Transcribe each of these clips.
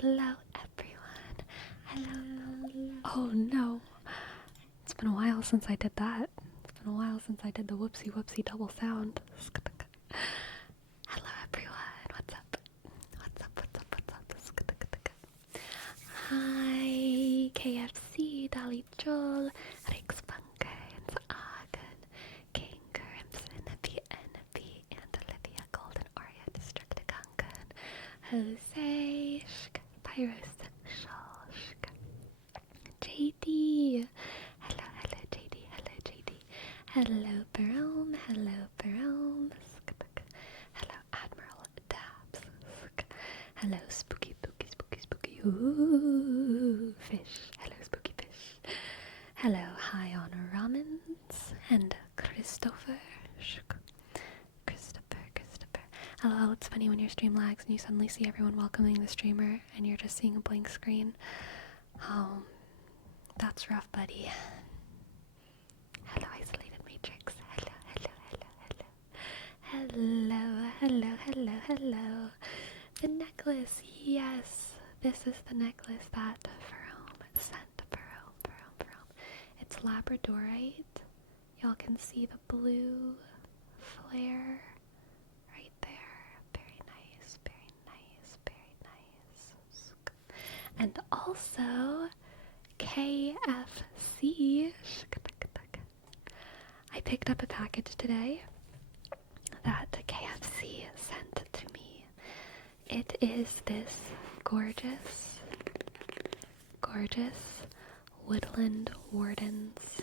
Hello, everyone. Hello. Oh no. It's been a while since I did that. It's been a while since I did the whoopsie whoopsie double sound. Hello, everyone. What's up? What's up? What's up? What's up? Hi, KFC, Dolly Joel, Rex Bunker, and Agen, King Crimson, NB, and Olivia Golden Aria District Kankan, Jose, Pyrosexual, JD. Hello, hello, JD. Hello, JD. Hello, Barome. Hello, Barome. Hello, Admiral Dabs. Hello, spooky, spooky, spooky, spooky. Ooh, fish. Hello, spooky fish. Hello, High on Ramens and Christopher. Christopher. Hello, it's funny when your stream lags and you suddenly see everyone welcoming the streamer and you're just seeing a blank screen. That's rough, buddy. Hello, Isolated Matrix. Hello, hello, hello, hello. Hello, hello, hello, hello. The necklace, yes. This is the necklace that Fome sent. Fome. It's labradorite. Y'all can see the blue flare right there. Very nice, very nice, very nice. And also KFC. I picked up a package today that KFC sent to me. It is this gorgeous Woodland Warden's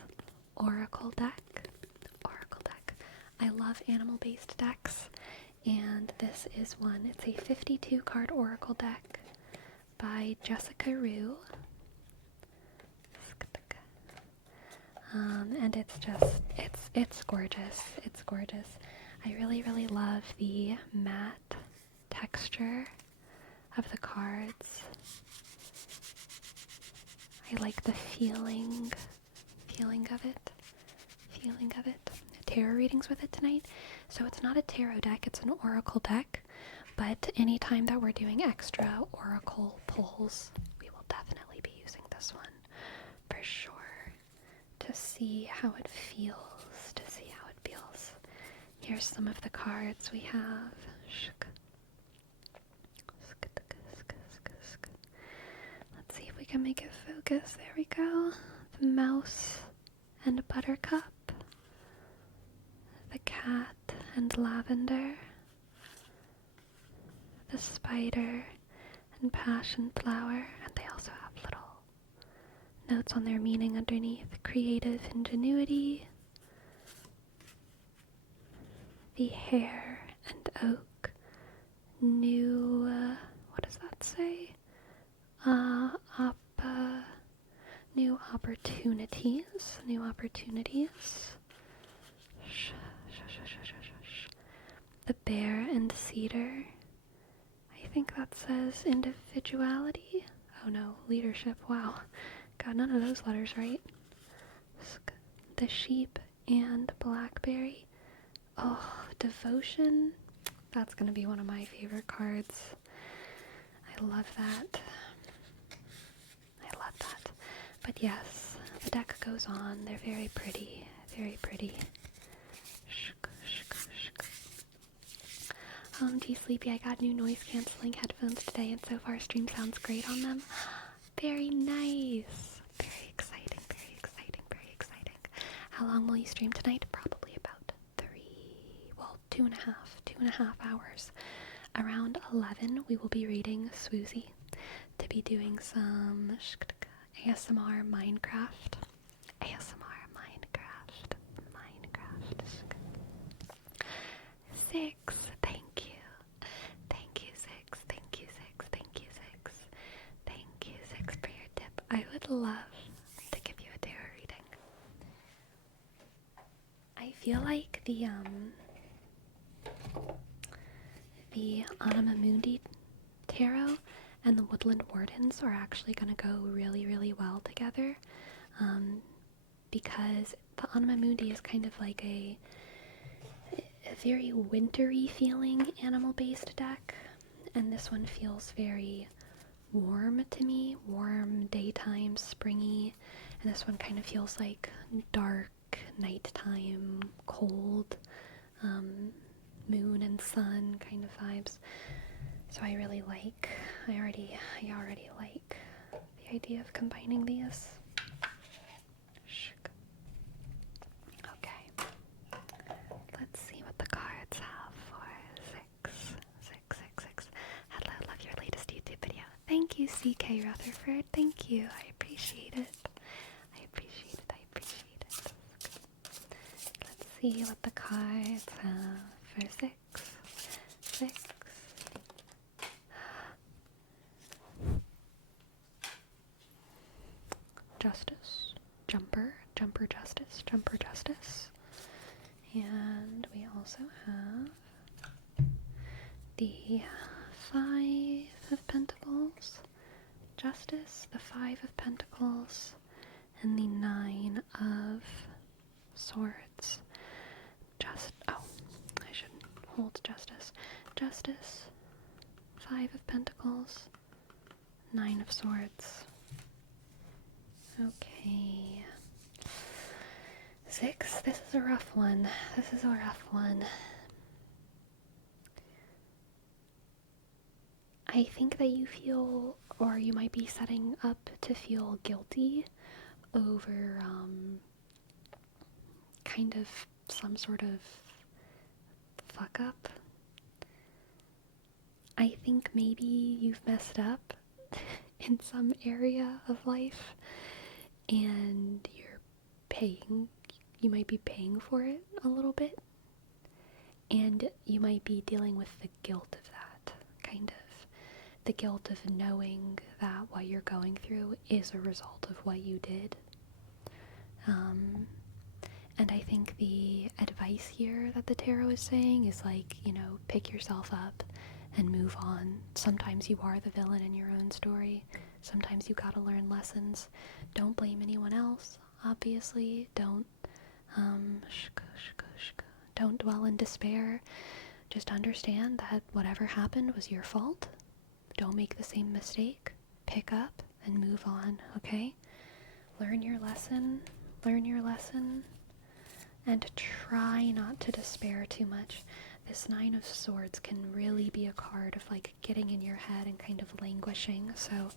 Oracle deck. I love animal-based decks, and this is one. It's a 52-card Oracle deck by Jessica Rue. And it's just, it's gorgeous. It's gorgeous. I really, really love the matte texture of the cards. I like the feeling of it. Tarot readings with it tonight. So it's not a tarot deck, it's an oracle deck. But anytime that we're doing extra oracle pulls, we will definitely be using this one for sure. To see how it feels. Here's some of the cards we have. Let's see if we can make it focus. There we go. The mouse and buttercup. The cat and lavender. The spider and passion flower. And they also have little notes on their meaning underneath. Creative ingenuity. The hare and oak. New, what does that say? New opportunities. The bear and cedar. I think that says individuality. Oh no, leadership. Wow. Got none of those letters right. The sheep and blackberry. Oh, devotion. That's going to be one of my favorite cards. I love that. But yes, the deck goes on. They're very pretty. Very pretty. Gee, Sleepy, I got new noise cancelling headphones today, and so far stream sounds great on them. Very nice. Very exciting. How long will you stream tonight? Probably about 2.5 hours. Around 11, we will be reading Swoozie to be doing some ASMR Minecraft. Six, thank you. Thank you, Six. Thank you, Six, for your tip. I would love to give you a tarot reading. I feel like the Anima Mundi tarot and the Woodland Wardens are actually going to go really, really well together, because the Anima Mundi is kind of like a very wintry feeling animal-based deck, and this one feels very warm to me, warm daytime, springy, and this one kind of feels like dark nighttime, cold, moon and sun kind of vibes. So I already like the idea of combining these. Okay, let's see what the cards have for 6. Hello, love your latest YouTube video. Thank you, CK Rutherford. Thank you. I appreciate it. Let's see what the cards have for 6. Justice, jumper justice. And we also have the 5 of Pentacles, Justice, the 5 of Pentacles, and the 9 of Swords. I should hold Justice. Justice, 5 of Pentacles, 9 of Swords. Okay. 6, this is a rough one. I think that you feel, or you might be setting up to feel guilty over kind of some sort of fuck up. I think maybe you've messed up in some area of life and you might be paying for it a little bit, and you might be dealing with the guilt of that, kind of the guilt of knowing that what you're going through is a result of what you did. And I think the advice here that the tarot is saying is like, pick yourself up and move on. Sometimes you are the villain in your own story. Sometimes you gotta learn lessons. Don't blame anyone else, obviously. Don't dwell in despair. Just understand that whatever happened was your fault. Don't make the same mistake. Pick up and move on, okay? Learn your lesson, and try not to despair too much. This 9 of Swords can really be a card of like getting in your head and kind of languishing, so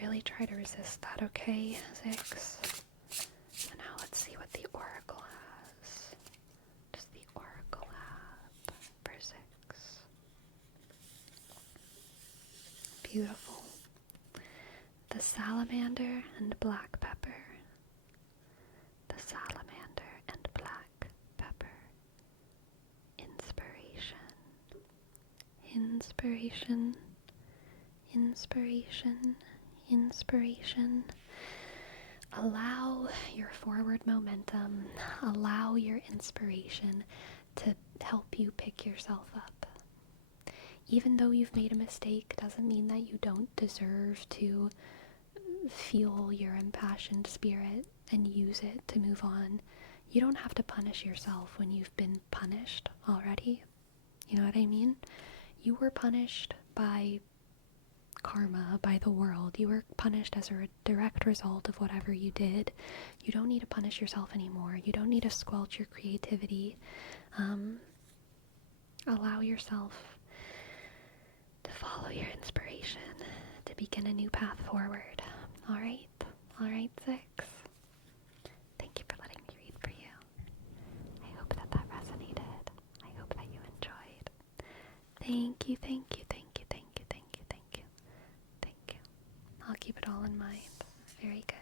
really try to resist that, okay? 6. And now let's see what the Oracle has. Does the Oracle have for 6? Beautiful. The Salamander and Black Pepper. The Salamander and Black Pepper. Inspiration. Allow your forward momentum, allow your inspiration to help you pick yourself up. Even though you've made a mistake doesn't mean that you don't deserve to feel your impassioned spirit and use it to move on. You don't have to punish yourself when you've been punished already. You know what I mean? You were punished by karma, by the world. You were punished as a direct result of whatever you did. You don't need to punish yourself anymore. You don't need to squelch your creativity. Allow yourself to follow your inspiration, to begin a new path forward. Alright, 6. Thank you for letting me read for you. I hope that resonated. I hope that you enjoyed. Thank you. I'll keep it all in mind. Very good.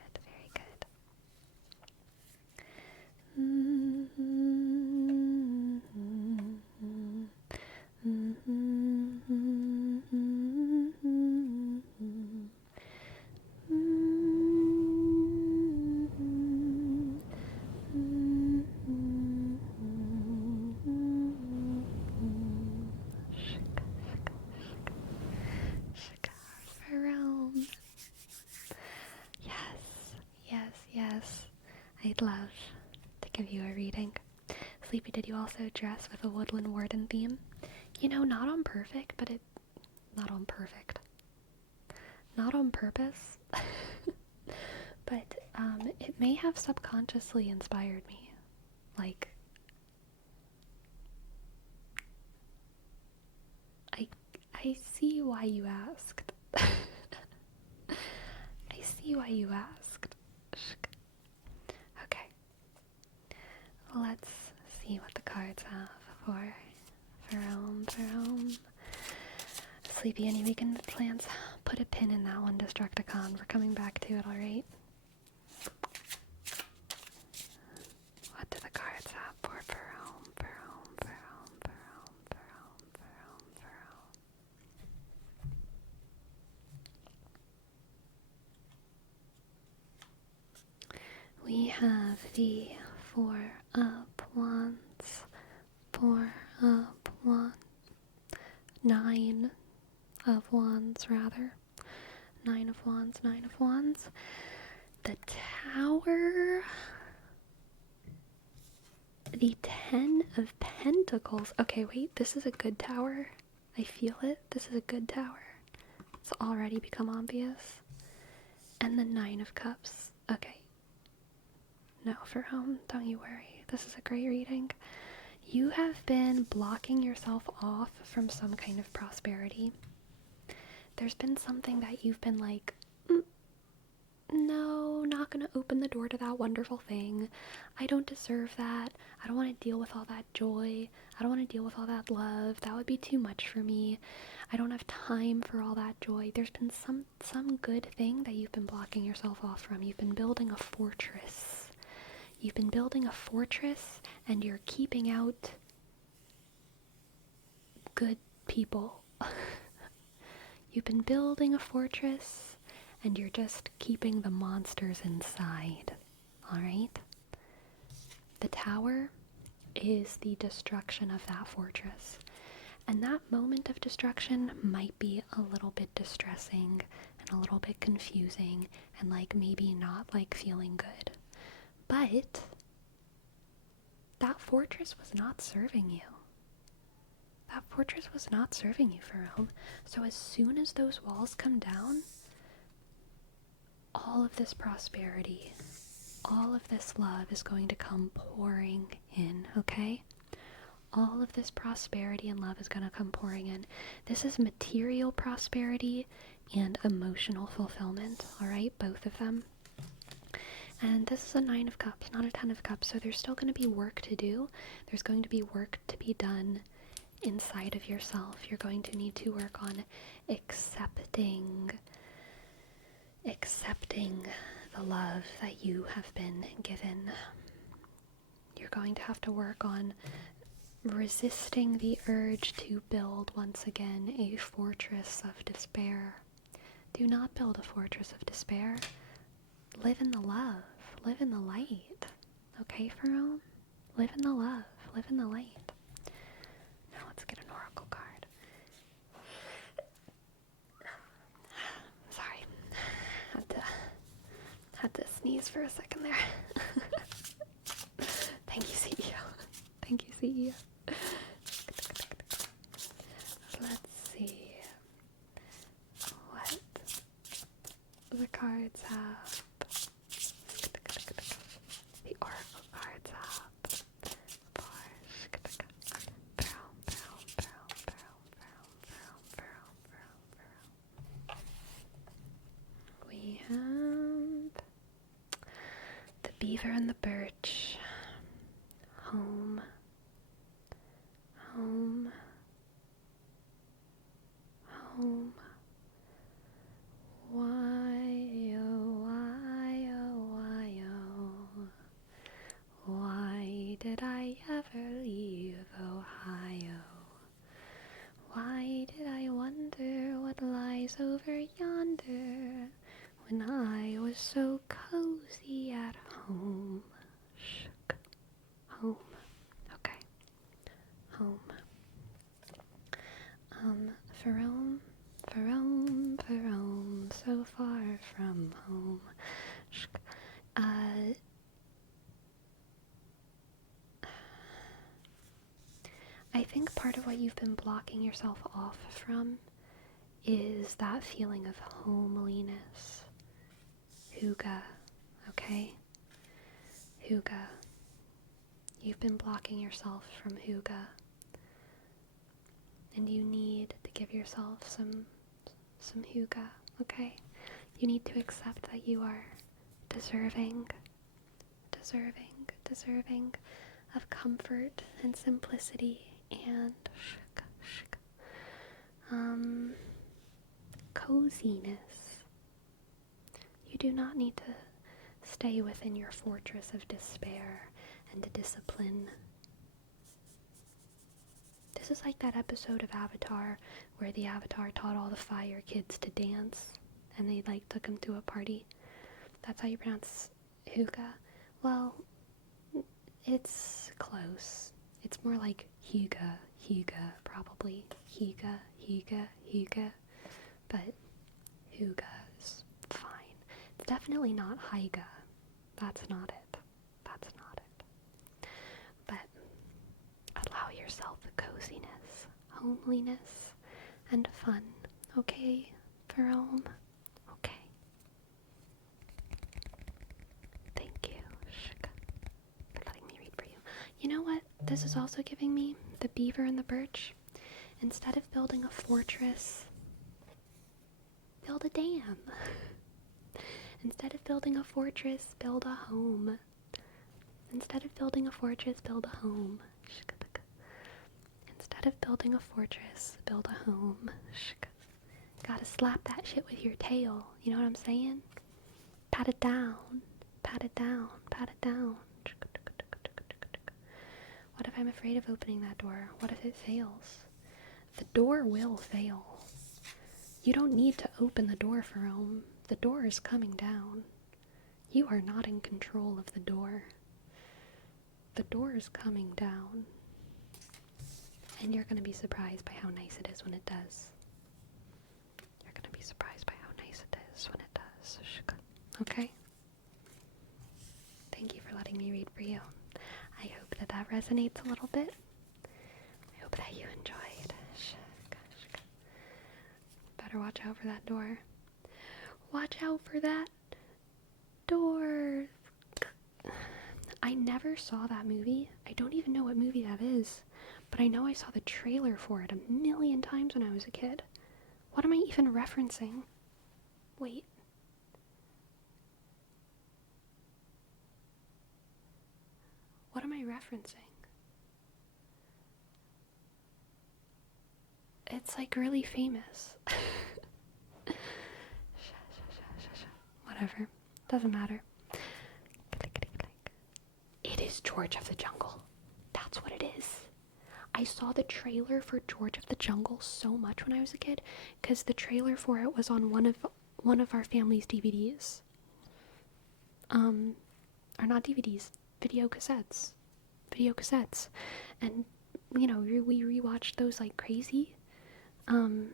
Yes. I'd love to give you a reading. Sleepy, did you also dress with a Woodland Warden theme? Not on perfect, but not on perfect. Not on purpose, but it may have subconsciously inspired me. Like, I see why you asked. I see why you asked. Okay. Let's see what the cards have for Fome. Sleepy, any weekend plans? Put a pin in that one, Destructicon. We're coming back to it, alright? What do the cards have for Fome? We have the 4 of Wands, 4 of Wands, 9 of Wands, rather. 9 of Wands, 9 of Wands. The Tower, the 10 of Pentacles. Okay, wait, this is a good tower. I feel it. This is a good tower. It's already become obvious. And the 9 of Cups. Okay. No, for Fome, don't you worry. This is a great reading. You have been blocking yourself off from some kind of prosperity. There's been something that you've been like, no, not gonna open the door to that wonderful thing. I don't deserve that. I don't want to deal with all that joy. I don't want to deal with all that love. That would be too much for me. I don't have time for all that joy. There's been some good thing that you've been blocking yourself off from. You've been building a fortress. You've been building a fortress, and you're keeping out good people. You've been building a fortress, and you're just keeping the monsters inside. Alright? The Tower is the destruction of that fortress. And that moment of destruction might be a little bit distressing, and a little bit confusing, and like maybe not like feeling good. But that fortress was not serving you. That fortress was not serving you, Fome. So as soon as those walls come down, all of this prosperity, all of this love is going to come pouring in, okay? All of this prosperity and love is going to come pouring in. This is material prosperity and emotional fulfillment, alright? Both of them. And this is a 9 of Cups, not a 10 of Cups, so there's still going to be work to do. There's going to be work to be done inside of yourself. You're going to need to work on accepting the love that you have been given. You're going to have to work on resisting the urge to build once again a fortress of despair. Do not build a fortress of despair. Live in the love. Live in the light. Okay, Fome? Live in the love. Live in the light. Now let's get an oracle card. Sorry. Had to sneeze for a second there. Thank you, CEO. Thank you, CEO. Let's see what the cards have. The oracle cards have. We have the beaver and the birch. Home. Home. Home. Why, oh, why, oh, why, oh. Why did I ever leave Ohio? Why did I wonder what lies over yonder when I was so cozy at home? Home. Okay. Home. Fome, so far from home. I think part of what you've been blocking yourself off from is that feeling of homeliness. Huga, okay? Huga. You've been blocking yourself from Huga. And you need to give yourself some Huga, okay? You need to accept that you are deserving of comfort and simplicity and coziness. You do not need to stay within your fortress of despair and discipline. This is like that episode of Avatar where the Avatar taught all the fire kids to dance and they took them to a party. That's how you pronounce Huga. Well, it's close. It's more like Huga, probably. Huga. But Huga is fine. It's definitely not Haiga. That's not it. But allow yourself coziness, homeliness, and fun. Okay, Fome? Okay. Thank you, for letting me read for you. You know what this is also giving me? The beaver and the birch. Instead of building a fortress, build a dam. Instead of building a fortress, build a home. Instead of building a fortress, build a home. Instead of building a fortress, build a home. Gotta slap that shit with your tail. You know what I'm saying? Pat it down. Pat it down. Pat it down. What if I'm afraid of opening that door? What if it fails? The door will fail. You don't need to open the door, Fome. The door is coming down. You are not in control of the door. The door is coming down. And you're going to be surprised by how nice it is when it does. You're going to be surprised by how nice it is when it does. Okay? Thank you for letting me read for you. I hope that resonates a little bit. I hope that you enjoyed. Better watch out for that door. Watch out for that door. I never saw that movie. I don't even know what movie that is. But I know I saw the trailer for it 1,000,000 times when I was a kid. What am I even referencing? Wait. What am I referencing? It's really famous. Whatever. Doesn't matter. It is George of the Jungle. That's what it is. I saw the trailer for George of the Jungle so much when I was a kid because the trailer for it was on one of our family's DVDs. Or not DVDs, video cassettes. And, we rewatched those like crazy. And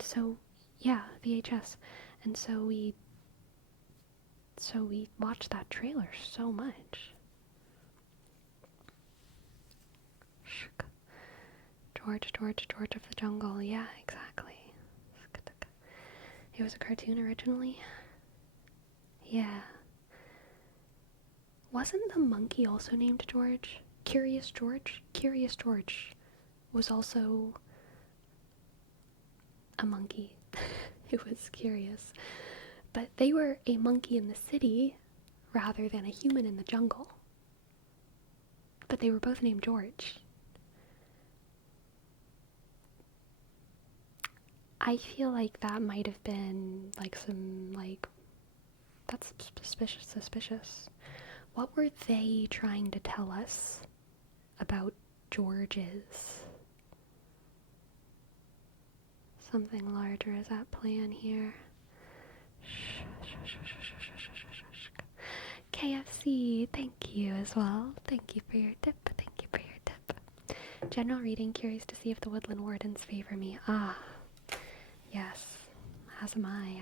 so, yeah, VHS. And so we watched that trailer so much. George of the Jungle. Yeah, exactly. It was a cartoon originally. Yeah. Wasn't the monkey also named George? Curious George? Curious George was also a monkey. It was curious. But they were a monkey in the city rather than a human in the jungle. But they were both named George. I feel like that might have been that's suspicious. What were they trying to tell us about Georges? Something larger is at plan here. KFC, thank you as well. Thank you for your tip. General reading, curious to see if the Woodland Wardens favor me. Ah, yes. As am I.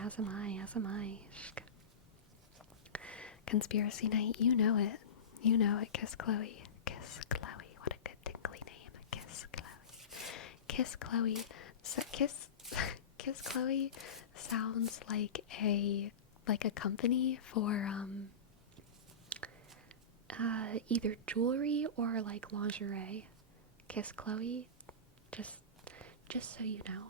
Conspiracy night, you know it. Kiss Chloe. What a good tinkly name. Kiss Chloe. Kiss Kiss Chloe sounds like a company for either jewelry or like lingerie. Kiss Chloe, just so you know.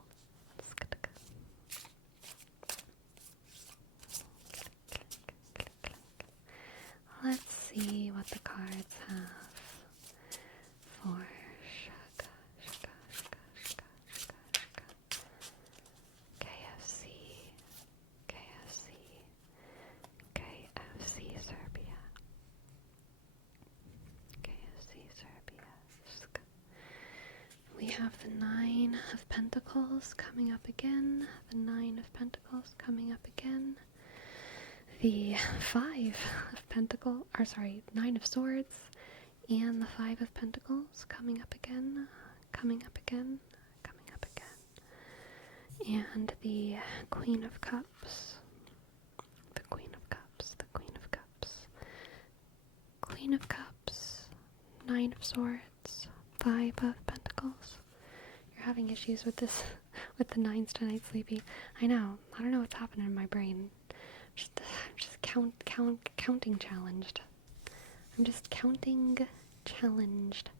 Let's see what the cards have for KFC, KFC Serbia, KFC Serbia. We have the Nine of Pentacles coming up again, the Nine of Pentacles coming up again, the Five of Pentacles, or sorry, Nine of Swords, and the Five of Pentacles coming up again, coming up again, coming up again, and the Queen of Cups, the Queen of Cups, the Queen of Cups, Queen of Cups, Nine of Swords, Five of Pentacles. You're having issues with this, with the nines tonight, Sleepy. I know. I don't know what's happening in my brain. I'm just counting challenged. I'm just counting challenged.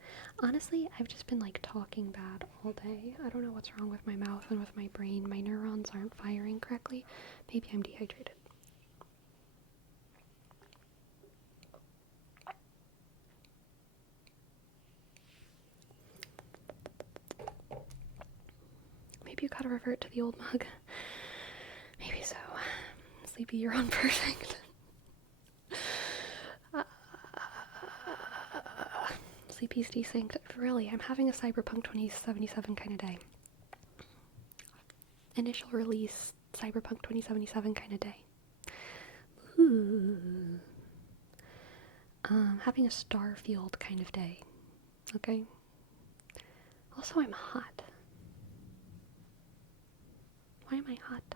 Honestly, I've just been like talking bad all day. I don't know what's wrong with my mouth and with my brain. My neurons aren't firing correctly. Maybe I'm dehydrated. Maybe you gotta revert to the old mug. Maybe so. Sleepy, you're on perfect. Sleepy's desynced. Really, I'm having a Cyberpunk 2077 kind of day. Initial release, Cyberpunk 2077 kind of day. Ooh. Having a Starfield kind of day. Okay? Also, I'm hot. Why am I hot?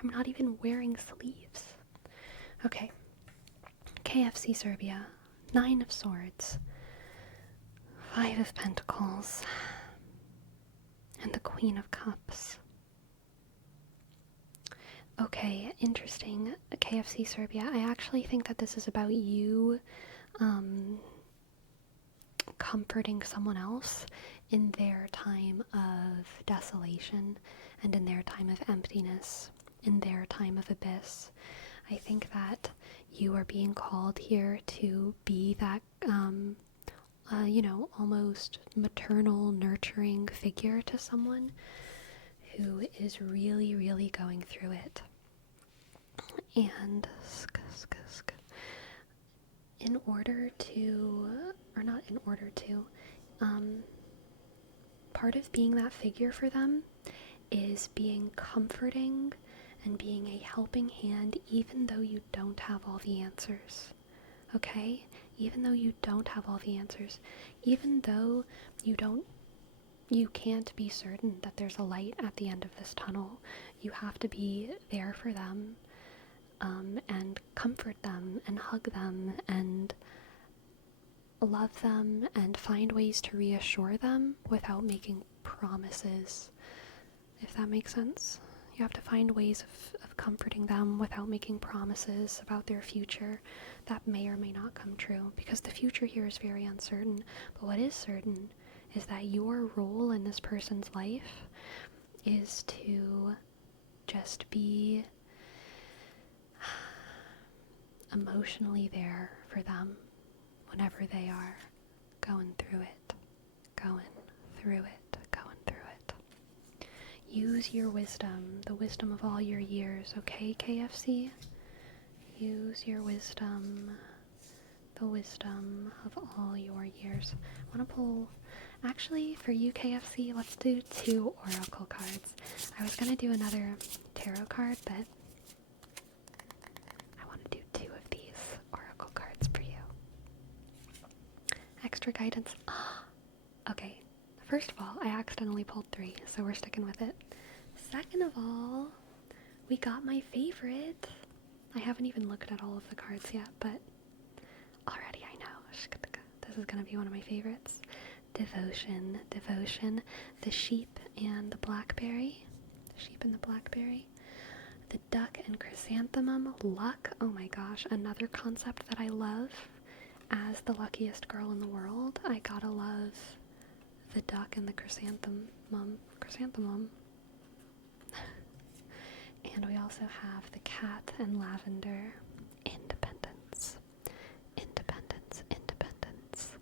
I'm not even wearing sleeves. Okay. KFC Serbia. Nine of Swords. Five of Pentacles. And the Queen of Cups. Okay, interesting. KFC Serbia. I actually think that this is about you comforting someone else in their time of desolation and in their time of emptiness, in their time of abyss. I think that you are being called here to be that, almost maternal, nurturing figure to someone who is really, really going through it. And part of being that figure for them is being comforting and being a helping hand even though you don't have all the answers. Okay? Even though you don't have all the answers. Even though you can't be certain that there's a light at the end of this tunnel. You have to be there for them, and comfort them, and hug them, and love them, and find ways to reassure them without making promises, if that makes sense. You have to find ways of comforting them without making promises about their future that may or may not come true, because the future here is very uncertain. But what is certain is that your role in this person's life is to just be emotionally there for them whenever they are going through it. Use your wisdom, the wisdom of all your years, okay, KFC? Use your wisdom, the wisdom of all your years. I want to pull, actually, for you, KFC, let's do 2 oracle cards. I was going to do another tarot card, but I want to do 2 of these oracle cards for you. Extra guidance. Okay, first of all, I accidentally pulled 3, so we're sticking with it. Second of all, we got my favorite. I haven't even looked at all of the cards yet, but already I know. This is going to be one of my favorites. Devotion. The sheep and the blackberry. sheep and the blackberry. The duck and chrysanthemum, luck. Oh my gosh, another concept that I love. As the luckiest girl in the world, I gotta love the duck and the chrysanthemum. And we also have the cat and lavender. Independence. Independence. Independence.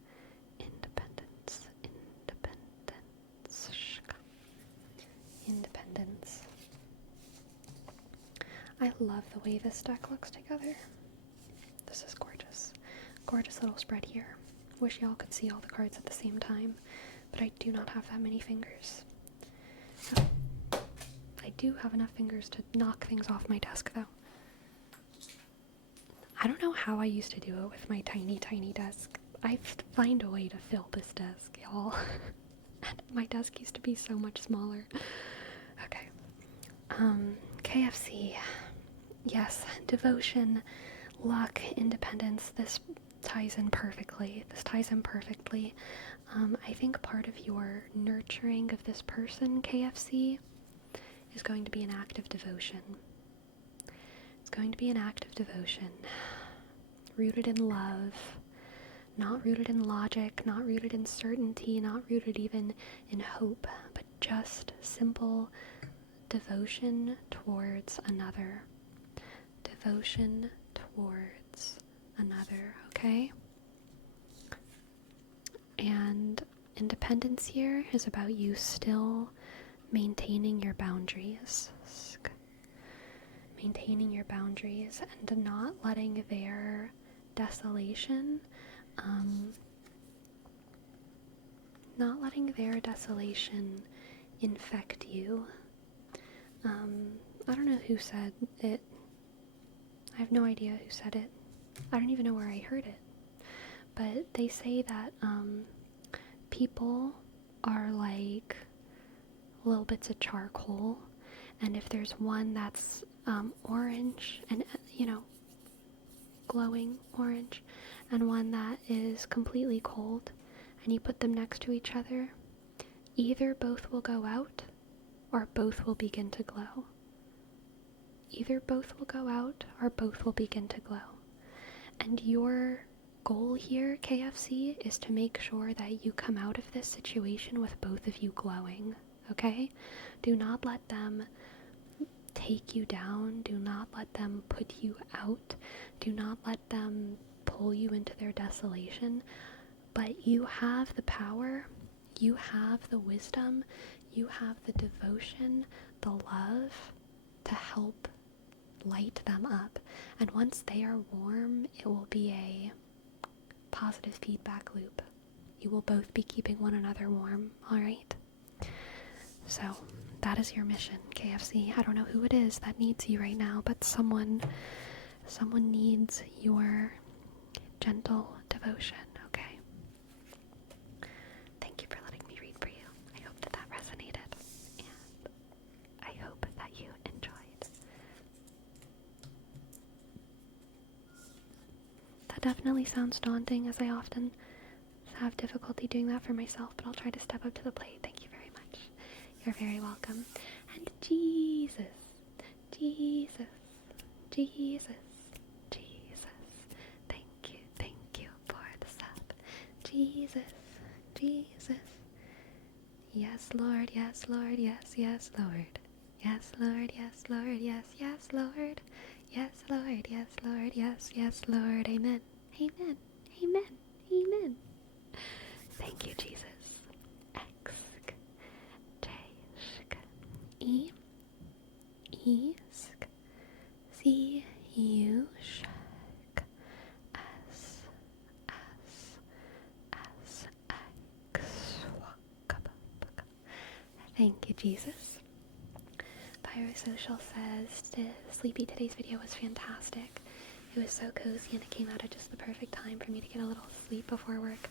Independence. Independence. Independence. I love the way this deck looks together. This is gorgeous. Gorgeous little spread here. Wish y'all could see all the cards at the same time, but I do not have that many fingers. I do have enough fingers to knock things off my desk, though. I don't know how I used to do it with my tiny, tiny desk. I find a way to fill this desk, y'all. And my desk used to be so much smaller. Okay. KFC. Yes, devotion, luck, independence. This ties in perfectly. I think part of your nurturing of this person, KFC, is going to be an act of devotion. It's going to be an act of devotion. Rooted in love. Not rooted in logic, not rooted in certainty, not rooted even in hope, but just simple devotion towards another. Devotion towards another, okay? And independence here is about you still maintaining your boundaries. Maintaining your boundaries and not letting their desolation infect you. I don't know who said it. I have no idea who said it. I don't even know where I heard it. But they say that people are like little bits of charcoal, and if there's one that's orange and, glowing orange, and one that is completely cold, and you put them next to each other, either both will go out or both will begin to glow. Either both will go out or both will begin to glow. And your goal here, KFC, is to make sure that you come out of this situation with both of you glowing, okay? Do not let them take you down. Do not let them put you out. Do not let them pull you into their desolation. But you have the power, you have the wisdom, you have the devotion, the love to help light them up. And once they are warm, it will be a positive feedback loop. You will both be keeping one another warm, alright? So, that is your mission, KFC. I don't know who it is that needs you right now, but someone needs your gentle devotion, okay? Thank you for letting me read for you. I hope that resonated, and I hope that you enjoyed. That definitely sounds daunting, as I often have difficulty doing that for myself, but I'll try to step up to the plate. Thank you very much. You're very welcome. And Jesus, thank you for the sub. Jesus, yes, Lord, yes, Lord, yes, yes, Lord. Yes, Lord, yes, Lord, yes, yes, Lord. Yes, Lord, yes, Lord, yes, yes, Lord. Amen. Amen. Amen. Amen. Thank you, Jesus. X, J, Sh, E, Sk, C, U, Sh, S, X, Thank you, Jesus. Biosocial says, Sleepy, today's video was fantastic. It was so cozy and it came out at just the perfect time for me to get a little sleep before work.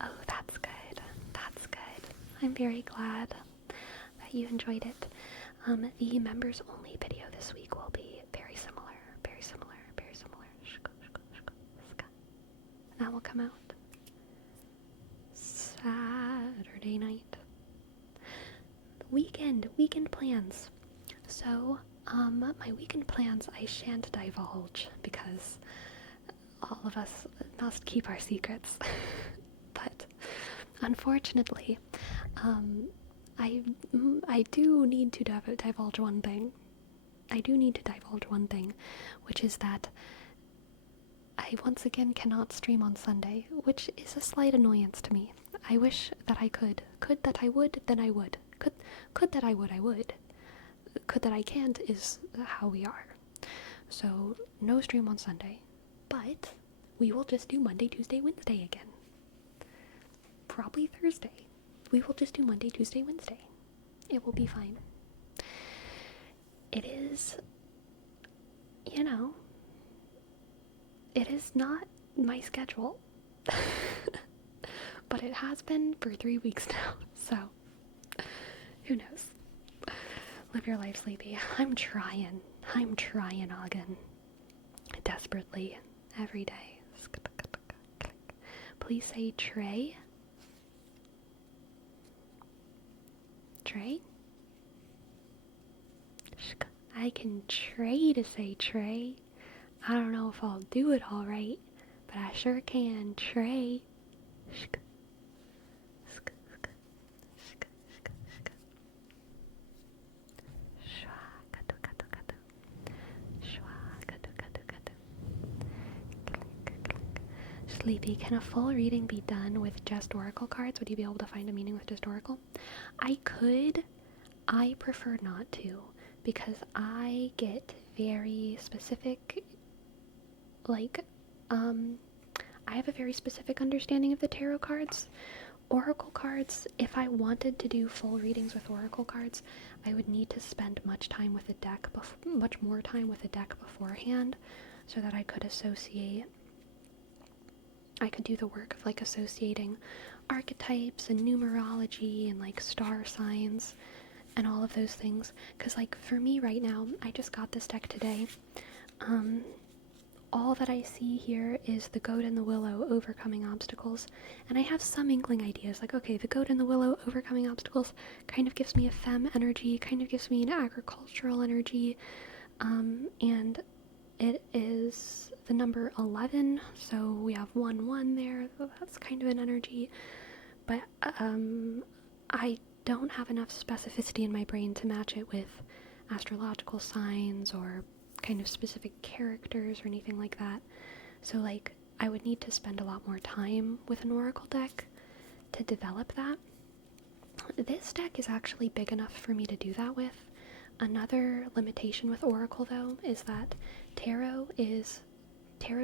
Oh, that's good. That's good. I'm very glad that you enjoyed it. The members only video this week will be very similar. That will come out Saturday night. Weekend plans. So, my weekend plans I shan't divulge because all of us must keep our secrets. But unfortunately, um, I I do need to divulge one thing. I do need to divulge one thing, which is that I once again cannot stream on Sunday, which is a slight annoyance to me. I wish that I could. Could that I would, then I would. Could that I would, I would. Could that I can't is how we are. So, no stream on Sunday. But we will just do Monday, Tuesday, Wednesday again. Probably Thursday. We will just do Monday, Tuesday, Wednesday. It will be fine. It is, you know, it is not my schedule. But it has been for 3 weeks now, so who knows? Live your life, Sleepy. I'm trying, Ogden. Desperately, every day. Please say Trey. Trey? I can try to say Trey. I don't know if I'll do it alright, but I sure can. Trey. Sleepy, can a full reading be done with just oracle cards? Would you be able to find a meaning with just oracle? I could. I prefer not to, because I get very specific, like, I have a very specific understanding of the tarot cards. Oracle cards, if I wanted to do full readings with oracle cards, I would need to spend much more time with a deck beforehand, so that I could do the work of like associating archetypes and numerology and like star signs and all of those things. Because like for me right now, I just got this deck today. All that I see here is the goat and the willow overcoming obstacles, and I have some inkling ideas, like, okay, the goat and the willow overcoming obstacles kind of gives me a femme energy, kind of gives me an agricultural energy, and it is the number 11, so we have 1-1 there, so that's kind of an energy, but I don't have enough specificity in my brain to match it with astrological signs or kind of specific characters or anything like that. So like I would need to spend a lot more time with an oracle deck to develop that. This deck is actually big enough for me to do that with. Another limitation with oracle though is that tarot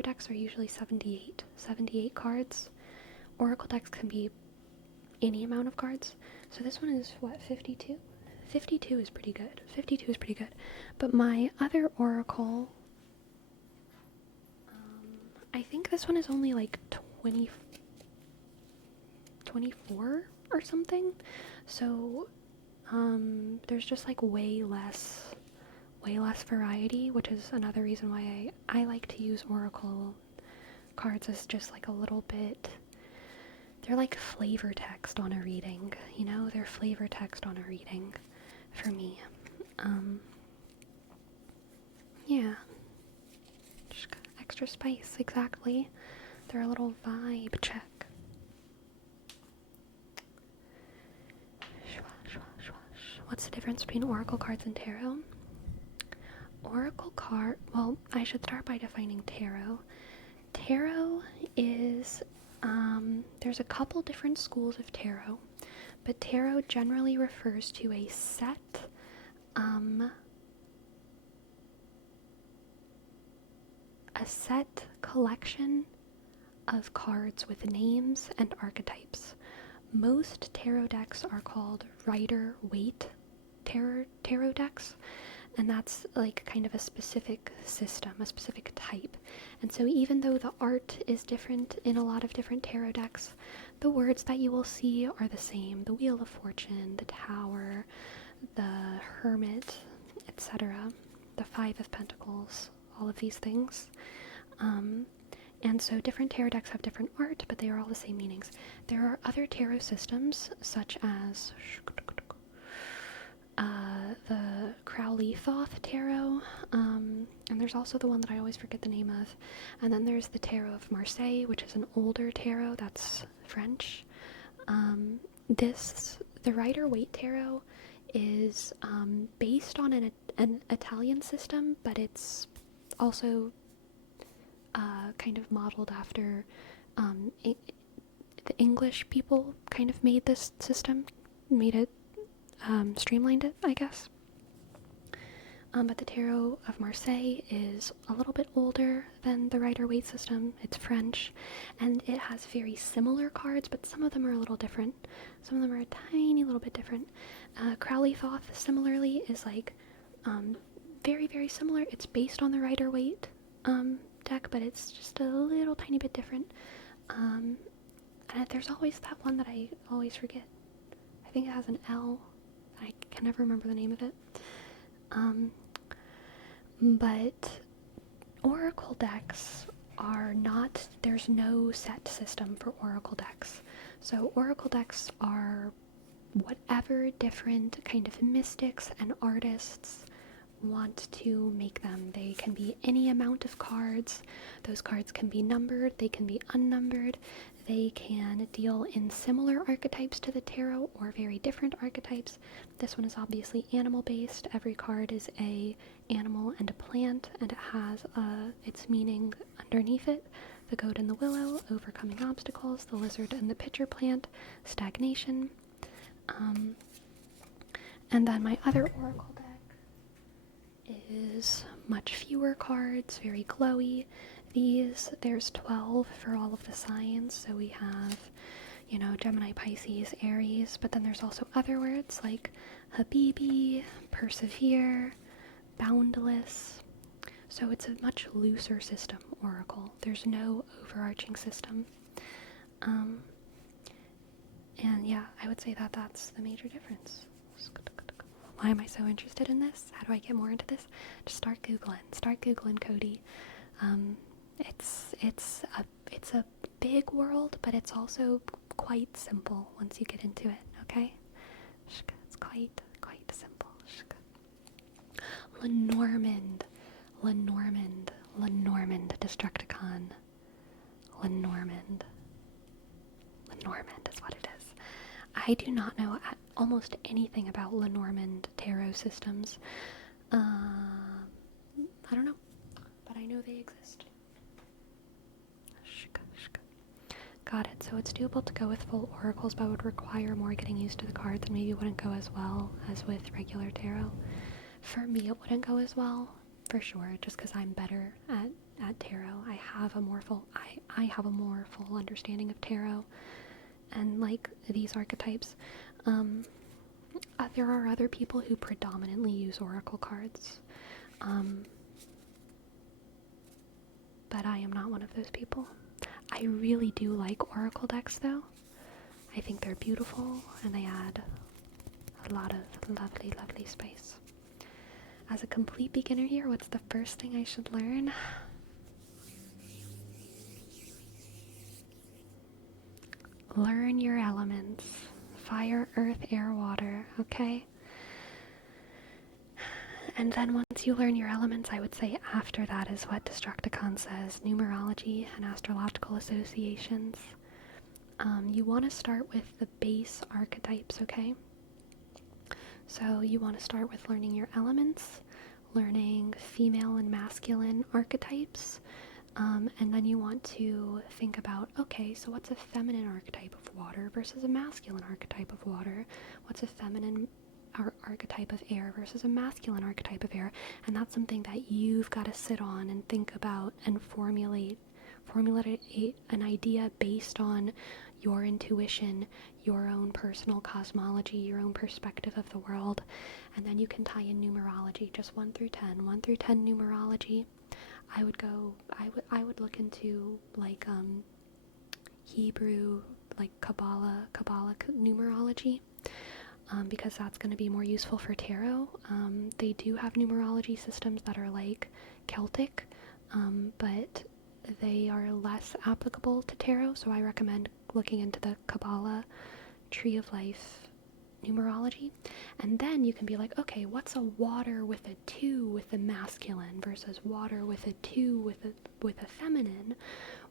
decks are usually 78 cards. Oracle decks can be any amount of cards. So this one is what, 52? 52 is pretty good. But my other oracle, I think this one is only like 24 or something. So there's just like way less variety, which is another reason why I like to use oracle cards as just like a little bit. They're like flavor text on a reading, you know? They're flavor text on a reading for me. Yeah. Just extra spice, exactly. They're a little vibe check. What's the difference between oracle cards and tarot? Well, I should start by defining tarot. Tarot is, there's a couple different schools of tarot, but tarot generally refers to a set collection of cards with names and archetypes. Most tarot decks are called Rider-Waite tarot decks, and that's like kind of a specific system, a specific type. And so even though the art is different in a lot of different tarot decks, the words that you will see are the same. The Wheel of Fortune, the Tower, the Hermit, etc., the Five of Pentacles, all of these things. And so different tarot decks have different art, but they are all the same meanings. There are other tarot systems, such as the Crowley Thoth Tarot, and there's also the one that I always forget the name of, and then there's the Tarot of Marseille, which is an older tarot that's French. The Rider-Waite Tarot is based on an Italian system, but it's also kind of modeled after the English people kind of made this system, made it, streamlined it, I guess. But the Tarot of Marseille is a little bit older than the Rider-Waite system. It's French, and it has very similar cards, but some of them are a little different. Some of them are a tiny little bit different. Crowley Thoth, similarly, is like very, very similar. It's based on the Rider-Waite deck, but it's just a little tiny bit different. And there's always that one that I always forget. I think it has an L. I can never remember the name of it. But oracle decks are not, there's no set system for oracle decks. So oracle decks are whatever different kind of mystics and artists want to make them. They can be any amount of cards. Those cards can be numbered, they can be unnumbered. They can deal in similar archetypes to the tarot or very different archetypes. This one is obviously animal based. Every card is a animal and a plant, and it has its meaning underneath it. The goat and the willow, overcoming obstacles. The lizard and the pitcher plant, stagnation. And then my other oracle deck is much fewer cards, very glowy. There's 12 for all of the signs, so we have, Gemini, Pisces, Aries, but then there's also other words like Habibi, persevere, boundless. So it's a much looser system, oracle. There's no overarching system. And yeah, I would say that that's the major difference. Why am I so interested in this? How do I get more into this? Just start Googling Cody. It's a big world, but it's also quite simple once you get into it, okay? It's quite simple. Lenormand, Destructicon. Lenormand is what it is. I do not know almost anything about Lenormand tarot systems. I don't know, but I know they exist. Got it. So it's doable to go with full oracles, but would require more getting used to the cards and maybe wouldn't go as well as with regular tarot. For me, it wouldn't go as well, for sure, just because I'm better at tarot. I have a more full understanding of tarot and like these archetypes. There are other people who predominantly use oracle cards, but I am not one of those people. I really do like oracle decks though. I think they're beautiful and they add a lot of lovely space. As a complete beginner here, what's the first thing I should learn? Learn your elements. Fire, earth, air, water, okay? And then once you learn your elements, I would say after that is what Destructicon says, numerology and astrological associations. You want to start with the base archetypes, okay? So you want to start with learning your elements, learning female and masculine archetypes, and then you want to think about, okay, so what's a feminine archetype of water versus a masculine archetype of water? What's a feminine archetype of air versus a masculine archetype of air? And that's something that you've got to sit on and think about and formulate an idea based on your intuition, your own personal cosmology, your own perspective of the world. And then you can tie in numerology, just 1 through 10 numerology. I would look into like Hebrew, like Kabbalah numerology, because that's going to be more useful for tarot. They do have numerology systems that are like Celtic, but they are less applicable to tarot, so I recommend looking into the Kabbalah Tree of Life numerology. And then you can be like, okay, what's a water with a 2 with the masculine versus water with a 2 with a feminine?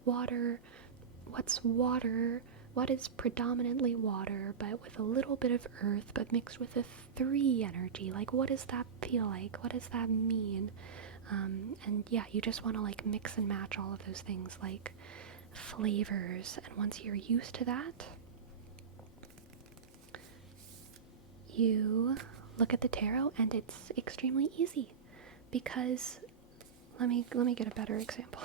What's water? What is predominantly water, but with a little bit of earth, but mixed with a 3 energy? Like, what does that feel like? What does that mean? And yeah, you just want to like mix and match all of those things, like flavors. And once you're used to that, you look at the tarot, and it's extremely easy. Because let me get a better example.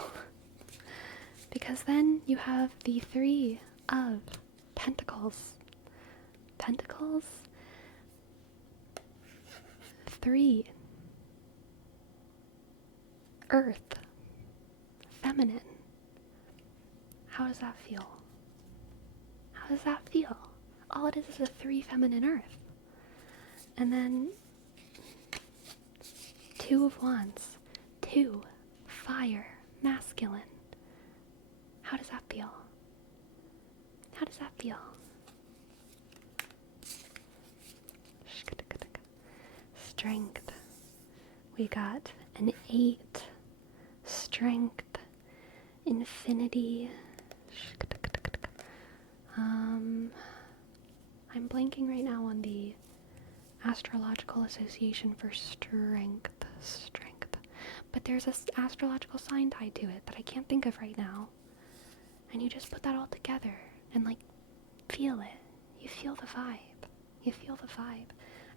Because then you have the 3 of Pentacles. Pentacles, 3, Earth, feminine. How does that feel? How does that feel? All it is a 3 feminine Earth. And then 2 of Wands, 2, fire, masculine. How does that feel? How does that feel? Strength. We got an 8. Strength. Infinity. I'm blanking right now on the astrological association for strength. But there's an astrological sign tied to it that I can't think of right now. And you just put that all together and like feel it. You feel the vibe.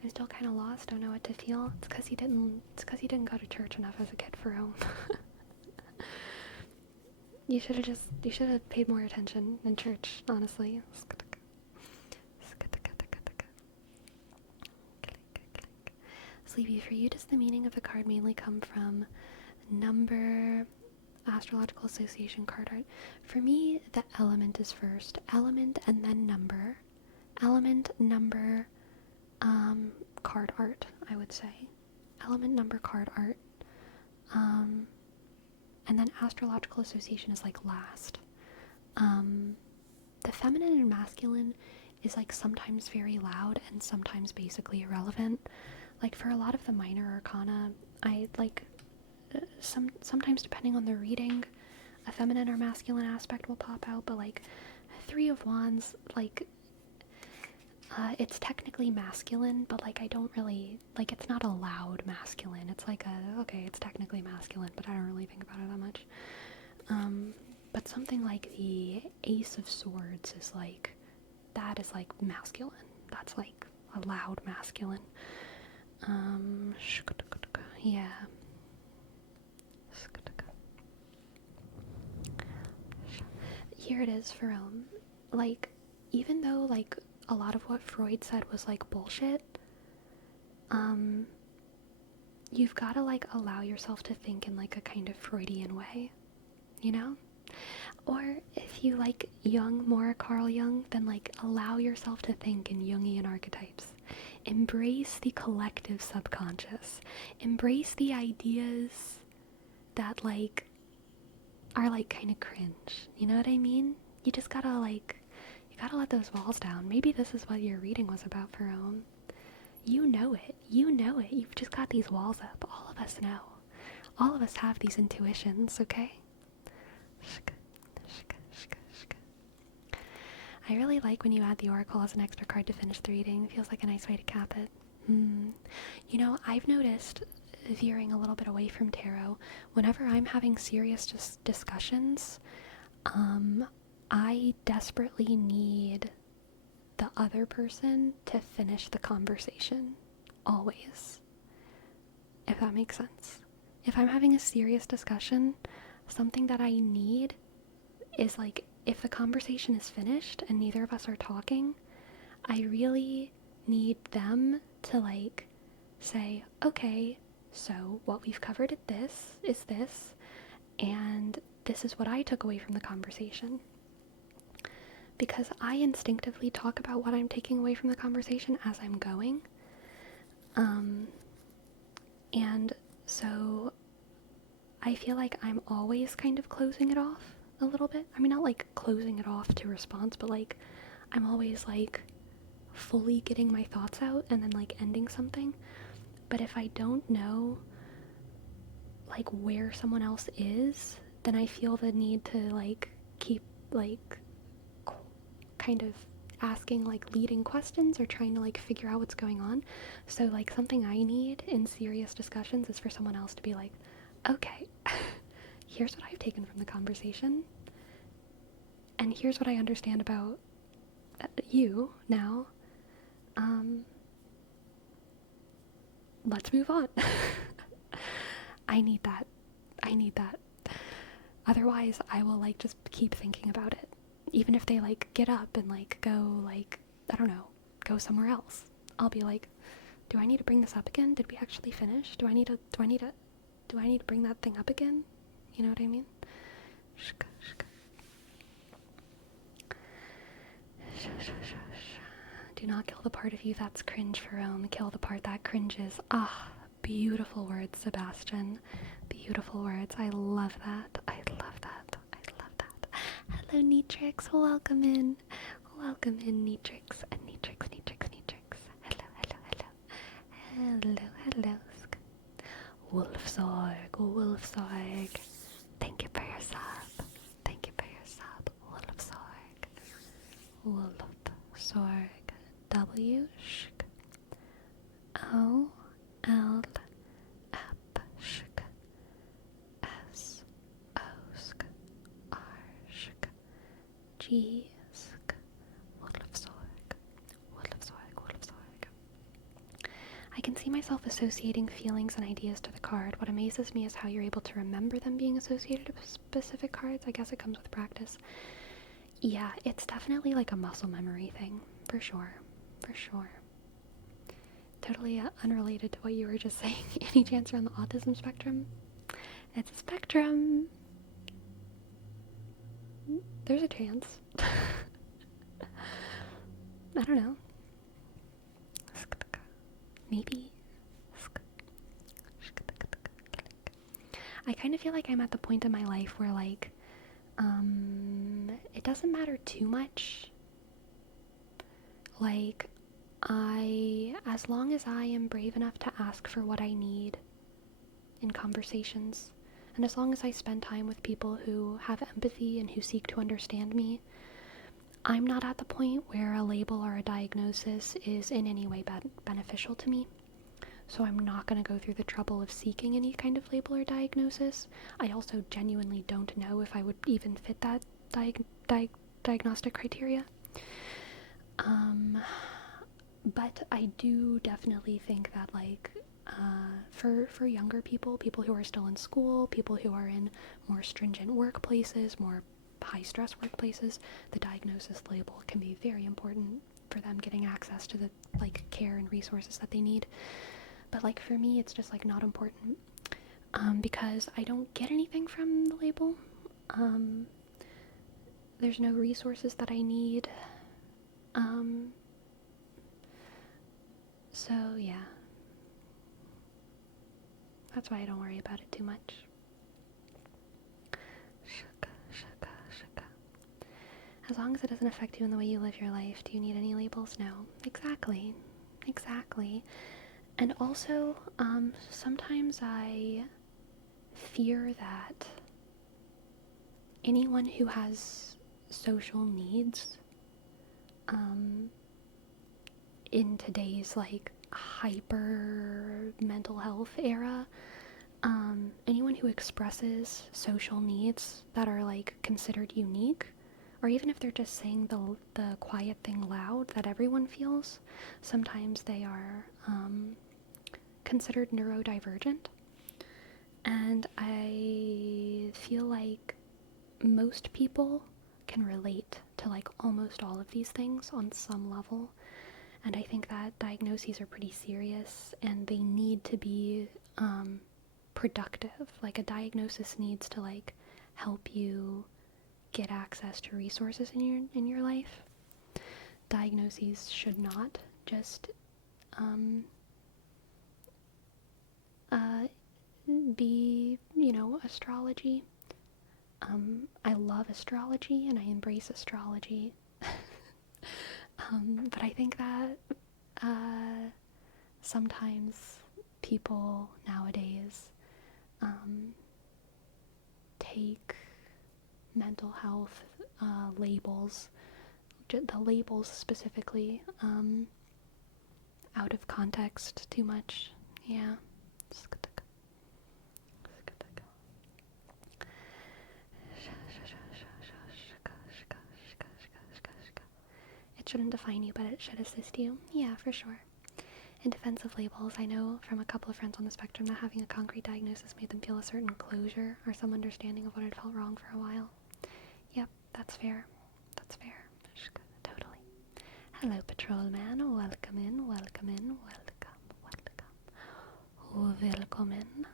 I'm still kind of lost. Don't know what to feel. It's because you didn't go to church enough as a kid, Fome. You should have paid more attention in church, honestly. Sleepy, for you, does the meaning of the card mainly come from number, astrological association, card art? For me, the element is first. Element and then number. Element, number, card art, I would say. Element, number, card art. And then astrological association is like last. The feminine and masculine is like sometimes very loud and sometimes basically irrelevant. Like for a lot of the minor arcana, I like sometimes depending on the reading, a feminine or masculine aspect will pop out, but like 3 of Wands, like it's technically masculine, but like I don't really, like it's not a loud masculine. It's like okay, it's technically masculine, but I don't really think about it that much. But something like the Ace of Swords is like, that is like masculine. That's like a loud masculine. Yeah. Here it is for like, even though like a lot of what Freud said was like bullshit, you've got to like allow yourself to think in like a kind of Freudian way, you know? Or if you like Jung, more Carl Jung, then like allow yourself to think in Jungian archetypes. Embrace the collective subconscious. Embrace the ideas that like are like kind of cringe. You know what I mean? You just gotta like, you gotta let those walls down. Maybe this is what your reading was about, Fome. You know it. You've just got these walls up. All of us know. All of us have these intuitions, okay? I really like when you add the Oracle as an extra card to finish the reading. It feels like a nice way to cap it. You know, I've noticed, veering a little bit away from tarot, whenever I'm having serious discussions, I desperately need the other person to finish the conversation. Always. If that makes sense. If I'm having a serious discussion, something that I need is like, if the conversation is finished and neither of us are talking, I really need them to like say, okay, so what we've covered at this is this, and this is what I took away from the conversation. Because I instinctively talk about what I'm taking away from the conversation as I'm going. And so I feel like I'm always kind of closing it off a little bit. I mean, not like closing it off to response, but like I'm always like, fully getting my thoughts out and then like ending something. But if I don't know like where someone else is, then I feel the need to like keep like kind of asking like leading questions or trying to like figure out what's going on. So like something I need in serious discussions is for someone else to be like, okay, here's what I've taken from the conversation, and here's what I understand about you now. Let's move on. I need that. Otherwise, I will like just keep thinking about it. Even if they like get up and like go like, I don't know, go somewhere else. I'll be like, do I need to bring this up again? Did we actually finish? Do I need to bring that thing up again? You know what I mean? Do not kill the part of you that's cringe, Fome. Kill the part that cringes. Ah, beautiful words, Sebastian. Beautiful words. I love that. Hello, Neatrix. Welcome in. Neatrix. Hello. Wolfsorg. Thank you for your sub. Wolfsorg. W. O. L. F. S. O. R. G. Wolfsorg. I can see myself associating feelings and ideas to the card. What amazes me is how you're able to remember them being associated with specific cards. I guess it comes with practice. Yeah, it's definitely like a muscle memory thing, for sure. Totally unrelated to what you were just saying. Any chance you're on the autism spectrum? It's a spectrum. There's a chance. I don't know. Maybe. I kind of feel like I'm at the point in my life where like it doesn't matter too much. Like as long as I am brave enough to ask for what I need in conversations, and as long as I spend time with people who have empathy and who seek to understand me, I'm not at the point where a label or a diagnosis is in any way beneficial to me. So I'm not going to go through the trouble of seeking any kind of label or diagnosis. I also genuinely don't know if I would even fit that diagnostic criteria. But I do definitely think that like for younger people who are still in school, people who are in more stringent workplaces, more high stress workplaces, the diagnosis label can be very important for them getting access to the like care and resources that they need. But like for me, it's just like not important because I don't get anything from the label. There's no resources that I need. So yeah, that's why I don't worry about it too much. As long as it doesn't affect you in the way you live your life, do you need any labels? No. Exactly. And also, sometimes I fear that anyone who has social needs, in today's like hyper mental health era, anyone who expresses social needs that are like considered unique, or even if they're just saying the quiet thing loud that everyone feels, sometimes they are considered neurodivergent. And I feel like most people can relate to like almost all of these things on some level. And I think that diagnoses are pretty serious and they need to be productive. Like a diagnosis needs to like help you get access to resources in your life. Diagnoses should not just be, astrology. I love astrology and I embrace astrology. But I think that sometimes people nowadays take mental health labels, the labels specifically, out of context too much. Yeah. It shouldn't define you, but it should assist you. Yeah, for sure. In defense of labels, I know from a couple of friends on the spectrum that having a concrete diagnosis made them feel a certain closure or some understanding of what had felt wrong for a while. Yep, that's fair. That's fair. Totally. Hello, patrolman. Welcome in, welcome in, welcome, welcome. Welcome in.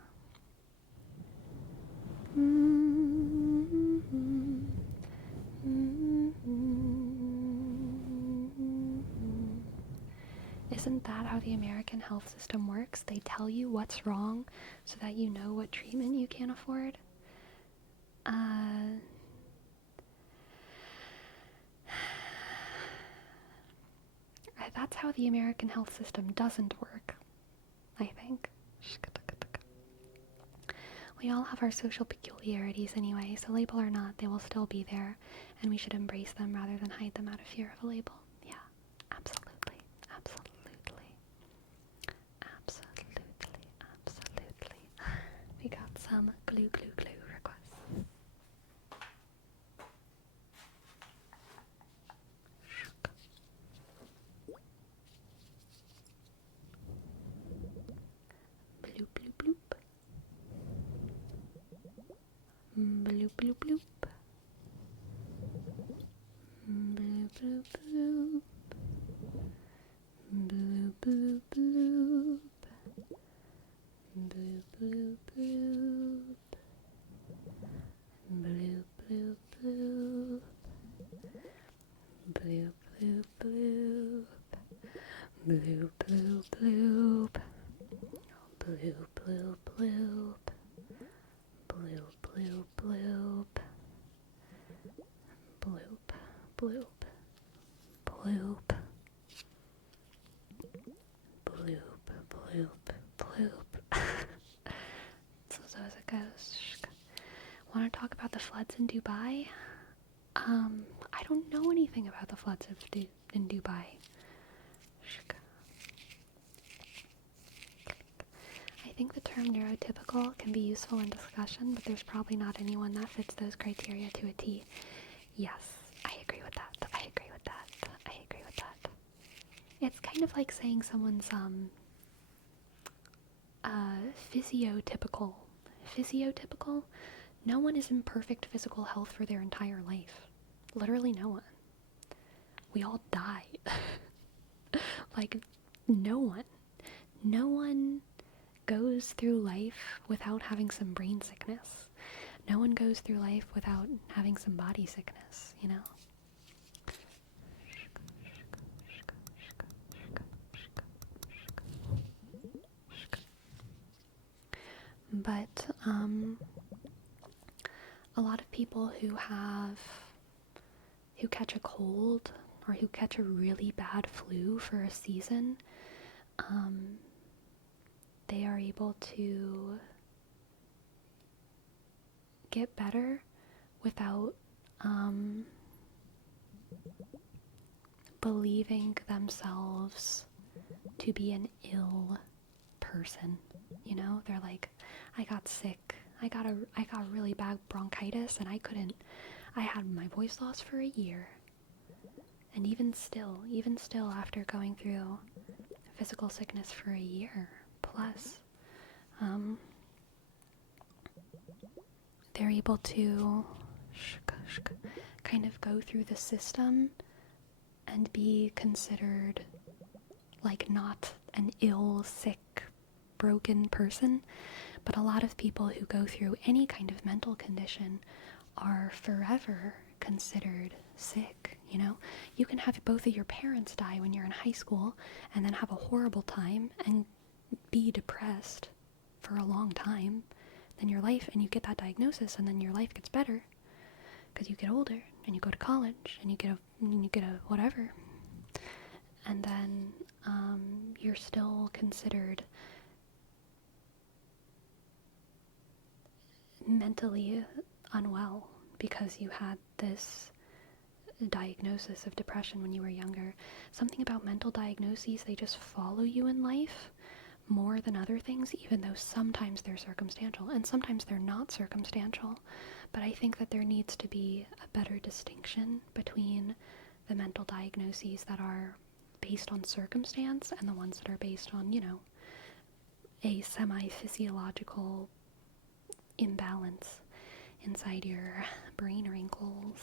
Isn't that how the American health system works? They tell you what's wrong so that you know what treatment you can afford. That's how the American health system doesn't work, I think. We all have our social peculiarities anyway, so label or not, they will still be there, and we should embrace them rather than hide them out of fear of a label. Yeah, absolutely, absolutely, absolutely, absolutely. We got some glue requests. Bloop, bloop, bloop. Bloop, bloop, bloop. Bloop, bloop, bloop. Bloop, bloop, bloop. Bloop, bloop, bloop. Bloop, bloop, bloop. Bloop, bloop, bloop. Bloop, bloop, bloop. Bloop, bloop, bloop. Bloop, bloop, bloop. Bloop, bloop, bloop. Bloop, bloop, bloop. So as it goes. Want to talk about the floods in Dubai? I don't know anything about the floods in Dubai. I think the term neurotypical can be useful in discussion, but there's probably not anyone that fits those criteria to a T. Yes, I agree with that. I agree with that. I agree with that. It's kind of like saying someone's physiotypical. Physiotypical? No one is in perfect physical health for their entire life. Literally no one. We all die. Like, no one. No one goes through life without having some brain sickness. No one goes through life without having some body sickness, you know? But, a lot of people who catch a cold or who catch a really bad flu for a season, they are able to get better without believing themselves to be an ill person. You know, they're like, I got sick. I got really bad bronchitis and I had my voice lost for a year. And even still after going through physical sickness for a year plus, they're able to kind of go through the system and be considered like not an ill, sick, broken person. But a lot of people who go through any kind of mental condition are forever considered sick, you know? You can have both of your parents die when you're in high school and then have a horrible time and be depressed for a long time. Then your life, and you get that diagnosis, and then your life gets better because you get older and you go to college and you get a whatever. and then you're still considered mentally unwell because you had this diagnosis of depression when you were younger. Something about mental diagnoses, they just follow you in life more than other things, even though sometimes they're circumstantial and sometimes they're not circumstantial. But I think that there needs to be a better distinction between the mental diagnoses that are based on circumstance and the ones that are based on, a semi-physiological imbalance inside your brain wrinkles.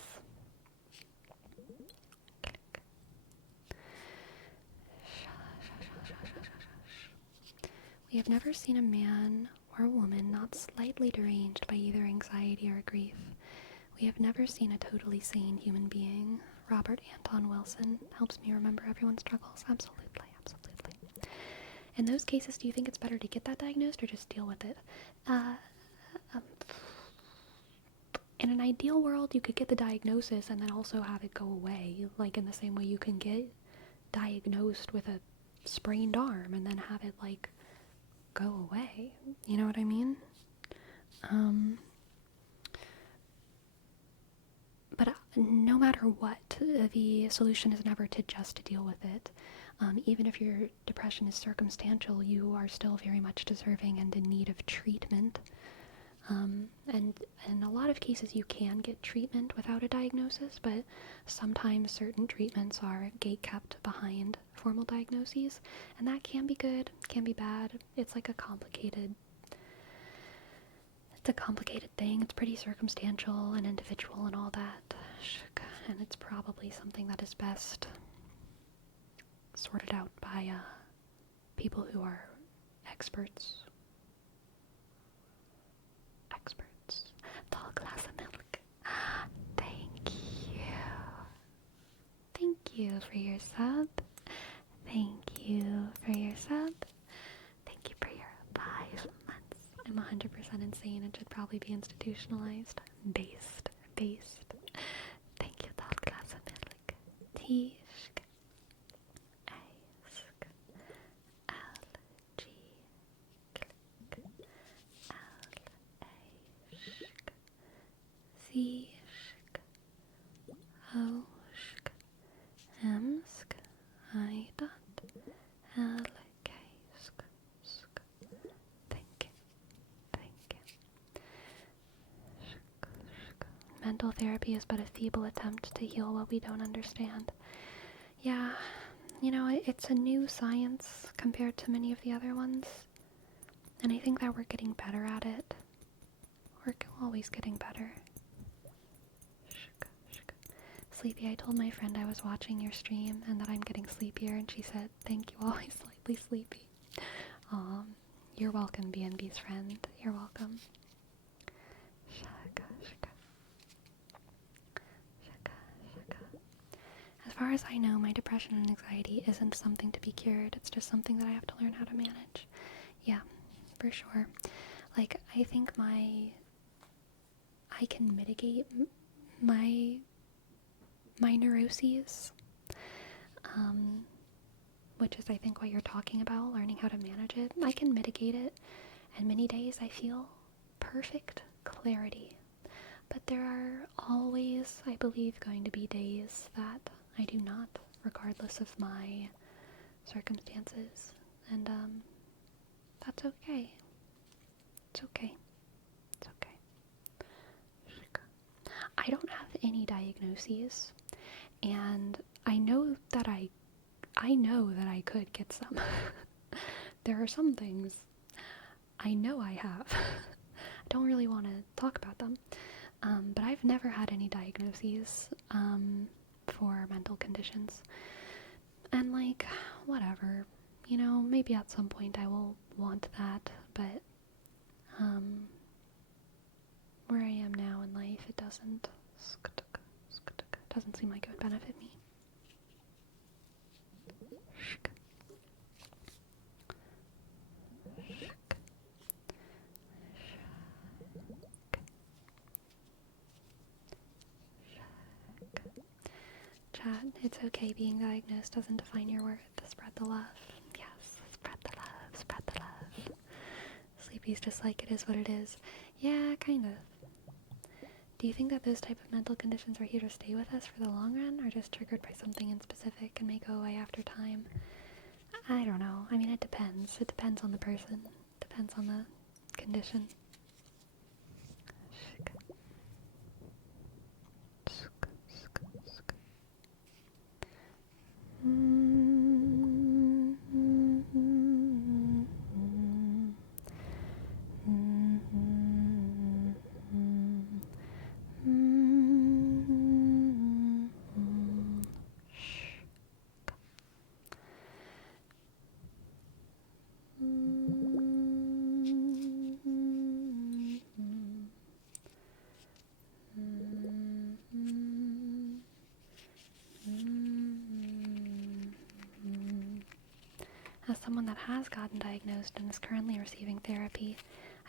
We have never seen a man or a woman not slightly deranged by either anxiety or grief. We have never seen a totally sane human being. Robert Anton Wilson helps me remember everyone's struggles. Absolutely, absolutely. In those cases, do you think it's better to get that diagnosed or just deal with it? In an ideal world, you could get the diagnosis and then also have it go away, like in the same way you can get diagnosed with a sprained arm and then have it, like, go away. You know what I mean? But no matter what, the solution is never to just deal with it. Even if your depression is circumstantial, you are still very much deserving and in need of treatment. And in a lot of cases you can get treatment without a diagnosis, but sometimes certain treatments are gate-kept behind formal diagnoses, and that can be good, can be bad. It's like a complicated thing. It's pretty circumstantial and individual and all that, and it's probably something that is best sorted out by people who are experts. Tall glass of milk. Thank you for your sub. Thank you for your sub. Thank you for your 5 months. I'm 100% insane and should probably be institutionalized. Based. Thank you, tall glass of milk. Tishk. Aisk. LG. Click. L-A-shk. Zishk. Oshk. Emsk. Idat. L-K-sk. Thank you. Mental therapy is but a feeble attempt to heal what we don't understand. Yeah, it's a new science compared to many of the other ones, and I think that we're getting better at it. We're always getting better. Sleepy, I told my friend I was watching your stream and that I'm getting sleepier, and she said, thank you, always slightly sleepy. You're welcome, BNB's friend. You're welcome. As far as I know, my depression and anxiety isn't something to be cured. It's just something that I have to learn how to manage. Yeah, for sure. Like, I think I can mitigate my neuroses, which is, I think, what you're talking about, learning how to manage it. I can mitigate it, and many days I feel perfect clarity. But there are always, I believe, going to be days that I do not, regardless of my circumstances. And that's okay. It's okay. I don't have any diagnoses, and I know that I could get some. There are some things I know I have. I don't really want to talk about them, but I've never had any diagnoses for mental conditions. And, like, whatever, maybe at some point I will want that, but where I am now in life, it doesn't seem like it would benefit me. chat. It's okay being diagnosed doesn't define your worth. Spread the love. Yes, spread the love, spread the love. Sleepy's just like it is what it is. Yeah, kind of. Do you think that those type of mental conditions are here to stay with us for the long run, or just triggered by something in specific and may go away after time? I don't know. I mean, it depends. It depends on the person. Depends on the condition. As someone that has gotten diagnosed and is currently receiving therapy,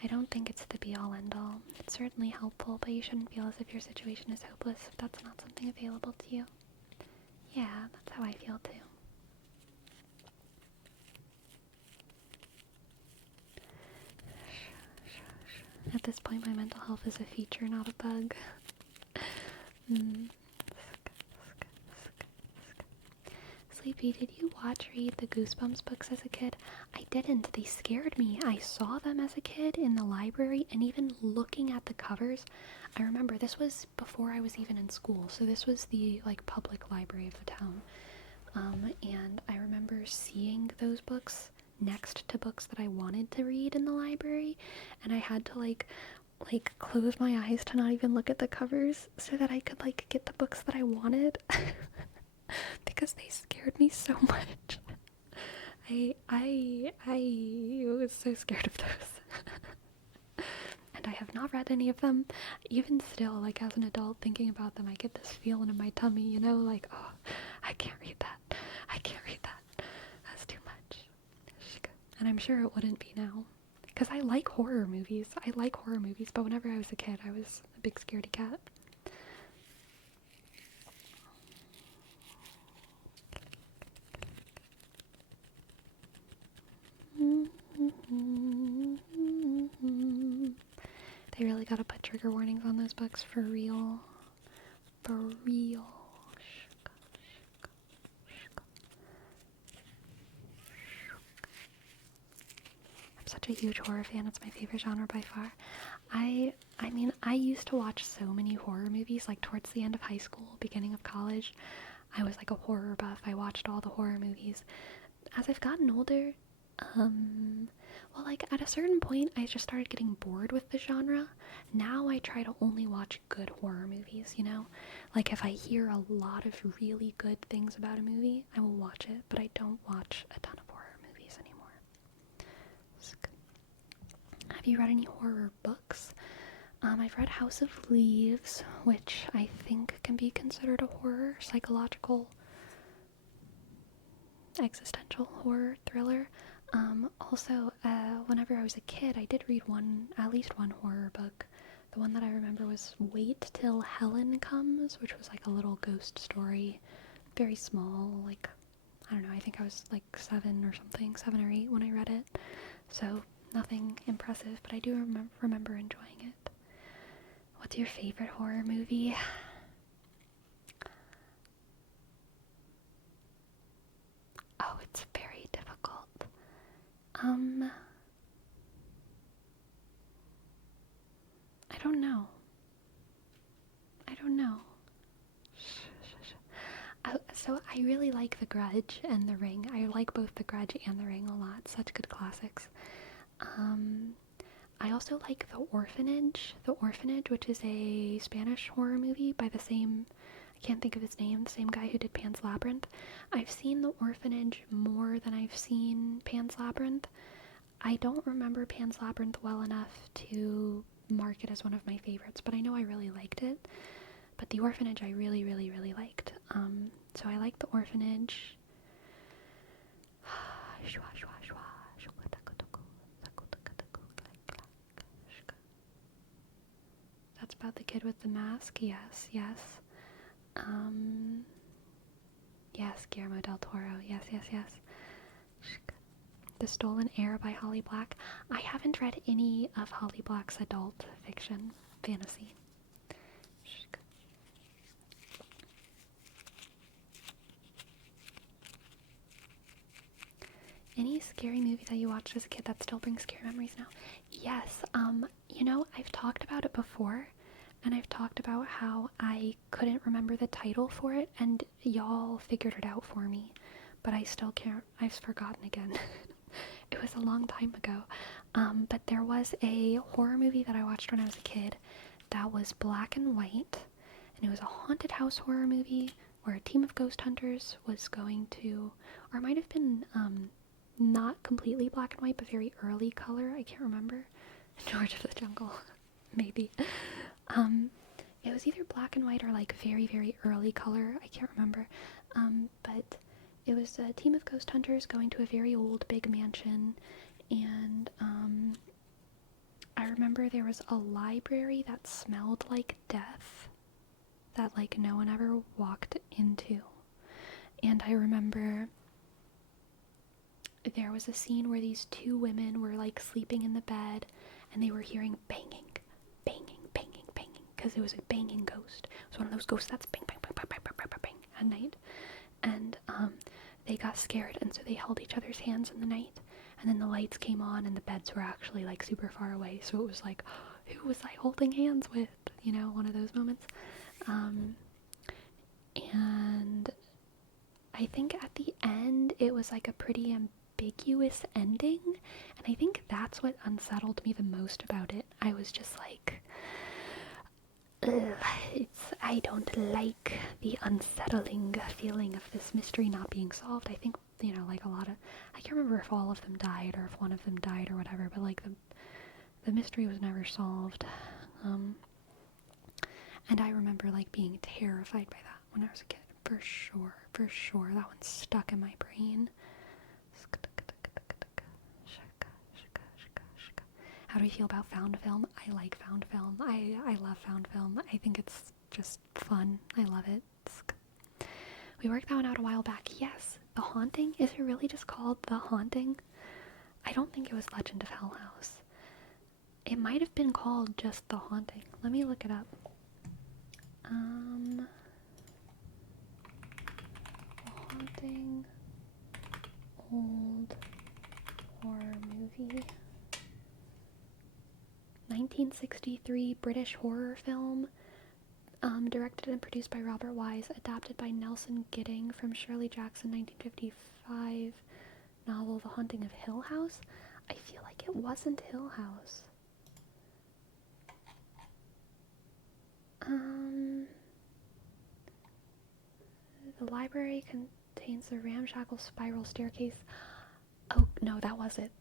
I don't think it's the be-all end-all. It's certainly helpful, but you shouldn't feel as if your situation is hopeless if that's not something available to you. Yeah, that's how I feel too. At this point, my mental health is a feature, not a bug. Sleepy, did you read the Goosebumps books as a kid? I didn't. They scared me. I saw them as a kid in the library, and even looking at the covers, I remember this was before I was even in school, so this was the public library of the town. And I remember seeing those books next to books that I wanted to read in the library, and I had to close my eyes to not even look at the covers so that I could get the books that I wanted. Because they scared me so much. I was so scared of those. And I have not read any of them. Even still, as an adult thinking about them, I get this feeling in my tummy, oh, I can't read that. I can't read that. That's too much. And I'm sure it wouldn't be now. Because I like horror movies. But whenever I was a kid, I was a big scaredy cat. They really gotta put trigger warnings on those books for real. For real. I'm such a huge horror fan. It's my favorite genre by far. I mean, I used to watch so many horror movies, towards the end of high school, beginning of college. I was a horror buff. I watched all the horror movies. As I've gotten older, at a certain point, I just started getting bored with the genre. Now I try to only watch good horror movies, if I hear a lot of really good things about a movie, I will watch it, but I don't watch a ton of horror movies anymore. Have you read any horror books? I've read House of Leaves, which I think can be considered a horror, psychological, existential horror thriller. Also, whenever I was a kid, I did read at least one horror book. The one that I remember was Wait Till Helen Comes, which was a little ghost story. Very small, I don't know, I think I was 7 or 8 when I read it. So, nothing impressive, but I do remember enjoying it. What's your favorite horror movie? Oh, it's very difficult. I don't know. So I really like The Grudge and The Ring. I like both The Grudge and The Ring a lot. Such good classics. I also like The Orphanage. The Orphanage, which is a Spanish horror movie by the same, I can't think of his name, the same guy who did Pan's Labyrinth. I've seen The Orphanage more than I've seen Pan's Labyrinth. I don't remember Pan's Labyrinth well enough to mark it as one of my favorites, but I know I really liked it. But The Orphanage I really, really, really liked. So I like The Orphanage. That's about the kid with the mask. Yes. Yes, Guillermo del Toro. Yes, yes, yes. The Stolen Heir by Holly Black. I haven't read any of Holly Black's adult fiction fantasy. Any scary movie that you watched as a kid that still brings scary memories now? Yes, I've talked about it before, and I've talked about how I couldn't remember the title for it, and y'all figured it out for me, but I still can't, I've forgotten again. It was a long time ago, but there was a horror movie that I watched when I was a kid that was black and white, and it was a haunted house horror movie where a team of ghost hunters was going to, or it might have been, not completely black and white, but very early color. I can't remember. George of the Jungle, maybe. It was either black and white or like very, very early color. I can't remember. But it was a team of ghost hunters going to a very old, big mansion, and I remember there was a library that smelled like death that like no one ever walked into. And I remember there was a scene where these two women were like sleeping in the bed and they were hearing banging, banging, banging, banging, because it was a banging ghost. It was one of those ghosts that's bang, bang, bang, bang, bang, bang, bang, bang at night. And they got scared, and so they held each other's hands in the night, and then the lights came on and the beds were actually like super far away, so it was like, who was I holding hands with? You know, one of those moments. And I think at the end it was like a pretty ambiguous ending, and I think that's what unsettled me the most about it. I was just like, I don't like the unsettling feeling of this mystery not being solved. I think, like a lot of, I can't remember if all of them died or if one of them died or whatever, but like the mystery was never solved. And I remember like being terrified by that when I was a kid. For sure. That one stuck in my brain. How do you feel about found film? I like found film. I love found film. I think it's just fun. I love it. We worked that one out a while back. Yes, The Haunting. Is it really just called The Haunting? I don't think it was Legend of Hell House. It might have been called just The Haunting. Let me look it up. The Haunting old horror movie. 1963 British horror film, directed and produced by Robert Wise, adapted by Nelson Gidding from Shirley Jackson 1955 novel The Haunting of Hill House. I feel like it wasn't Hill House. The library contains a ramshackle spiral staircase. Oh, no, that was it.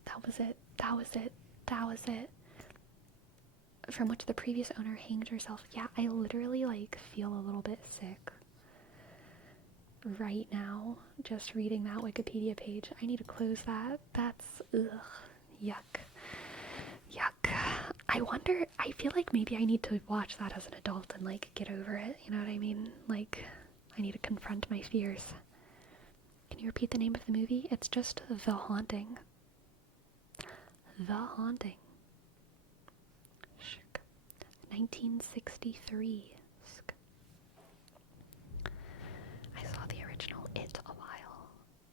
From which the previous owner hanged herself. Yeah, I literally, like, feel a little bit sick right now just reading that Wikipedia page. I need to close that. That's, yuck. I wonder, I feel like maybe I need to watch that as an adult and, like, get over it, you know what I mean? Like, I need to confront my fears. Can you repeat the name of the movie? It's just The Haunting. The Haunting. 1963. I saw the original It a while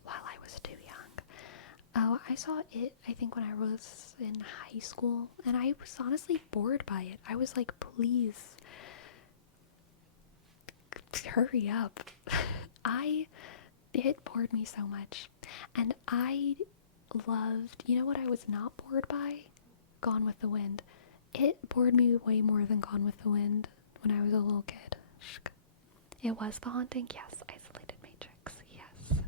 I was too young. Oh, I saw It, I think, when I was in high school, and I was honestly bored by it. I was like, please, hurry up. It bored me so much. And I loved, you know what I was not bored by? Gone with the Wind. It bored me way more than Gone with the Wind when I was a little kid. It was The Haunting? Yes. Isolated Matrix? Yes.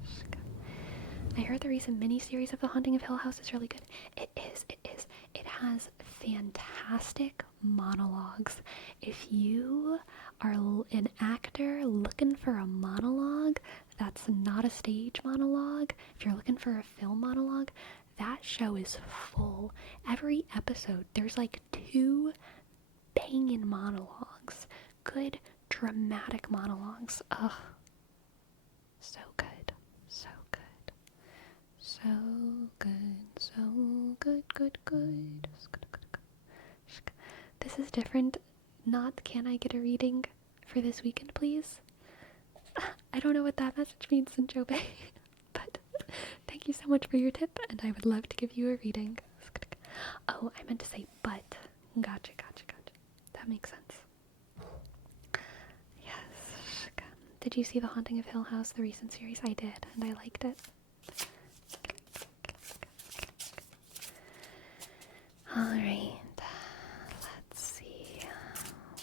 I heard the recent miniseries of The Haunting of Hill House is really good. It is. It has fantastic monologues. If you are an actor looking for a monologue that's not a stage monologue, if you're looking for a film monologue, that show is full. Every episode, there's like 2 banging monologues. Good, dramatic monologues. Ugh. So good. So good, so good, good, good. This is different. Not can I get a reading for this weekend, please? I don't know what that message means in Jobe, but thank you so much for your tip, and I would love to give you a reading. Oh, I meant to say but. Gotcha. That makes sense. Yes. Did you see The Haunting of Hill House, the recent series? I did, and I liked it. Alright, let's see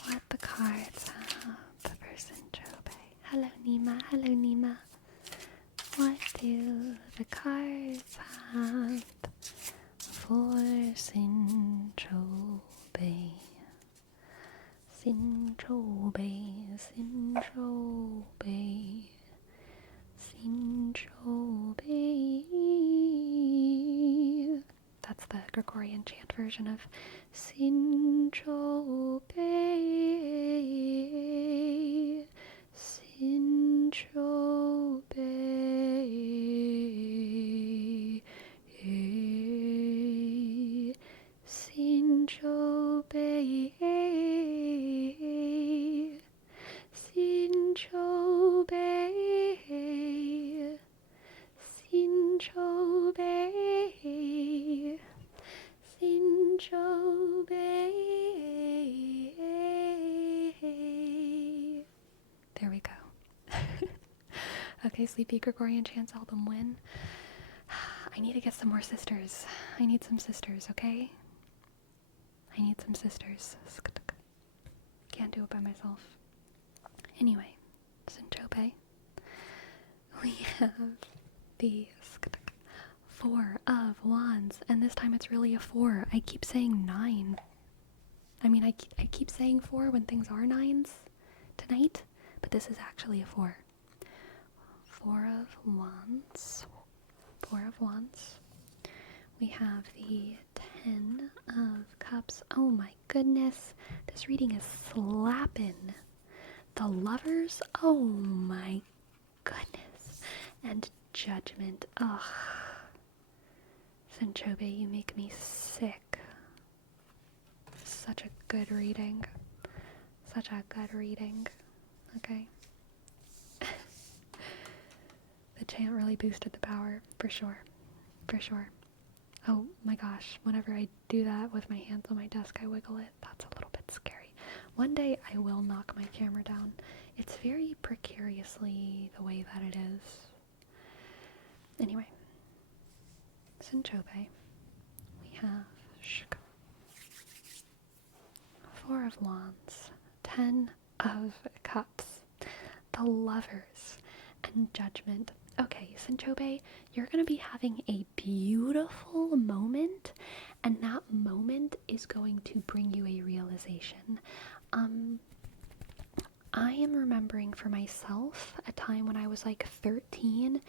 what the cards have for Sinchobe. Hello Nima. What do the cards have for Sinchobe? That's the Gregorian chant version of Sinchobe. There we go. Okay, Sleepy Gregorian Chants album win. I need to get some more sisters. I need some sisters, okay? I need some sisters. Can't do it by myself. Anyway, Sinchobe. We have the Four of Wands, and this time it's really a 4. I keep saying 9. I mean, I keep saying 4 when things are 9s tonight, but this is actually a 4. Four of Wands. We have the 10 of Cups. Oh my goodness, this reading is slapping. The Lovers. Oh my goodness. And Judgment. Ugh. Sinchobe, you make me sick. Such a good reading. Okay. The chant really boosted the power, for sure. Oh my gosh, whenever I do that with my hands on my desk, I wiggle it. That's a little bit scary. One day I will knock my camera down. It's very precariously the way that it is. Anyway, Sinchobe, we have Four of Wands, 10 of Cups, the Lovers, and Judgment. Okay, Sinchobe, you're going to be having a beautiful moment, and that moment is going to bring you a realization. I am remembering for myself a time when I was like 13,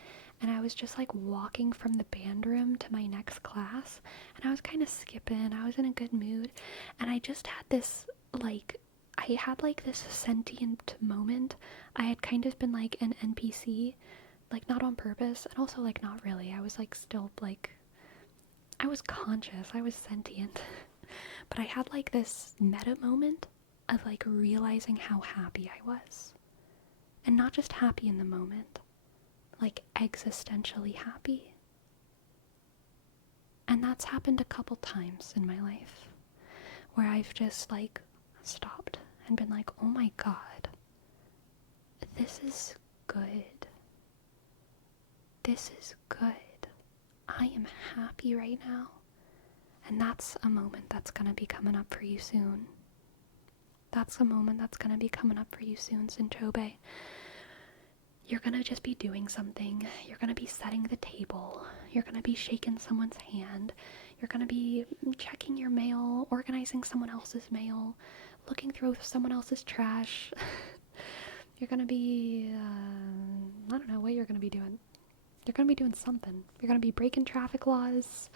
and I was just like walking from the band room to my next class, and I was kind of skipping. I was in a good mood, and I just had this this sentient moment. I had kind of been like an NPC, like not on purpose, and also like not really. I was like still like, I was conscious, I was sentient, but I had like this meta moment of like realizing how happy I was. And not just happy in the moment, like existentially happy. And that's happened a couple times in my life, where I've just like stopped and been like, oh my god, this is good. This is good. I am happy right now. And that's a moment that's gonna be coming up for you soon. Sinchobe. You're gonna just be doing something. You're gonna be setting the table. You're gonna be shaking someone's hand. You're gonna be checking your mail, organizing someone else's mail, looking through someone else's trash. You're gonna be, I don't know what you're gonna be doing. You're gonna be doing something. You're gonna be breaking traffic laws.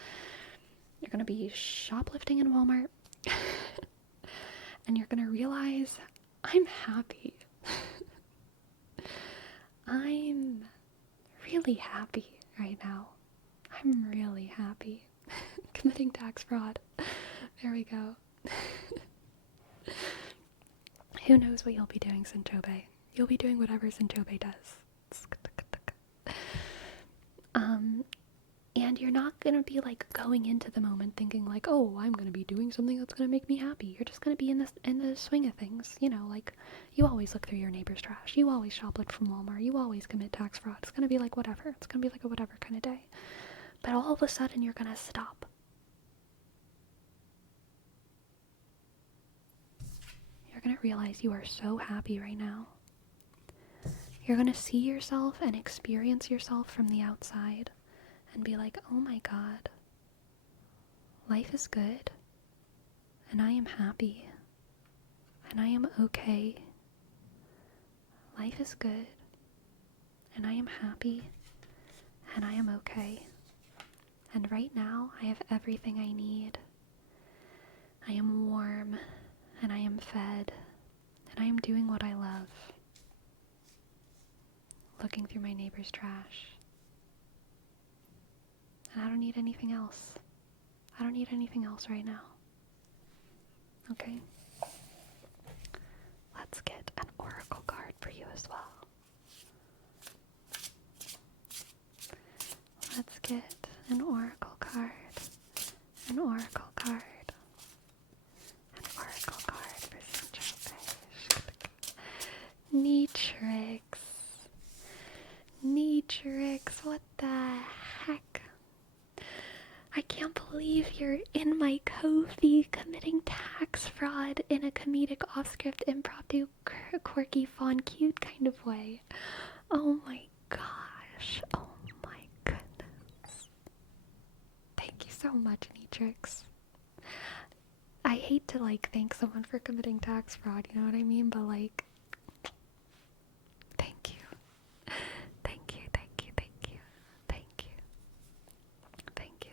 You're gonna be shoplifting in Walmart. And you're gonna realize, I'm happy. I'm really happy right now. I'm I'm really happy. Committing tax fraud. There we go. Who knows what you'll be doing, Sinchobe? You'll be doing whatever Sinchobe does. And you're not gonna be like going into the moment thinking like, oh, I'm gonna be doing something that's gonna make me happy. You're just gonna be in the swing of things, you know, like you always look through your neighbor's trash, you always shoplift from Walmart, you always commit tax fraud. It's gonna be like whatever. It's gonna be like a whatever kind of day. But all of a sudden you're gonna stop. You're gonna realize you are so happy right now. You're gonna see yourself and experience yourself from the outside and be like, oh my god, life is good, and I am happy, and I am okay. Life is good, and I am happy, and I am okay. And right now, I have everything I need. I am warm, and I am fed, and I am doing what I love. Looking through my neighbor's trash. And I don't need anything else. I don't need anything else right now. Okay? Let's get an oracle card for you as well. Let's get an oracle card. An oracle card. An oracle card for Sinchobe. Neatrix. Neatrix, what the heck? I can't believe you're in my Cobe committing tax fraud in a comedic off-script impromptu quirky fun cute kind of way. Oh my gosh. Oh my goodness. Thank you so much, Neatrix. I hate to like thank someone for committing tax fraud, you know what I mean? But like, thank you. Thank you, thank you, thank you. Thank you. Thank you.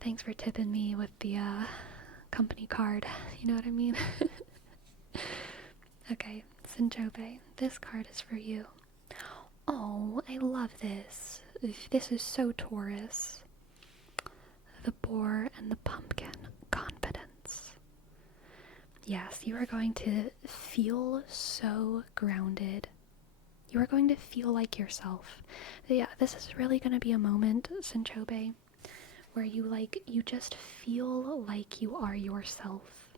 Thanks for tipping me with the company card, you know what I mean? Okay, Sinchobe, this card is for you. Oh, I love this. This is so Taurus. The boar and the pumpkin. Confidence. Yes, you are going to feel so grounded. You are going to feel like yourself. Yeah, this is really going to be a moment, Sinchobe, where you just feel like you are yourself.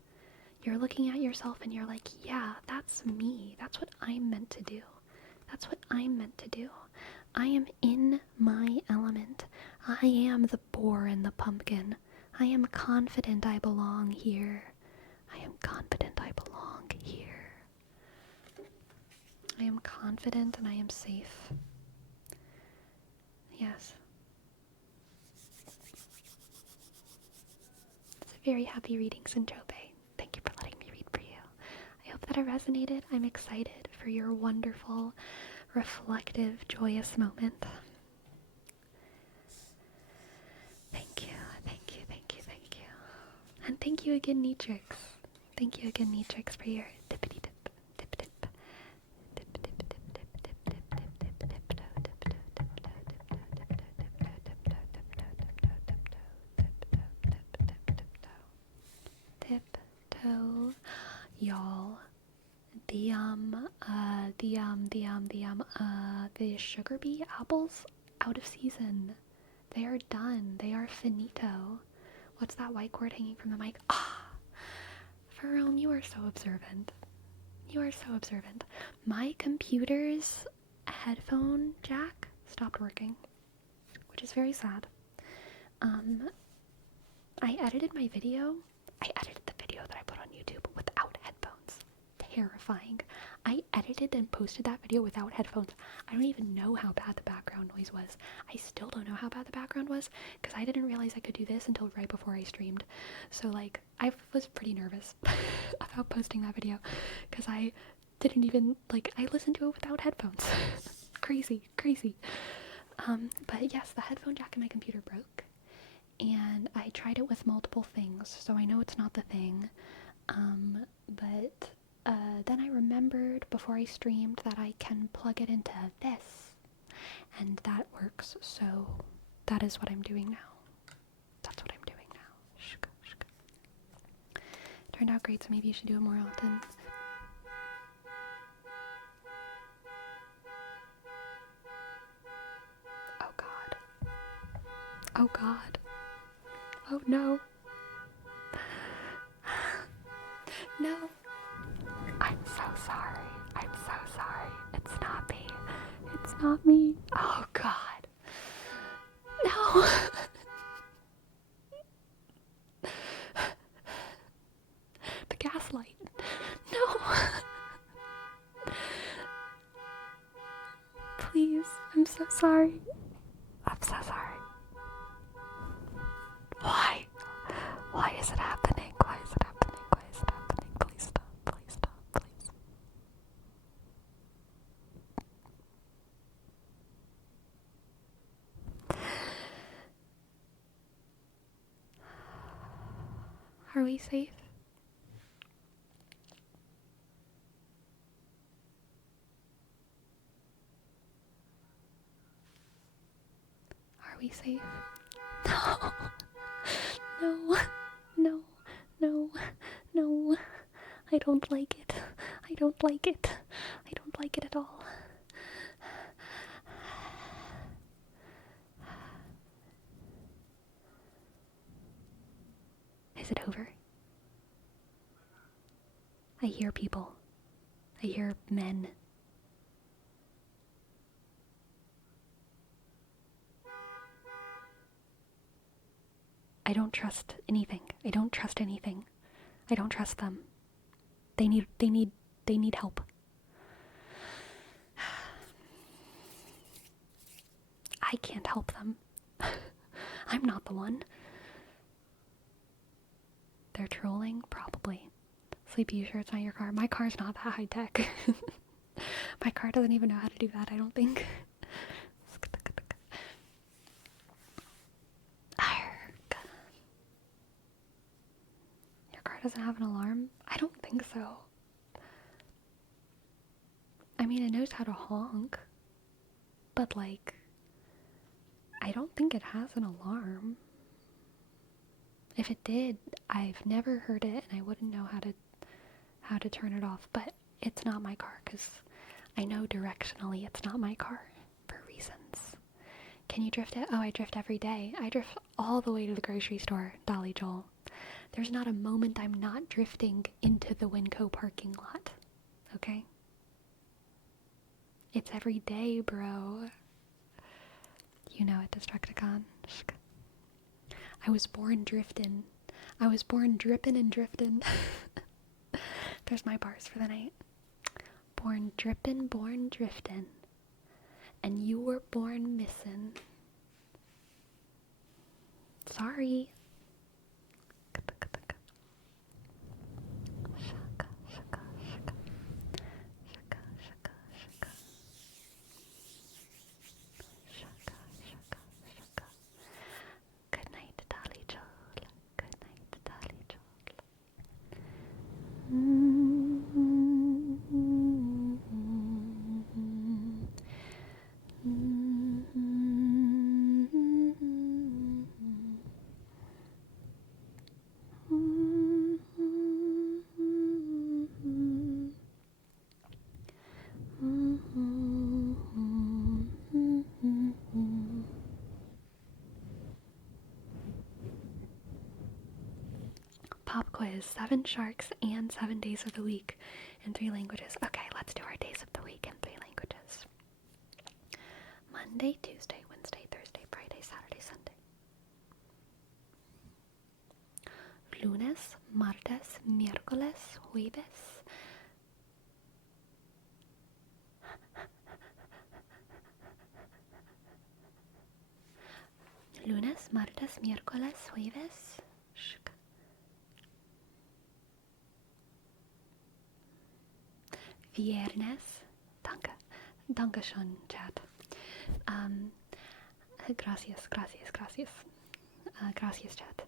You're looking at yourself and you're like, yeah, that's me. That's what I'm meant to do. That's what I'm meant to do. I am in my element. I am the boar and the pumpkin. I am confident I belong here. I am confident I belong here. I am confident and I am safe. Yes. It's a very happy reading, Sinchobe. Thank you for letting me read for you. I hope that it resonated. I'm excited for your wonderful, reflective, joyous moment. Thank you, thank you, thank you, thank you. And thank you again, Neatrix. Thank you again, Neatrix, for your tippity tip, tip tip. Tiptoe, y'all. The sugar bee apples out of season. They are done. They are finito. What's that white cord hanging from the mic? Ah, Fome, you are so observant. You are so observant. My computer's headphone jack stopped working, which is very sad. I edited my video. I edited the video that I put on YouTube without headphones. Terrifying. I edited and posted that video without headphones. I don't even know how bad the background noise was. I still don't know how bad the background was because I didn't realize I could do this until right before I streamed. So like, I was pretty nervous about posting that video because I didn't even, like, I listened to it without headphones. Crazy. But yes, the headphone jack in my computer broke. And I tried it with multiple things, so I know it's not the thing. But then I remembered before I streamed that I can plug it into this. and that works, so that is what I'm doing now. That's what I'm doing now. Shka, shka. Turned out great, so maybe you should do it more often. Oh god. Oh god. Oh no. No. I'm so sorry. I'm so sorry. It's not me. It's not me. Oh god. No. The gaslight. No. Please. I'm so sorry. I'm so sorry. Why? Why is it happening? Why is it happening? Why is it happening? Please stop. Please stop. Please. Are we safe? Are we safe? No. No. No. No. No. I don't like it. I don't like it. I don't like it at all. Is it over? I hear people. I hear men. I don't trust anything. I don't trust anything. I don't trust them. They need help. I can't help them. I'm not the one. They're trolling? Probably. Sleepy, you sure it's not your car? My car's not that high tech. My car doesn't even know how to do that, I don't think. Your car doesn't have an alarm? I don't think so. I mean, it knows how to honk. But, like, I don't think it has an alarm. If it did, I've never heard it, and I wouldn't know how to turn it off. But it's not my car, because I know directionally it's not my car for reasons. Can you drift it? Oh, I drift every day. I drift all the way to the grocery store, Dolly Joel. There's not a moment I'm not drifting into the Winco parking lot. Okay? It's every day, bro. You know it, Destructicon. I was born driftin'. I was born drippin' and driftin'. There's my bars for the night. Born drippin', born driftin'. And you were born missin'. Sorry. Shaka, shaka, shaka. Shaka, shaka, shaka. Shaka, shaka, shaka. Good night, Dolly Joel. Good night, Dolly Joel. Pop quiz, 7 sharks and 7 days of the week in 3 languages. Okay, let's do our days of the week in 3 languages. Monday, Tuesday, Wednesday, Thursday, Friday, Saturday, Sunday. Lunes, martes, miércoles, jueves. Lunes, martes, miércoles, jueves. Viernes, danke schön, chat. Gracias, chat.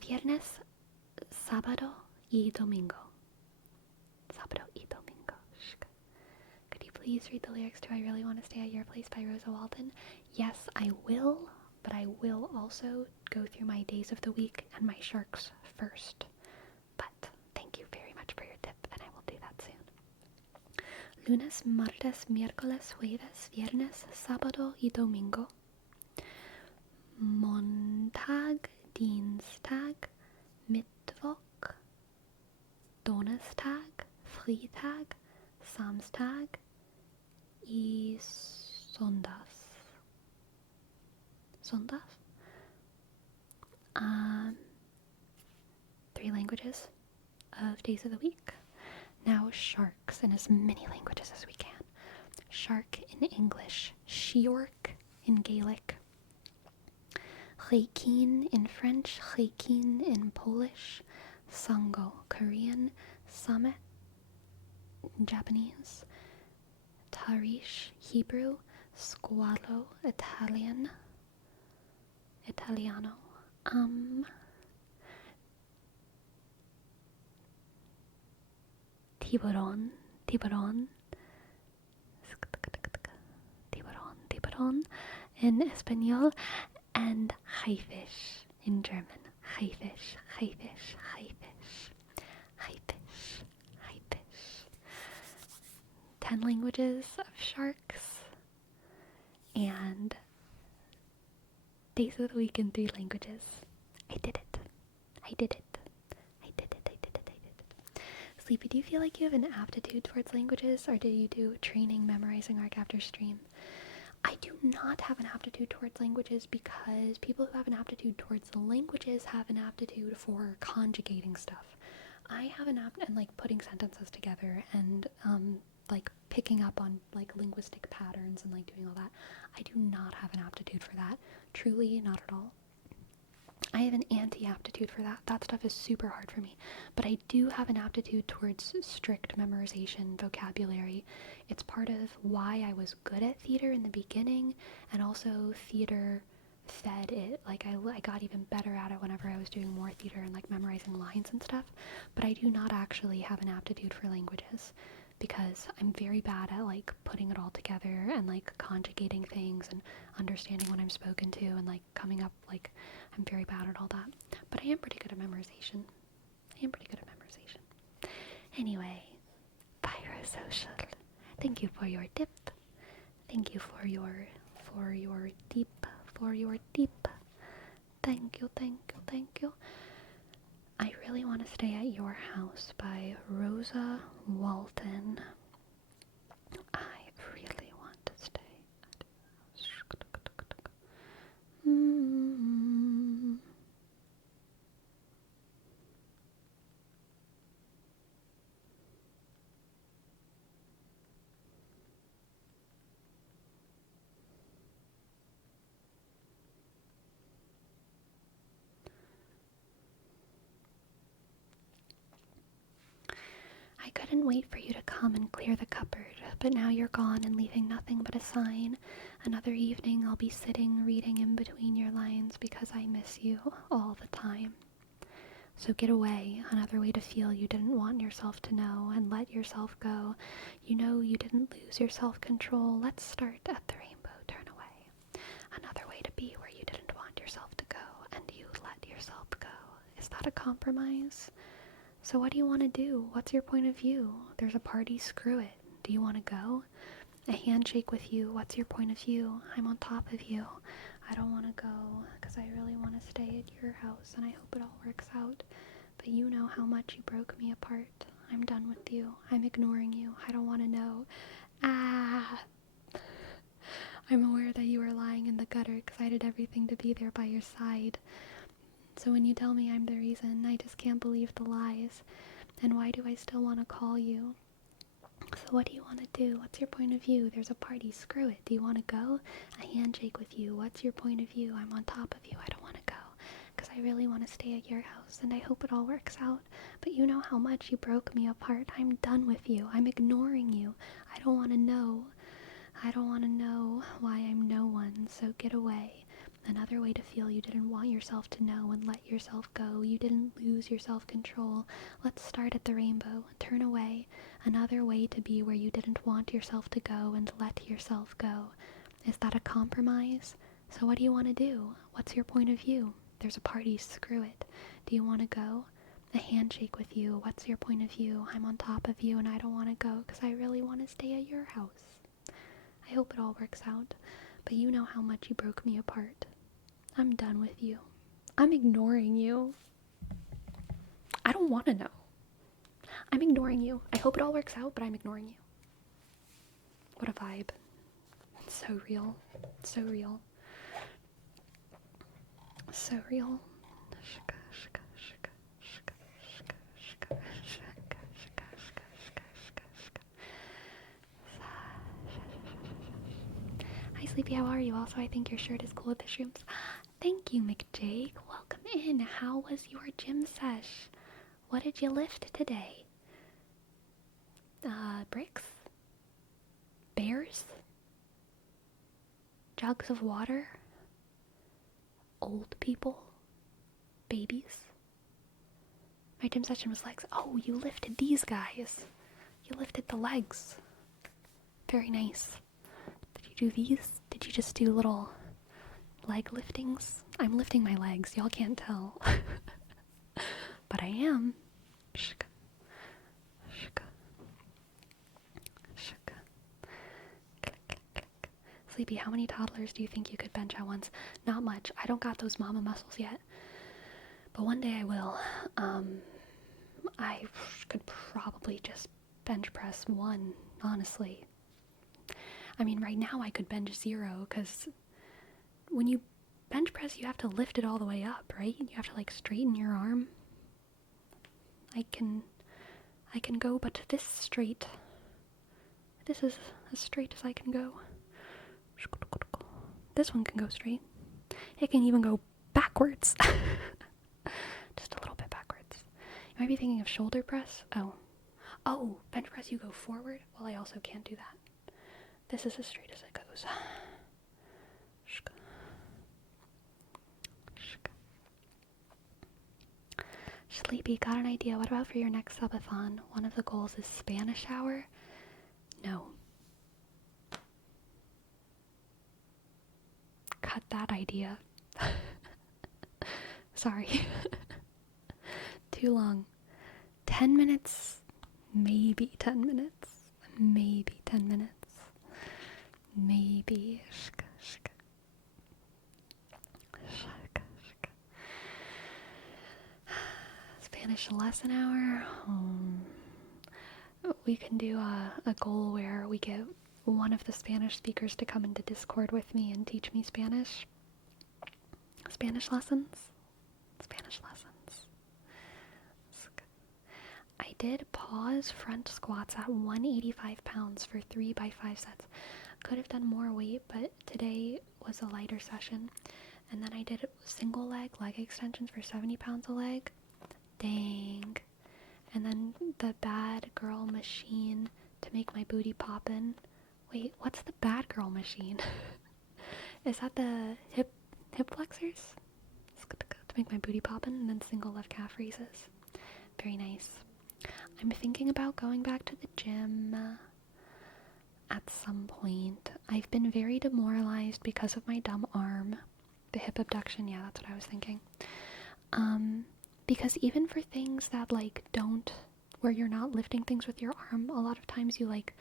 Viernes, sábado y domingo. Could you please read the lyrics to I Really Want to Stay at Your Place by Rosa Walton? Yes, I will, but I will also go through my days of the week and my sharks first. But thank you very much for your tip, and I will do that soon. Lunes, martes, miércoles, jueves, viernes, sábado y domingo. Montag, Dienstag, Mittwoch, Donnerstag, Freitag, Samstag y Sonntag. Sonntag? 3 languages of days of the week. Now sharks in as many languages as we can. Shark in English, Shiork in Gaelic, Rekin in French, Rekin in Polish, Sango Korean, Samet Japanese, Tarish Hebrew, Squalo Italiano, tiburon in Espanol, and haifish in German. Haifish. 10 languages of sharks, and days of the week in 3 languages. I did it. Sleepy, do you feel like you have an aptitude towards languages, or did you do training memorizing ARC after stream? I do not have an aptitude towards languages because people who have an aptitude towards the languages have an aptitude for conjugating stuff. I have an and like putting sentences together and like picking up on like linguistic patterns and like doing all that. I do not have an aptitude for that. Truly, not at all. I have an anti-aptitude for that. That stuff is super hard for me. But I do have an aptitude towards strict memorization, vocabulary. It's part of why I was good at theater in the beginning, and also theater fed it. Like I got even better at it whenever I was doing more theater and like memorizing lines and stuff. But I do not actually have an aptitude for languages, because I'm very bad at like putting it all together and like conjugating things and understanding what I'm spoken to and like coming up, like I'm very bad at all that. But I am pretty good at memorization. Anyway, Pyrosocial, thank you for your tip. Thank you for your deep. Thank you. I Really Want to Stay at Your House by Rosa Walton. I really want to stay at your house. I couldn't wait for you to come and clear the cupboard, but now you're gone and leaving nothing but a sign. Another evening I'll be sitting reading in between your lines because I miss you all the time. So get away, another way to feel you didn't want yourself to know, and let yourself go. You know you didn't lose your self-control. Let's start at the rainbow, turn away. Another way to be where you didn't want yourself to go, and you let yourself go. Is that a compromise? So what do you want to do? What's your point of view? There's a party, screw it. Do you want to go? A handshake with you, what's your point of view? I'm on top of you. I don't want to go because I really want to stay at your house and I hope it all works out. But you know how much you broke me apart. I'm done with you. I'm ignoring you. I don't want to know. I'm aware that you were lying in the gutter because I did everything to be there by your side. So when you tell me I'm the reason, I just can't believe the lies. And why do I still want to call you? So what do you want to do? What's your point of view? There's a party, screw it. Do you want to go? A handshake with you. What's your point of view? I'm on top of you. I don't want to go because I really want to stay at your house and I hope it all works out. But you know how much you broke me apart. I'm done with you. I'm ignoring you. I don't want to know. I don't want to know why I'm no one, so get away. Another way to feel you didn't want yourself to know and let yourself go. You didn't lose your self-control. Let's start at the rainbow. Turn away. Another way to be where you didn't want yourself to go and let yourself go. Is that a compromise? So what do you want to do? What's your point of view? There's a party, screw it. Do you want to go? A handshake with you. What's your point of view? I'm on top of you and I don't want to go because I really want to stay at your house. I hope it all works out, but you know how much you broke me apart. I'm done with you. I'm ignoring you. I don't want to know. I'm ignoring you. I hope it all works out, but I'm ignoring you. What a vibe. It's so real. So real. So real. Hi Sleepy, how are you? Also, I think your shirt is cool with the shrooms. Thank you, McJake. Welcome in. How was your gym sesh? What did you lift today? Bricks? Bears? Jugs of water? Old people? Babies? My gym session was legs. Oh, you lifted these guys. You lifted the legs. Very nice. Did you do these? Did you just do little leg liftings? I'm lifting my legs. Y'all can't tell. But I am. Shka. Shka. Shka. Click, click, click. Sleepy, how many toddlers do you think you could bench at once? Not much. I don't got those mama muscles yet. But one day I will. I could probably just bench press one, honestly. I mean, right now I could bench 0, because when you bench press, you have to lift it all the way up, right? You have to, like, straighten your arm. I can go but this straight. This is as straight as I can go. This one can go straight. It can even go backwards. Just a little bit backwards. You might be thinking of shoulder press. Oh, bench press you go forward? Well, I also can't do that. This is as straight as it goes. Sleepy, got an idea. What about for your next subathon? One of the goals is Spanish hour? No. Cut that idea. Sorry. Too long. 10 minutes? Maybe 10 minutes. Maybe 10 minutes. Maybe. Spanish lesson hour. We can do a goal where we get one of the Spanish speakers to come into Discord with me and teach me Spanish. Spanish lessons. Spanish lessons. I did pause front squats at 185 pounds for 3x5 sets. Could have done more weight, but today was a lighter session. And then I did single leg extensions for 70 pounds a leg. Dang. And then the bad girl machine to make my booty poppin'. Wait, what's the bad girl machine? Is that the hip flexors? To make my booty poppin', and then single left calf raises. Very nice. I'm thinking about going back to the gym at some point. I've been very demoralized because of my dumb arm. The hip abduction, yeah, that's what I was thinking. Because even for things that, like, where you're not lifting things with your arm, a lot of times you, like,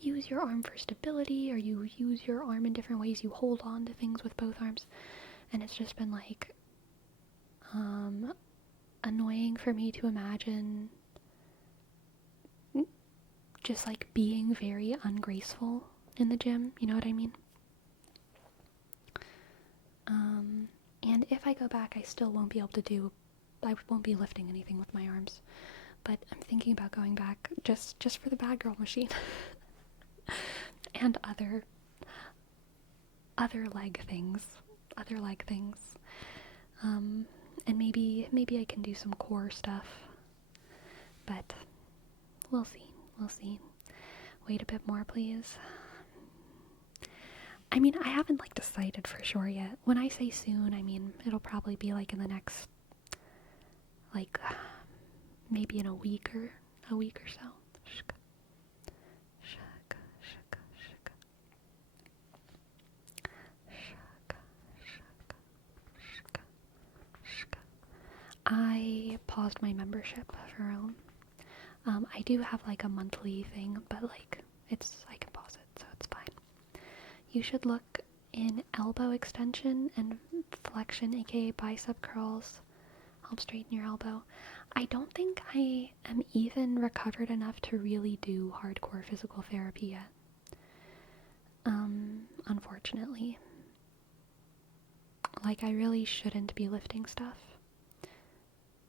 use your arm for stability, or you use your arm in different ways. You hold on to things with both arms. And it's just been, like, annoying for me to imagine just, like, being very ungraceful in the gym. You know what I mean? And if I go back, I still won't be able to I won't be lifting anything with my arms. But I'm thinking about going back just for the bad girl machine. And other leg things. And maybe I can do some core stuff. But we'll see. Wait a bit more, please. I mean, I haven't like decided for sure yet. When I say soon, I mean it'll probably be like in the next, like, maybe in a week or so. I paused my membership for Rome. I do have like a monthly thing, but like I can pause it, so it's fine. You should look in elbow extension and flexion, aka bicep curls. Help straighten your elbow. I don't think I am even recovered enough to really do hardcore physical therapy yet. Unfortunately. Like, I really shouldn't be lifting stuff.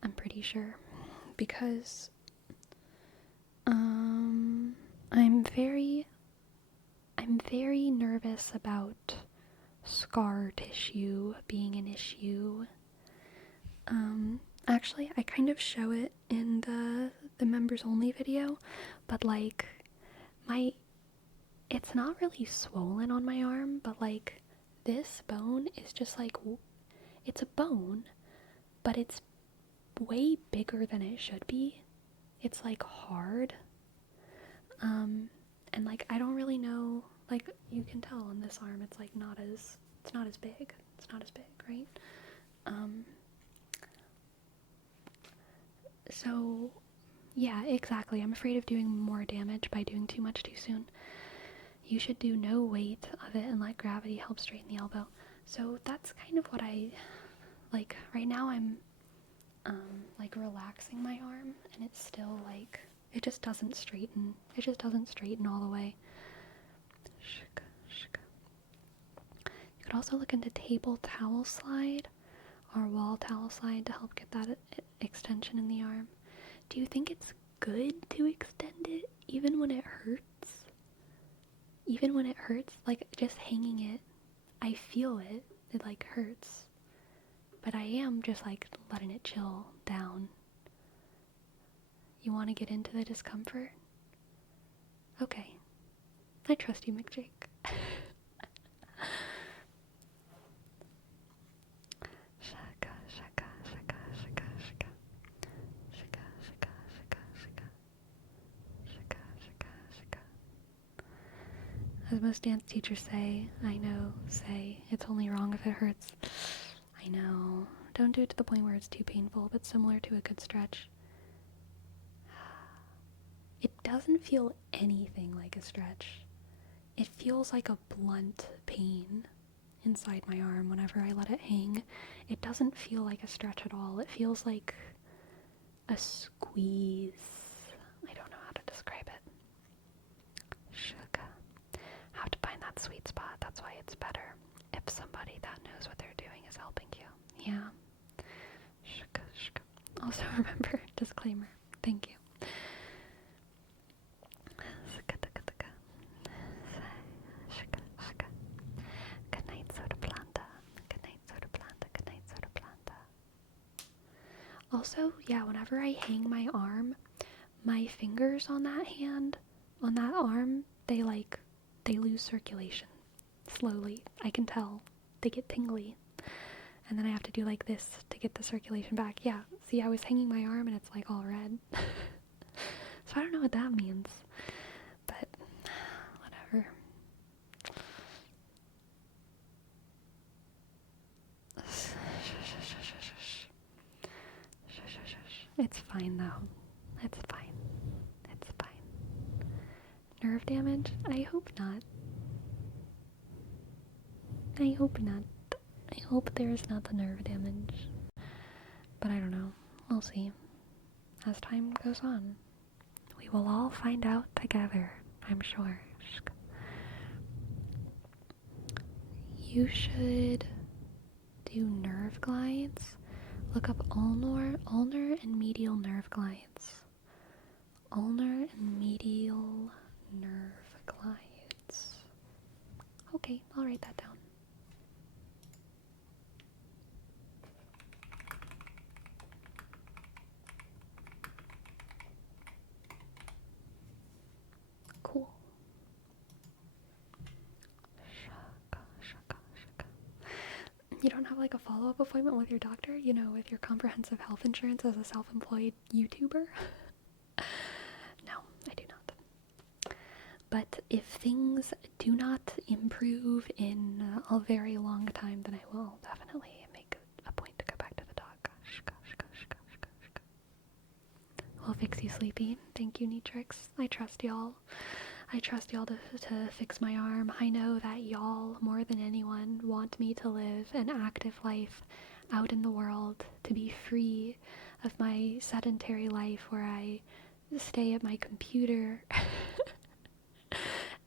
I'm pretty sure. Because, I'm very nervous about scar tissue being an issue. Actually, I kind of show it in the members only video, but like, it's not really swollen on my arm, but like, this bone is just like, it's a bone, but it's way bigger than it should be. It's like hard. And like, I don't really know, like, you can tell on this arm, it's like it's not as big. It's not as big, right? So, yeah, exactly. I'm afraid of doing more damage by doing too much too soon. You should do no weight of it and let gravity help straighten the elbow. So that's kind of what I, like, right now I'm, like, relaxing my arm, and it's still, like, it just doesn't straighten all the way. You could also look into table towel slide or wall towel slide to help get that extension in the arm. Do you think it's good to extend it even when it hurts? Even when it hurts, like, just hanging it, I feel it like hurts, but I am just like letting it chill down. You want to get into the discomfort? Okay, I trust you, McJake. As most dance teachers say, it's only wrong if it hurts. I know. Don't do it to the point where it's too painful, but similar to a good stretch. It doesn't feel anything like a stretch. It feels like a blunt pain inside my arm whenever I let it hang. It doesn't feel like a stretch at all. It feels like a squeeze. I don't know how to describe it. How to find that sweet spot. That's why it's better if somebody that knows what they're doing is helping you. Yeah. Also remember, disclaimer. Thank you. Good night, soda planta. Good night, soda planta. Good night, soda planta. Also, yeah, whenever I hang my arm, my fingers on that hand, on that arm, they lose circulation. Slowly. I can tell. They get tingly. And then I have to do like this to get the circulation back. Yeah, see, I was hanging my arm and it's like all red. So I don't know what that means. But, whatever. It's fine though. It's fine. It's fine. Nerve damage? I hope not. I hope not. I hope there is not the nerve damage. But I don't know. We'll see. As time goes on. We will all find out together, I'm sure. You should do nerve glides. Look up ulnar and medial nerve glides. Ulnar and medial nerve glides. Okay, I'll write that down. Cool. Shaka, like a follow-up appointment with your doctor, you know, with your comprehensive health insurance as a self-employed YouTuber? No, I do not. But if things do not improve in a very long time, then I will definitely make a point to go back to the dog. Gosh. We'll fix you, Sleepy. Thank you, Neatrix. I trust y'all. I trust y'all to fix my arm. I know that y'all, more than anyone, want me to live an active life out in the world, to be free of my sedentary life where I stay at my computer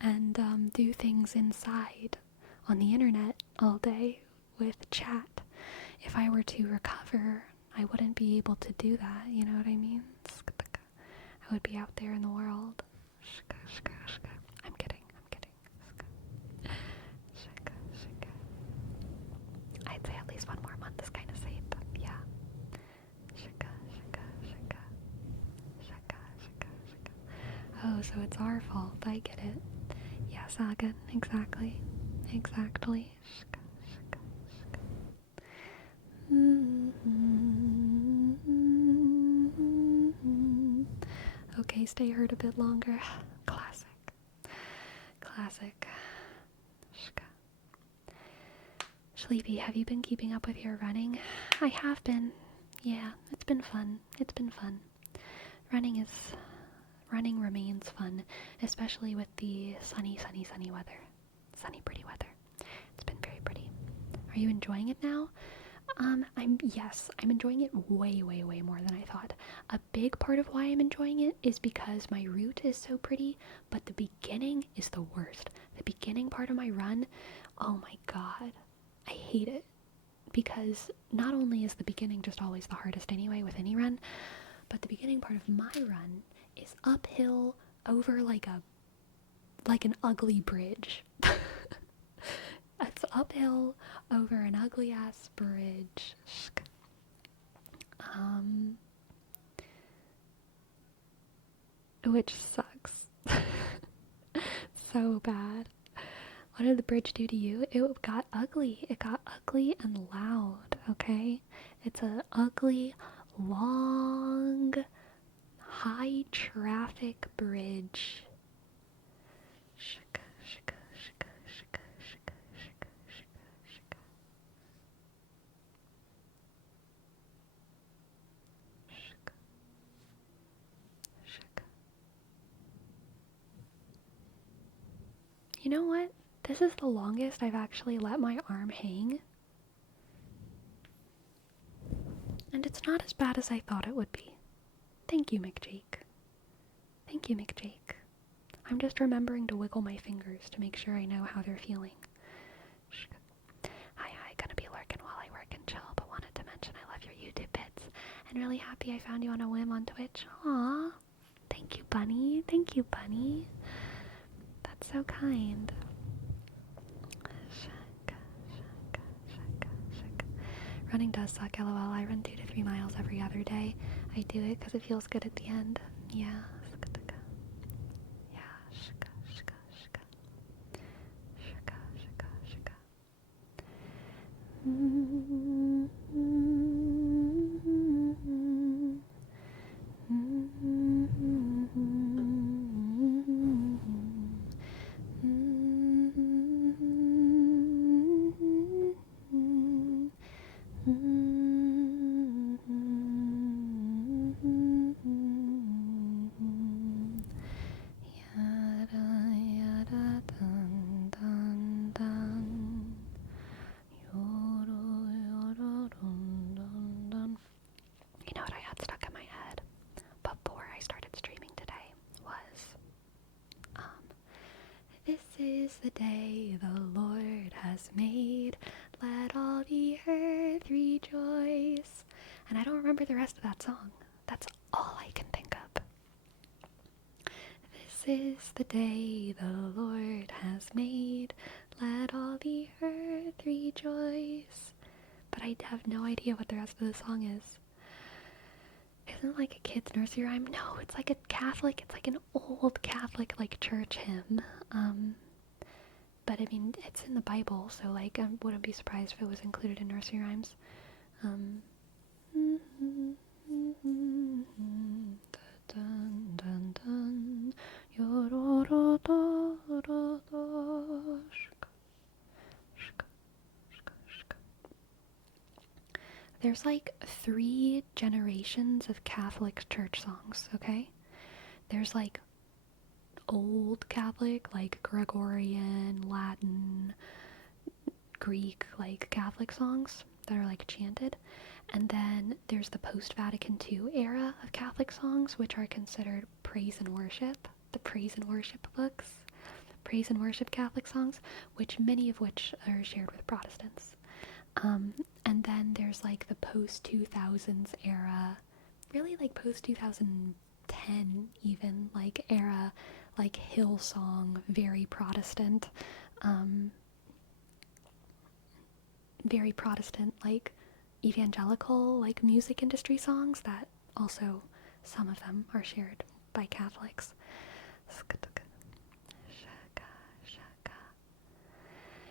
and do things inside on the internet all day with chat. If I were to recover, I wouldn't be able to do that, you know what I mean? I would be out there in the world. I'm kidding. I'd say at least 1 more month is kind of safe, but yeah. Oh, so it's our fault. I get it. Yeah, Saga. Exactly. Okay, stay hurt a bit longer. Classic. Sleepy, have you been keeping up with your running? I have been. Yeah, it's been fun. Running remains fun, especially with the sunny weather. Sunny, pretty weather. It's been very pretty. Are you enjoying it now? I'm enjoying it way more than I thought. A big part of why I'm enjoying it is because my route is so pretty, but the beginning is the worst. The beginning part of my run, oh my god, I hate it. Because not only is the beginning just always the hardest anyway with any run, but the beginning part of my run is uphill over like an ugly bridge. It's uphill over an ugly ass bridge. Which sucks. So bad. What did the bridge do to you? It got ugly. It got ugly and loud, okay? It's a ugly, long, high traffic bridge. You know what? This is the longest I've actually let my arm hang. And it's not as bad as I thought it would be. Thank you, McJake. I'm just remembering to wiggle my fingers to make sure I know how they're feeling. Hi, gonna be lurking while I work and chill, but wanted to mention I love your YouTube bits, and really happy I found you on a whim on Twitch. Aww. Thank you, Bunny. That's so kind. Running does suck, lol. I run 2 to 3 miles every other day. I do it because it feels good at the end. Yeah. The day the Lord has made, let all the earth rejoice. And I don't remember the rest of that song. That's all I can think of. This is the day the Lord has made, let all the earth rejoice. But I have no idea what the rest of the song is. Isn't it like a kid's nursery rhyme? No, it's like a Catholic, it's like an old Catholic, like, church hymn. But I mean, it's in the Bible, so like I wouldn't be surprised if it was included in nursery rhymes. Um, There's like 3 generations of Catholic church songs, okay? There's like old Catholic, like Gregorian, Latin, Greek, like Catholic songs that are like chanted. And then there's the post-Vatican II era of Catholic songs, which are considered praise and worship, the praise and worship books, praise and worship Catholic songs, many of which are shared with Protestants. And then there's like the post-2000s era, really like post-2010 even, like era, like Hillsong, very Protestant, like evangelical, like music industry songs that also, some of them are shared by Catholics.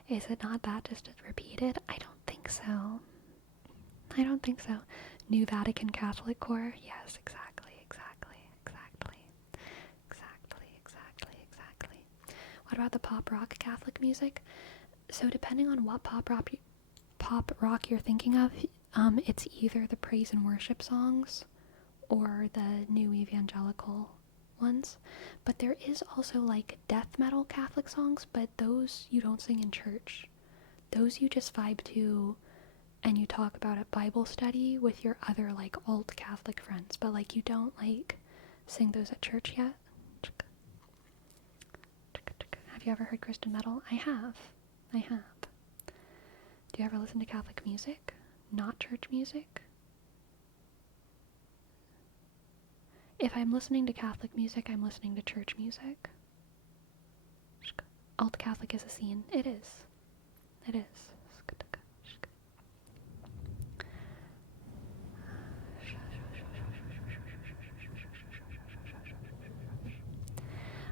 Is it not that just repeated? I don't think so. New Vatican Catholic Choir? Yes, exactly. What about the pop rock Catholic music? So depending on what pop rock you're thinking of, it's either the praise and worship songs or the new evangelical ones. But there is also like death metal Catholic songs, but those you don't sing in church. Those you just vibe to and you talk about at Bible study with your other like alt Catholic friends, but like you don't like sing those at church yet. Have you ever heard Christian metal? I have. Do you ever listen to Catholic music? Not church music? If I'm listening to Catholic music, I'm listening to church music. Alt Catholic is a scene. It is.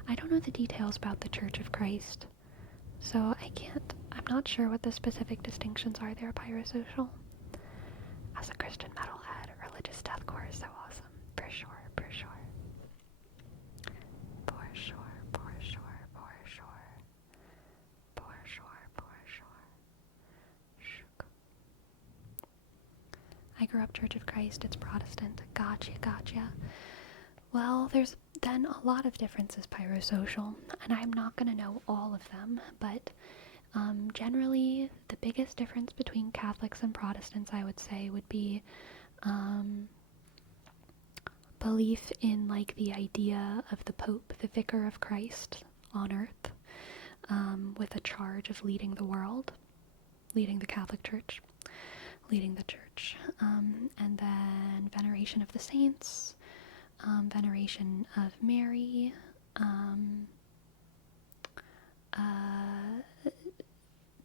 I don't know the details about the Church of Christ, so I'm not sure what the specific distinctions are there, Pyrosocial. As a Christian metalhead, religious deathcore is so awesome. For sure. I grew up Church of Christ, it's Protestant. Gotcha. Well, there's then a lot of differences, Pyrosocial, and I'm not going to know all of them, but generally the biggest difference between Catholics and Protestants, I would say, would be belief in like the idea of the Pope, the Vicar of Christ on earth, with a charge of leading the world, leading the Catholic Church, and then veneration of the saints, veneration of Mary,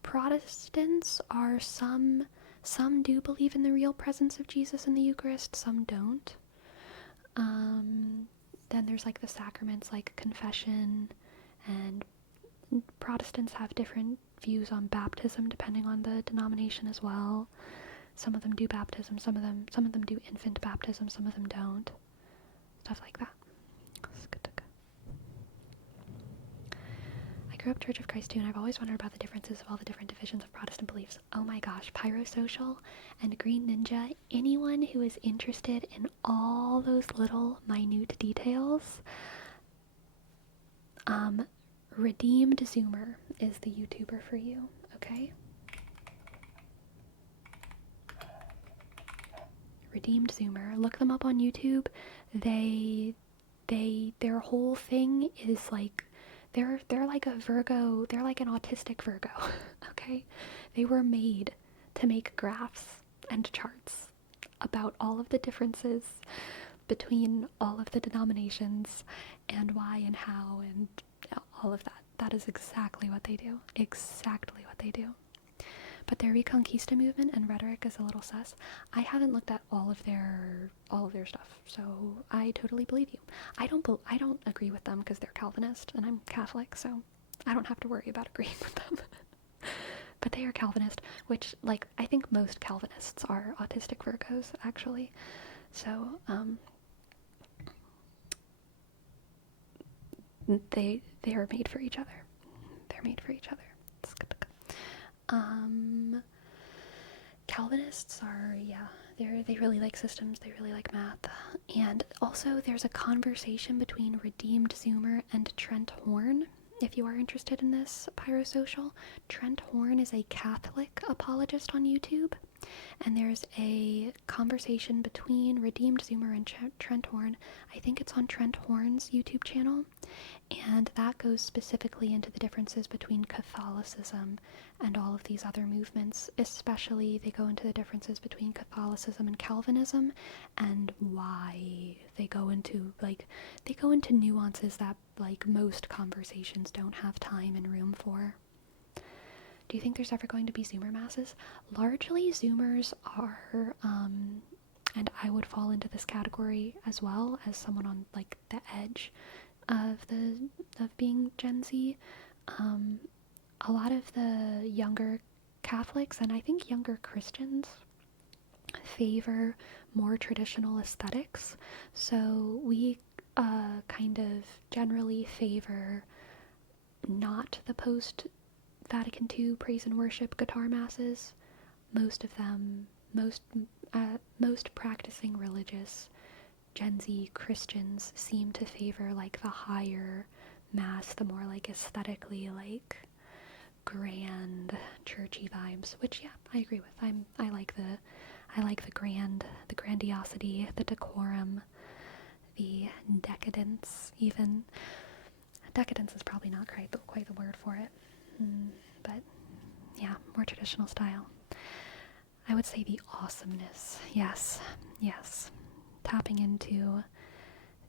Protestants are some do believe in the real presence of Jesus in the Eucharist, some don't. Then there's like the sacraments like confession, and Protestants have different views on baptism depending on the denomination as well. Some of them do baptism, some of them do infant baptism, some of them don't. Stuff like that. I grew up Church of Christ too, and I've always wondered about the differences of all the different divisions of Protestant beliefs. Oh my gosh, Pyrosocial and Green Ninja, anyone who is interested in all those little minute details, Redeemed Zoomer is the YouTuber for you, okay? Redeemed Zoomer. Look them up on YouTube. Their whole thing is like, they're like a Virgo, they're like an autistic Virgo, okay? They were made to make graphs and charts about all of the differences between all of the denominations and why and how and all of that. That is exactly what they do. But their Reconquista movement and rhetoric is a little sus. I haven't looked at all of their stuff, so I totally believe you. I don't agree with them because they're Calvinist and I'm Catholic, so I don't have to worry about agreeing with them. But they are Calvinist, which, like, I think most Calvinists are autistic Virgos, actually. So, they are made for each other. They're made for each other. Calvinists are, yeah, they really like systems, they really like math. And also there's a conversation between Redeemed Zoomer and Trent Horn. If you are interested in this, Pyrosocial, Trent Horn is a Catholic apologist on YouTube. And there's a conversation between Redeemed Zoomer and Trent Horn. I think it's on Trent Horn's YouTube channel. And that goes specifically into the differences between Catholicism and all of these other movements. Especially, they go into the differences between Catholicism and Calvinism and why they go into nuances that, like, most conversations don't have time and room for. Do you think there's ever going to be Zoomer masses? Largely, Zoomers are, and I would fall into this category as well as someone on, like, the edge of being Gen Z. A lot of the younger Catholics, and I think younger Christians, favor more traditional aesthetics. So we kind of generally favor not the post-Vatican II praise and worship guitar masses. Most of them, most practicing religious Gen Z Christians seem to favor, like, the higher mass, the more, like, aesthetically, like, grand churchy vibes, which, yeah, I agree with. I like the grandiosity, the decorum, the decadence, even. Decadence is probably not quite the word for it. But yeah, more traditional style. I would say the awesomeness. Yes. Tapping into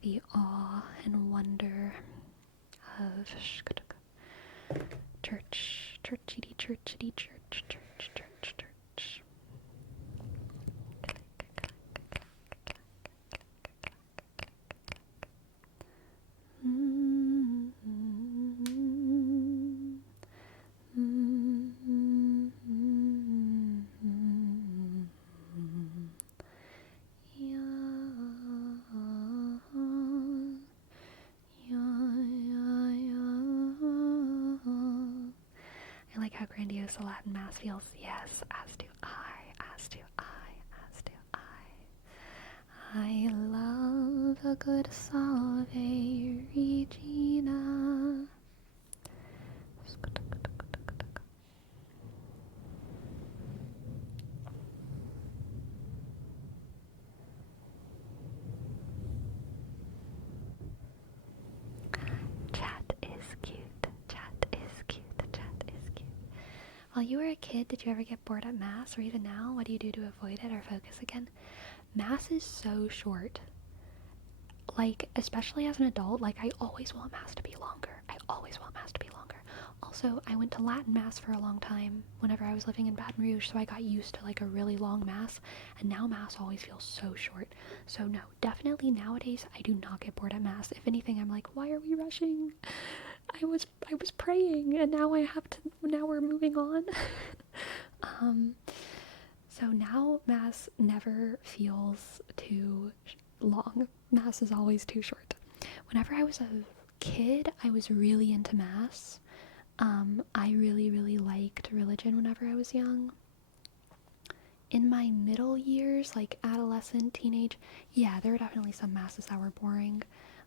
the awe and wonder of churchity church. I like how grandiose a Latin mass feels. Yes, as do I. I love a good Salve Regina. Chat is cute. While you were a kid, did you ever get bored at Mass? Or even now, what do you do to avoid it or focus again? Mass is so short. Like, especially as an adult, like, I always want Mass to be longer. Also, I went to Latin Mass for a long time whenever I was living in Baton Rouge, so I got used to, like, a really long Mass, and now Mass always feels so short. So no, definitely nowadays, I do not get bored at Mass. If anything, I'm like, why are we rushing? I was praying, and now we're moving on. So now Mass never feels too long. Mass is always too short. Whenever I was a kid, I was really into Mass. I really liked religion whenever I was young. In my middle years, like adolescent, teenage, yeah, there were definitely some Masses that were boring.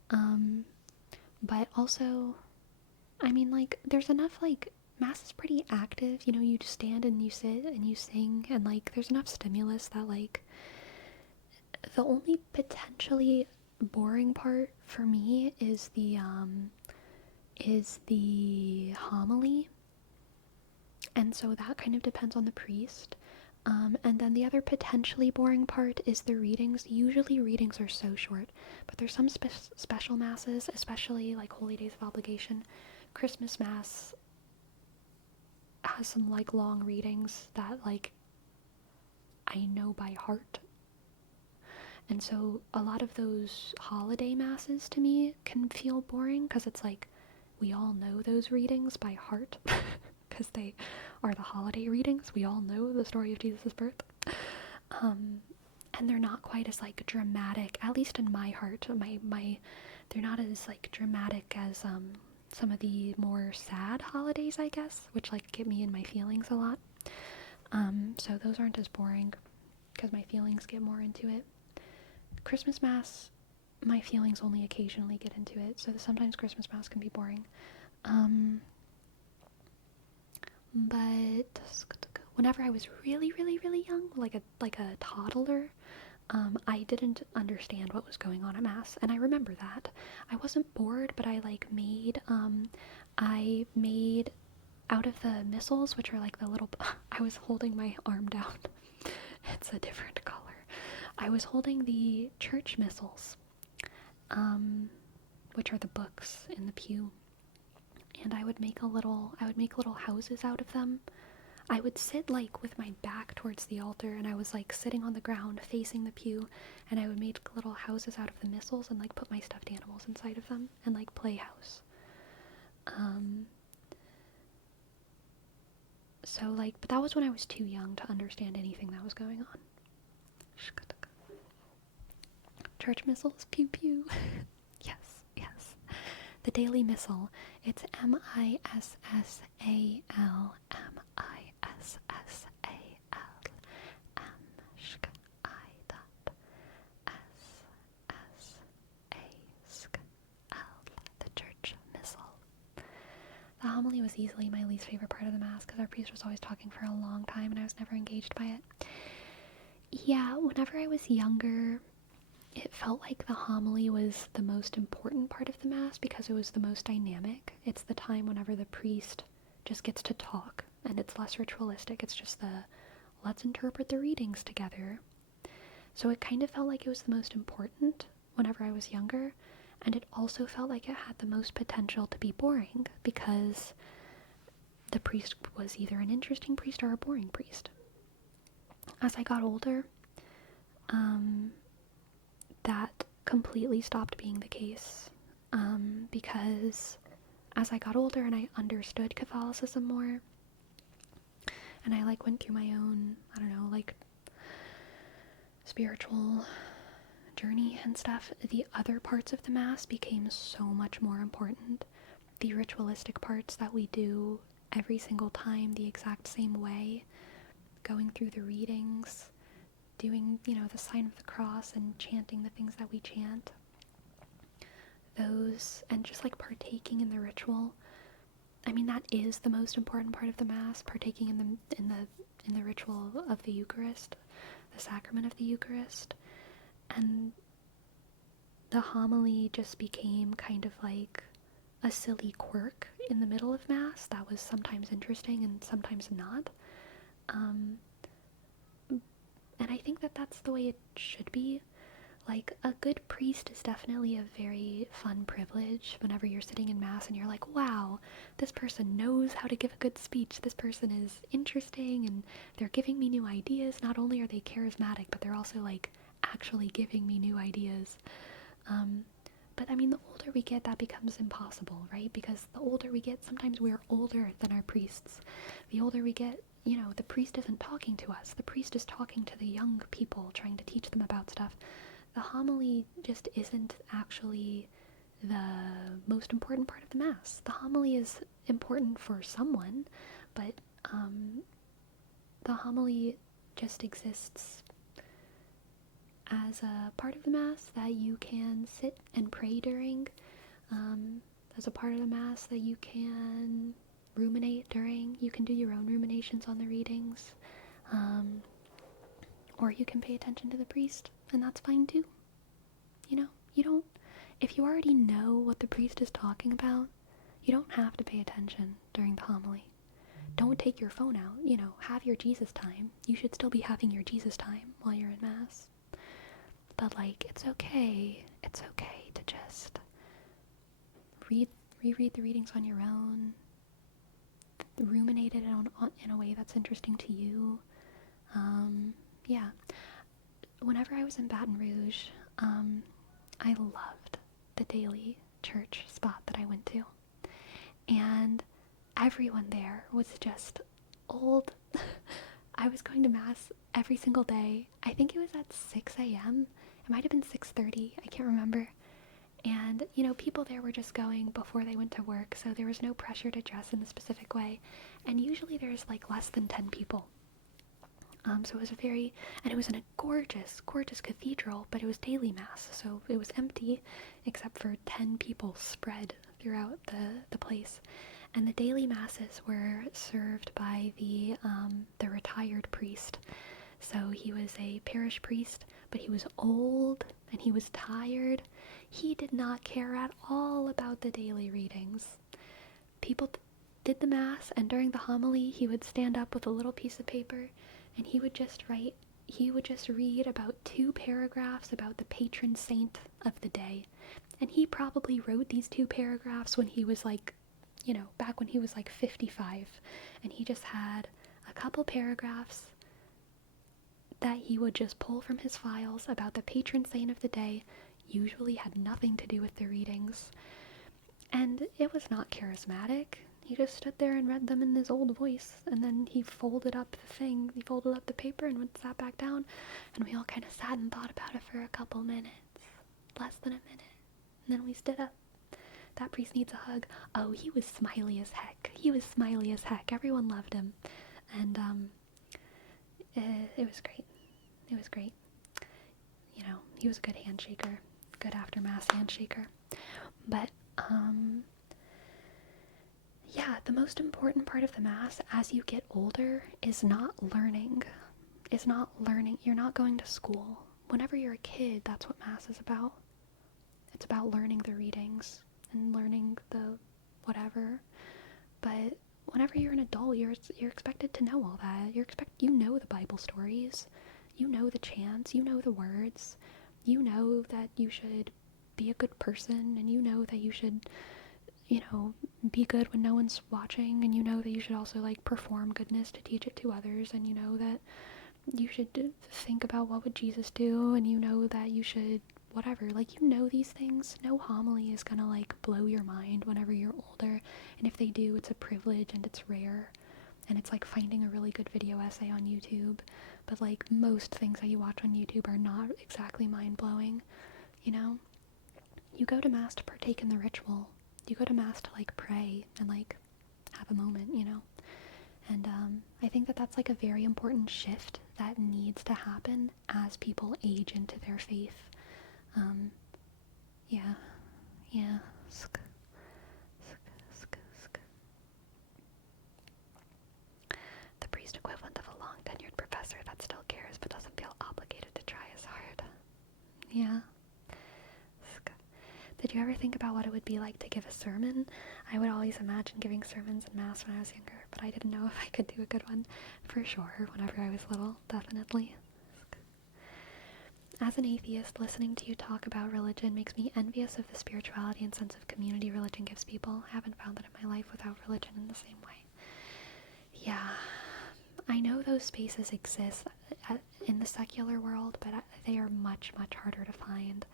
But also, I mean, like, there's enough, like, Mass is pretty active, you know, you just stand and you sit and you sing, and, like, there's enough stimulus that, like, the only potentially boring part for me is the homily, and so that kind of depends on the priest. And then the other potentially boring part is the readings. Usually readings are so short, but there's some special masses, especially like Holy Days of Obligation. Christmas Mass has some, like, long readings that, like, I know by heart. And so a lot of those holiday masses to me can feel boring because it's like, we all know those readings by heart because they are the holiday readings. We all know the story of Jesus' birth. And they're not quite as like dramatic, at least in my heart. They're not as like dramatic as some of the more sad holidays, I guess, which like get me in my feelings a lot. So those aren't as boring because my feelings get more into it. Christmas Mass, my feelings only occasionally get into it, so sometimes Christmas Mass can be boring. But whenever I was really, really, really young, like a toddler, I didn't understand what was going on at Mass, and I remember that. I wasn't bored, but I made out of the missals, which are like the little, I was holding my arm down. It's a different color. I was holding the church missals, which are the books in the pew, and I would make little houses out of them. I would sit like with my back towards the altar, and I was like sitting on the ground facing the pew, and I would make little houses out of the missals and like put my stuffed animals inside of them and like play house. So like, but that was when I was too young to understand anything that was going on. Church missals, pew pew. Yes. The Daily Missal. It's MISSAL, the Church Missal. The homily was easily my least favorite part of the Mass because our priest was always talking for a long time and I was never engaged by it. Yeah, whenever I was younger, it felt like the homily was the most important part of the Mass because it was the most dynamic. It's the time whenever the priest just gets to talk, and it's less ritualistic. It's just let's interpret the readings together. So it kind of felt like it was the most important whenever I was younger, and it also felt like it had the most potential to be boring because the priest was either an interesting priest or a boring priest. As I got older, that completely stopped being the case, because as I got older and I understood Catholicism more, and I like went through my own, I don't know, like spiritual journey and stuff, the other parts of the Mass became so much more important. The ritualistic parts that we do every single time the exact same way, going through the readings, doing, the sign of the cross and chanting the things that we chant, those, and just like partaking in the ritual. I mean, that is the most important part of the Mass, partaking in the ritual of the Eucharist, the sacrament of the Eucharist. And the homily just became kind of like a silly quirk in the middle of Mass that was sometimes interesting and sometimes not. And I think that that's the way it should be. Like, a good priest is definitely a very fun privilege whenever you're sitting in Mass and you're like, wow, this person knows how to give a good speech. This person is interesting and they're giving me new ideas. Not only are they charismatic, but they're also, like, actually giving me new ideas. But, I mean, the older we get, that becomes impossible, right? Because the older we get, sometimes we're older than our priests. The older we get, the priest isn't talking to us. The priest is talking to the young people, trying to teach them about stuff. The homily just isn't actually the most important part of the Mass. The homily is important for someone, but the homily just exists as a part of the Mass that you can sit and pray during, as a part of the Mass that you can ruminate during. You can do your own ruminations on the readings, or you can pay attention to the priest, and that's fine too. If you already know what the priest is talking about, you don't have to pay attention during the homily. Don't take your phone out, have your Jesus time. You should still be having your Jesus time while you're in Mass. But, it's okay to just reread the readings on your own, ruminate it in a way that's interesting to you. Yeah. Whenever I was in Baton Rouge, I loved the daily church spot that I went to. everyone there was just old. I was going to Mass every single day. I think it was at 6 a.m. It might have been 6:30. I can't remember. And, people there were just going before they went to work, so there was no pressure to dress in a specific way. And usually there's like less than 10 people. So it was and it was in a gorgeous, gorgeous cathedral, but it was daily Mass, so it was empty except for 10 people spread throughout the place. And the daily Masses were served by the retired priest. So he was a parish priest, but he was old and he was tired. He did not care at all about the daily readings. People did the Mass, and during the homily, he would stand up with a little piece of paper and he would just read about 2 paragraphs about the patron saint of the day. And he probably wrote these 2 paragraphs when he was like, back when he was like 55. And he just had a couple paragraphs that he would just pull from his files about the patron saint of the day, usually had nothing to do with the readings. And it was not charismatic. He just stood there and read them in his old voice, and then he folded up the paper and sat back down, and we all kind of sat and thought about it for a couple minutes. Less than a minute. And then we stood up. That priest needs a hug. Oh, he was smiley as heck. Everyone loved him. And, it was great. It was great. He was a good handshaker. Good after-Mass handshaker. But, yeah, the most important part of the Mass as you get older is not learning. You're not going to school. Whenever you're a kid, that's what Mass is about. It's about learning the readings and learning the whatever. But whenever you're an adult, you're expected to know all that. You know the Bible stories. You know the chants. You know the words. You know that you should be a good person, and you know that you should, be good when no one's watching, and you know that you should also, perform goodness to teach it to others, and you know that you should think about what would Jesus do, and you know that you should whatever. These things. No homily is gonna, blow your mind whenever you're older, and if they do, it's a privilege, and it's rare, and it's like finding a really good video essay on YouTube. But, most things that you watch on YouTube are not exactly mind-blowing, You go to Mass to partake in the ritual. You go to Mass to, pray and, have a moment, And, I think that that's, a very important shift that needs to happen as people age into their faith. Yeah. The priest equivalent of a long-tenured professor that still cares but doesn't feel obligated to try as hard. Yeah. Did you ever think about what it would be like to give a sermon? I would always imagine giving sermons in Mass when I was younger, but I didn't know if I could do a good one. For sure, whenever I was little, definitely. As an atheist, listening to you talk about religion makes me envious of the spirituality and sense of community religion gives people. I haven't found that in my life without religion in the same way. Yeah, I know those spaces exist in the secular world, but they are much, much harder to find.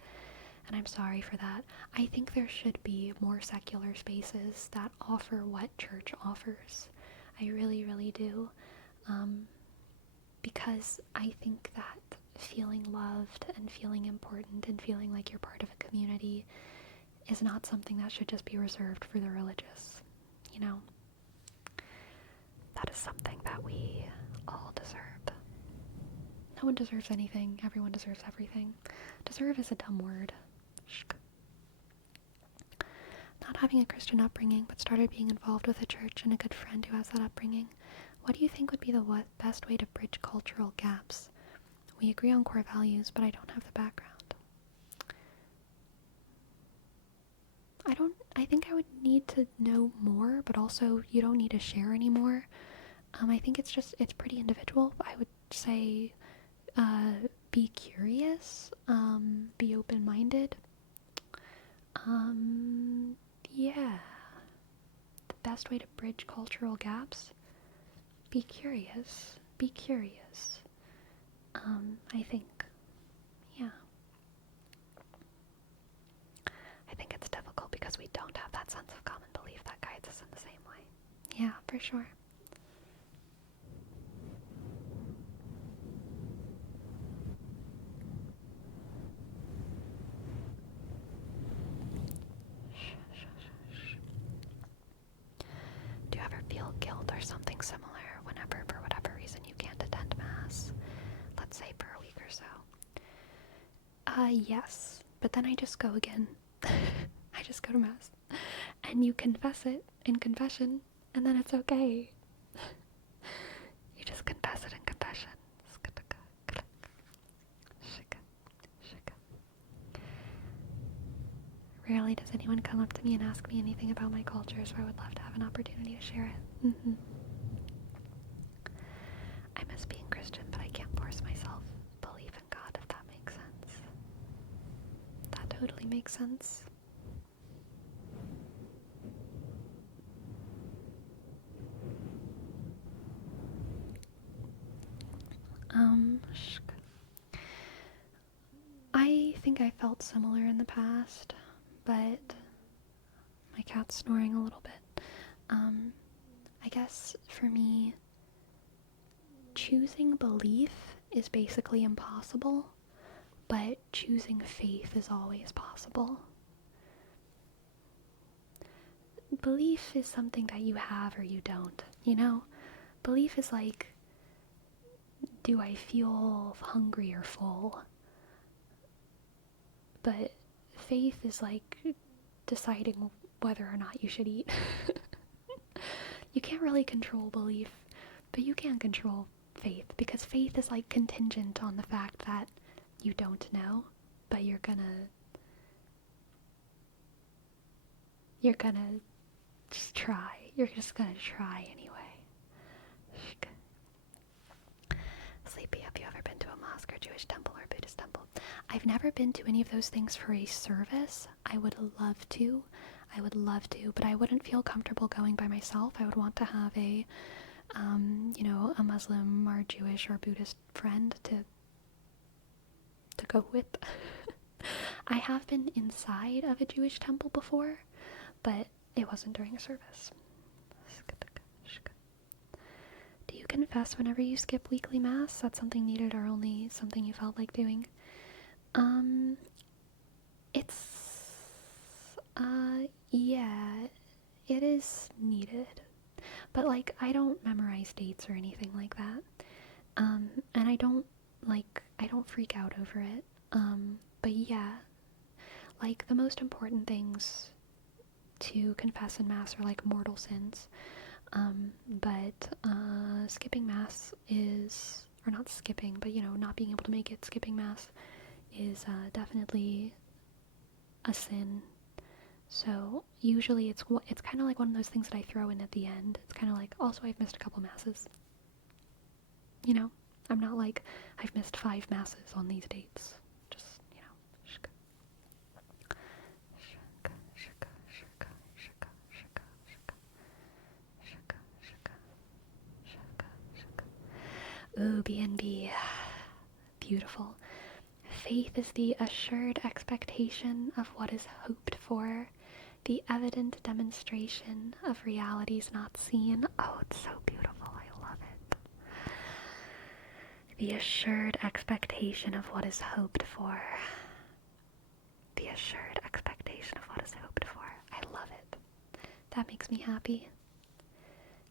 And I'm sorry for that. I think there should be more secular spaces that offer what church offers. I really, really do. Because I think that feeling loved and feeling important and feeling like you're part of a community is not something that should just be reserved for the religious. That is something that we all deserve. No one deserves anything. Everyone deserves everything. Deserve is a dumb word. Not having a Christian upbringing, but started being involved with a church and a good friend who has that upbringing. What do you think would be the best way to bridge cultural gaps? We agree on core values, but I don't have the background. I think I would need to know more, but also you don't need to share anymore. I think it's pretty individual. I would say, be curious, be open-minded. Yeah. The best way to bridge cultural gaps? Be curious. I think. Yeah. I think it's difficult because we don't have that sense of common belief that guides us in the same way. Yeah, for sure. Do you ever feel guilt or something similar whenever, for whatever reason, you can't attend Mass? Let's say for a week or so. Yes. But then I just go again. I just go to Mass. And you confess it in confession, and then it's okay. You just confess it in confession. Rarely does anyone come up to me and ask me anything about my culture, so I would love to have an opportunity to share it. I miss being Christian, but I can't force myself. Believe in God, if that makes sense. That totally makes sense. I think I felt similar in the past, but my cat's snoring a little bit. I guess for me, choosing belief is basically impossible, but choosing faith is always possible. Belief is something that you have or you don't, you know? Belief is like, do I feel hungry or full? But faith is like deciding whether or not you should eat. You can't really control belief, but you can control faith, because faith is like contingent on the fact that you don't know, but you're gonna just try. You're just gonna try anyway. Sleepy, have you ever been to a mosque or Jewish temple or Buddhist temple? I've never been to any of those things for a service. I would love to, but I wouldn't feel comfortable going by myself. I would want to have a Muslim or Jewish or Buddhist friend to go with. I have been inside of a Jewish temple before, but it wasn't during a service. Do you confess whenever you skip weekly Mass? That's something needed or only something you felt like doing? Yeah, it is needed. But, like, I don't memorize dates or anything like that. And I don't freak out over it. But yeah, like, the most important things to confess in Mass are, like, mortal sins. But skipping Mass is, or not skipping, but, not being able to make it, skipping Mass is definitely a sin. So usually it's kind of like one of those things that I throw in at the end. It's kind of like, also I've missed a couple Masses. I'm not like, I've missed 5 Masses on these dates. Just, Ooh, BNB. Beautiful. Faith is the assured expectation of what is hoped for, the evident demonstration of realities not seen. Oh, it's so beautiful. I love it. The assured expectation of what is hoped for. The assured expectation of what is hoped for. I love it. That makes me happy.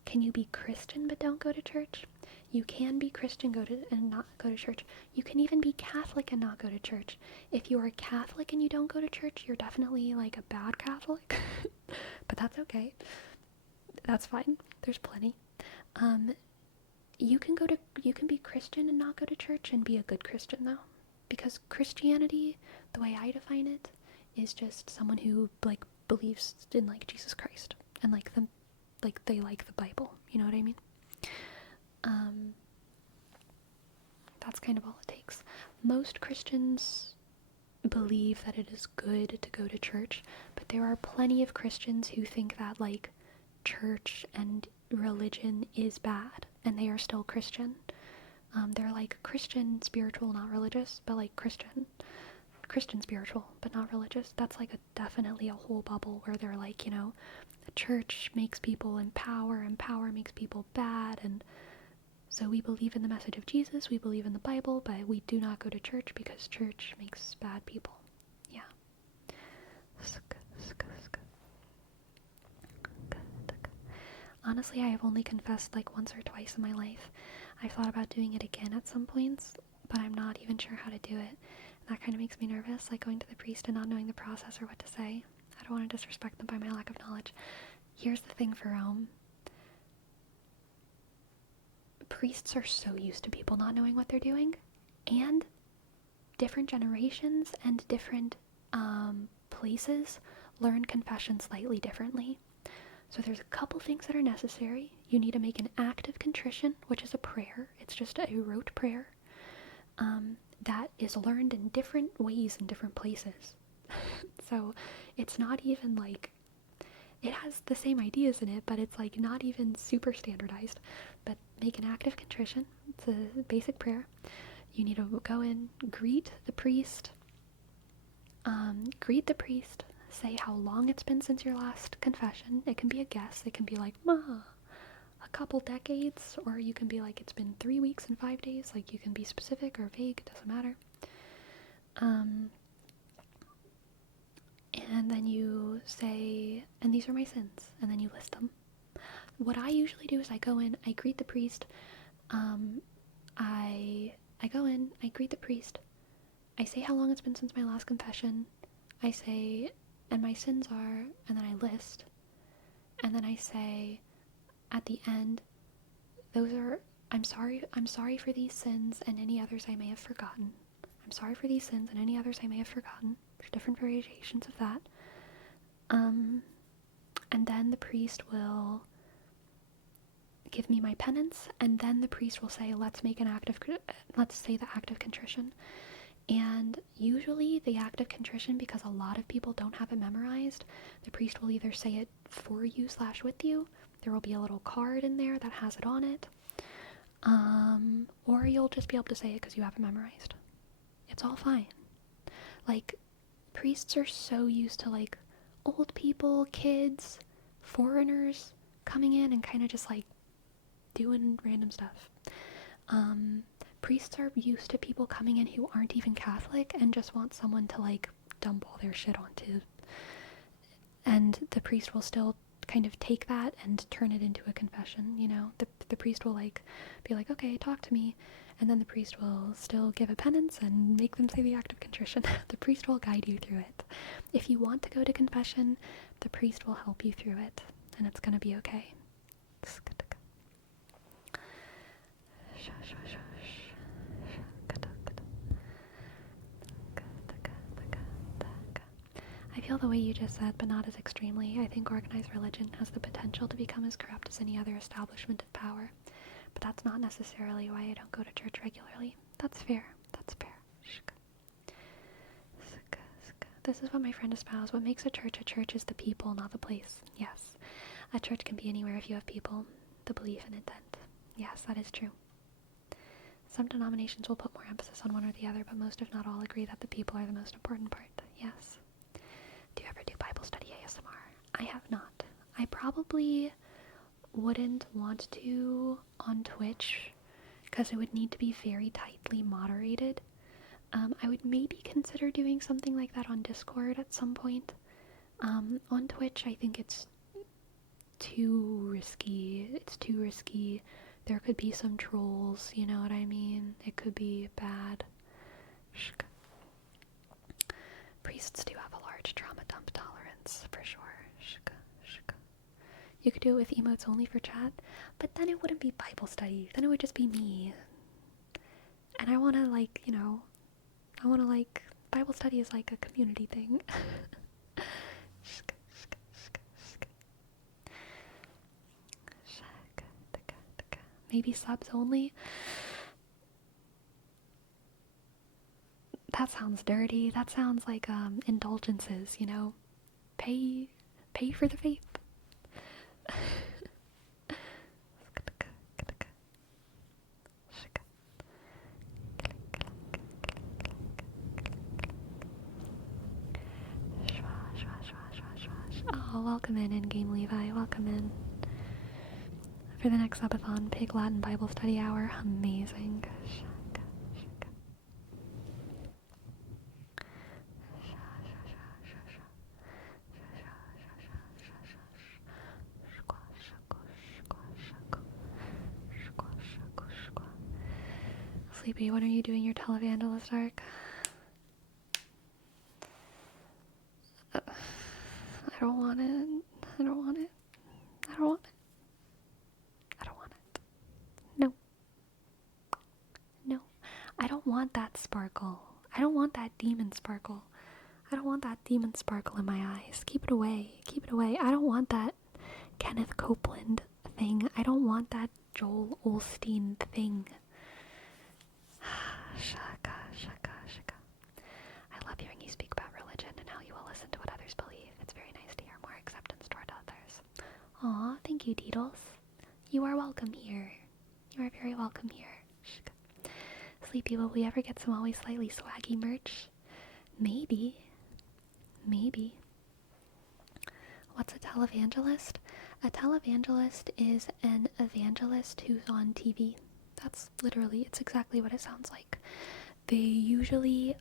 Can you be Christian but don't go to church? You can be Christian and not go to church. You can even be Catholic and not go to church. If you are Catholic and you don't go to church, you're definitely like a bad Catholic. But that's okay. That's fine. There's plenty. You can be Christian and not go to church and be a good Christian though. Because Christianity, the way I define it, is just someone who like believes in like Jesus Christ and like they like the Bible. You know what I mean? That's kind of all it takes. Most Christians believe that it is good to go to church, but there are plenty of Christians who think that like church and religion is bad, and they are still Christian. They're like Christian spiritual, not religious, but like Christian spiritual, but not religious. That's like definitely a whole bubble where they're like, church makes people in power, and power makes people bad, and so we believe in the message of Jesus, we believe in the Bible, but we do not go to church because church makes bad people. Yeah. Honestly, I have only confessed like once or twice in my life. I've thought about doing it again at some points, but I'm not even sure how to do it. And that kind of makes me nervous, like going to the priest and not knowing the process or what to say. I don't want to disrespect them by my lack of knowledge. Here's the thing for Rome. Priests are so used to people not knowing what they're doing, and different generations and different places learn confession slightly differently. So there's a couple things that are necessary. You need to make an act of contrition, which is a prayer. It's just a rote prayer that is learned in different ways in different places. So it's not even like, it has the same ideas in it, but it's like not even super standardized. But make an act of contrition. It's a basic prayer. You need to go in, greet the priest, say how long it's been since your last confession. It can be a guess. It can be like, a couple decades, or you can be like, it's been 3 weeks and 5 days. Like, you can be specific or vague, it doesn't matter. And then you say, and these are my sins, and then you list them. What I usually do is I go in, I greet the priest, I go in, I greet the priest, I say how long it's been since my last confession, I say, and my sins are, and then I list, and then I say, at the end, I'm sorry for these sins and any others I may have forgotten. I'm sorry for these sins and any others I may have forgotten. There's different variations of that. And then the priest will give me my penance, and then the priest will say, let's say the act of contrition. And usually the act of contrition, because a lot of people don't have it memorized, the priest will either say it for you / with you. There will be a little card in there that has it on it. Or you'll just be able to say it because you have it memorized. It's all fine. Like, priests are so used to, like, old people, kids, foreigners coming in and kind of just, like, doing random stuff. Priests are used to people coming in who aren't even Catholic and just want someone to, like, dump all their shit onto. And the priest will still kind of take that and turn it into a confession, you know? The priest will, like, be like, okay, talk to me. And then the priest will still give a penance and make them say the act of contrition. The priest will guide you through it. If you want to go to confession, the priest will help you through it, and it's going to be okay. I feel the way you just said, but not as extremely. I think organized religion has the potential to become as corrupt as any other establishment of power. But that's not necessarily why I don't go to church regularly. That's fair. That's fair. This is what my friend espoused. What makes a church is the people, not the place. Yes. A church can be anywhere if you have people, the belief and intent. Yes, that is true. Some denominations will put more emphasis on one or the other, but most, if not all, agree that the people are the most important part. Yes. Do you ever do Bible study ASMR? I have not. I probably wouldn't want to on Twitch because it would need to be very tightly moderated. I would maybe consider doing something like that on Discord at some point. On Twitch, I think it's too risky. It's too risky. There could be some trolls, you know what I mean? It could be bad. Priests do have a large trauma dump tolerance, for sure. You could do it with emotes only for chat, but then it wouldn't be Bible study. Then it would just be me. And I want to, like, you know, Bible study is like a community thing. Maybe subs only? That sounds dirty. That sounds like indulgences, you know? Pay for the faith. Oh, welcome in Game Levi. Welcome in. For the next subathon, Pig Latin Bible Study Hour. Amazing. Sleepy, when are you doing your televangelist arc? I don't want it. I don't want it. I don't want it. I don't want it. No. No. I don't want that sparkle. I don't want that demon sparkle. I don't want that demon sparkle in my eyes. Keep it away. Keep it away. I don't want that Kenneth Copeland thing. I don't want that Joel Osteen thing. Shaka, shaka, shaka. I love hearing you speak about religion and how you will listen to what others believe. It's very nice to hear more acceptance toward others. Aw, thank you, Deedles. You are welcome here. You are very welcome here. Shaka. Sleepy, will we ever get some always slightly swaggy merch? Maybe. Maybe. What's a televangelist? A televangelist is an evangelist who's on TV. That's literally, it's exactly what it sounds like. They usually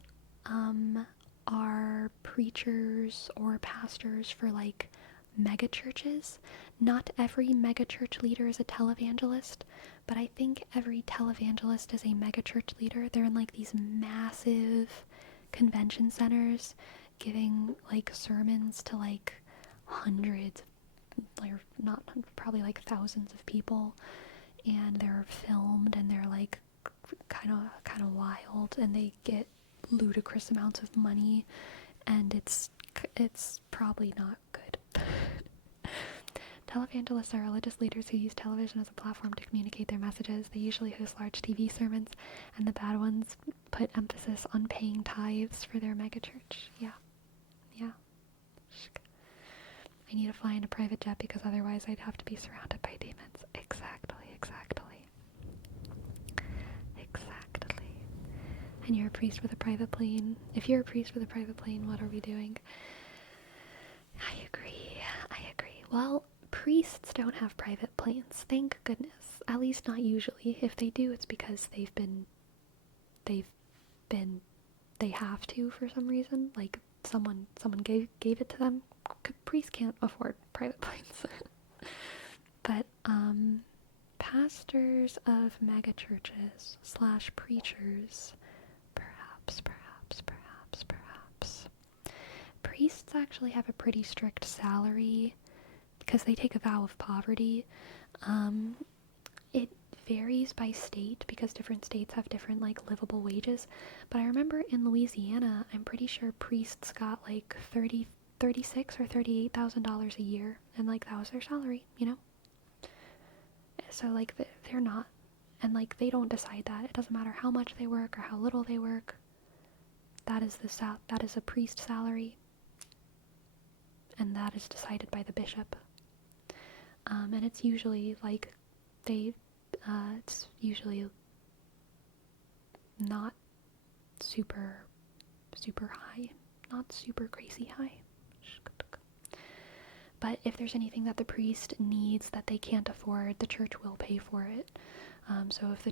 are preachers or pastors for like mega churches. Not every mega church leader is a televangelist, but I think every televangelist is a mega church leader. They're in like these massive convention centers giving like sermons to like hundreds, like not probably like thousands of people, and they're filmed and they're like kind of wild, and they get ludicrous amounts of money, and it's probably not good. Televangelists are religious leaders who use television as a platform to communicate their messages. They usually host large TV sermons, and the bad ones put emphasis on paying tithes for their megachurch. Yeah. I need to fly in a private jet because otherwise I'd have to be surrounded by demons. Exactly. And you're a priest with a private plane. If you're a priest with a private plane, what are we doing? I agree. Well, priests don't have private planes, thank goodness. At least not usually. If they do, it's because they have to for some reason. Like someone gave it to them. Priests can't afford private planes. But pastors of megachurches / preachers, perhaps. Priests actually have a pretty strict salary because they take a vow of poverty. It varies by state because different states have different like livable wages. But I remember in Louisiana, I'm pretty sure priests got like $36,000 or $38,000 a year, and like that was their salary, you know. So like they're not, and like they don't decide that. It doesn't matter how much they work or how little they work. That is a priest salary, and that is decided by the bishop. And it's usually like it's usually not super high, not super crazy high. But if there's anything that the priest needs that they can't afford, the church will pay for it. So if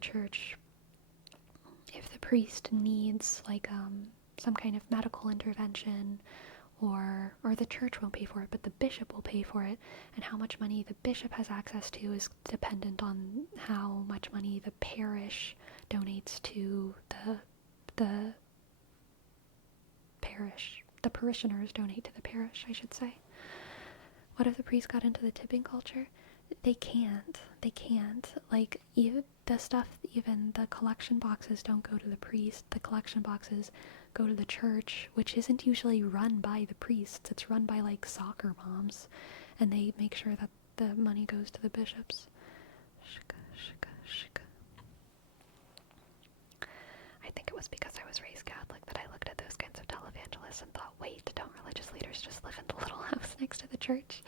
the priest needs like some kind of medical intervention, or the church won't pay for it, but the bishop will pay for it. And how much money the bishop has access to is dependent on how much money the parish donates to the parish. The parishioners donate to the parish, I should say. What if the priest got into the tipping culture? They can't. Like, even the collection boxes don't go to the priest. The collection boxes go to the church, which isn't usually run by the priests. It's run by, like, soccer moms. And they make sure that the money goes to the bishops. I think it was because I was raised Catholic that I looked at those kinds of televangelists and thought, wait, don't religious leaders just live in the little house next to the church?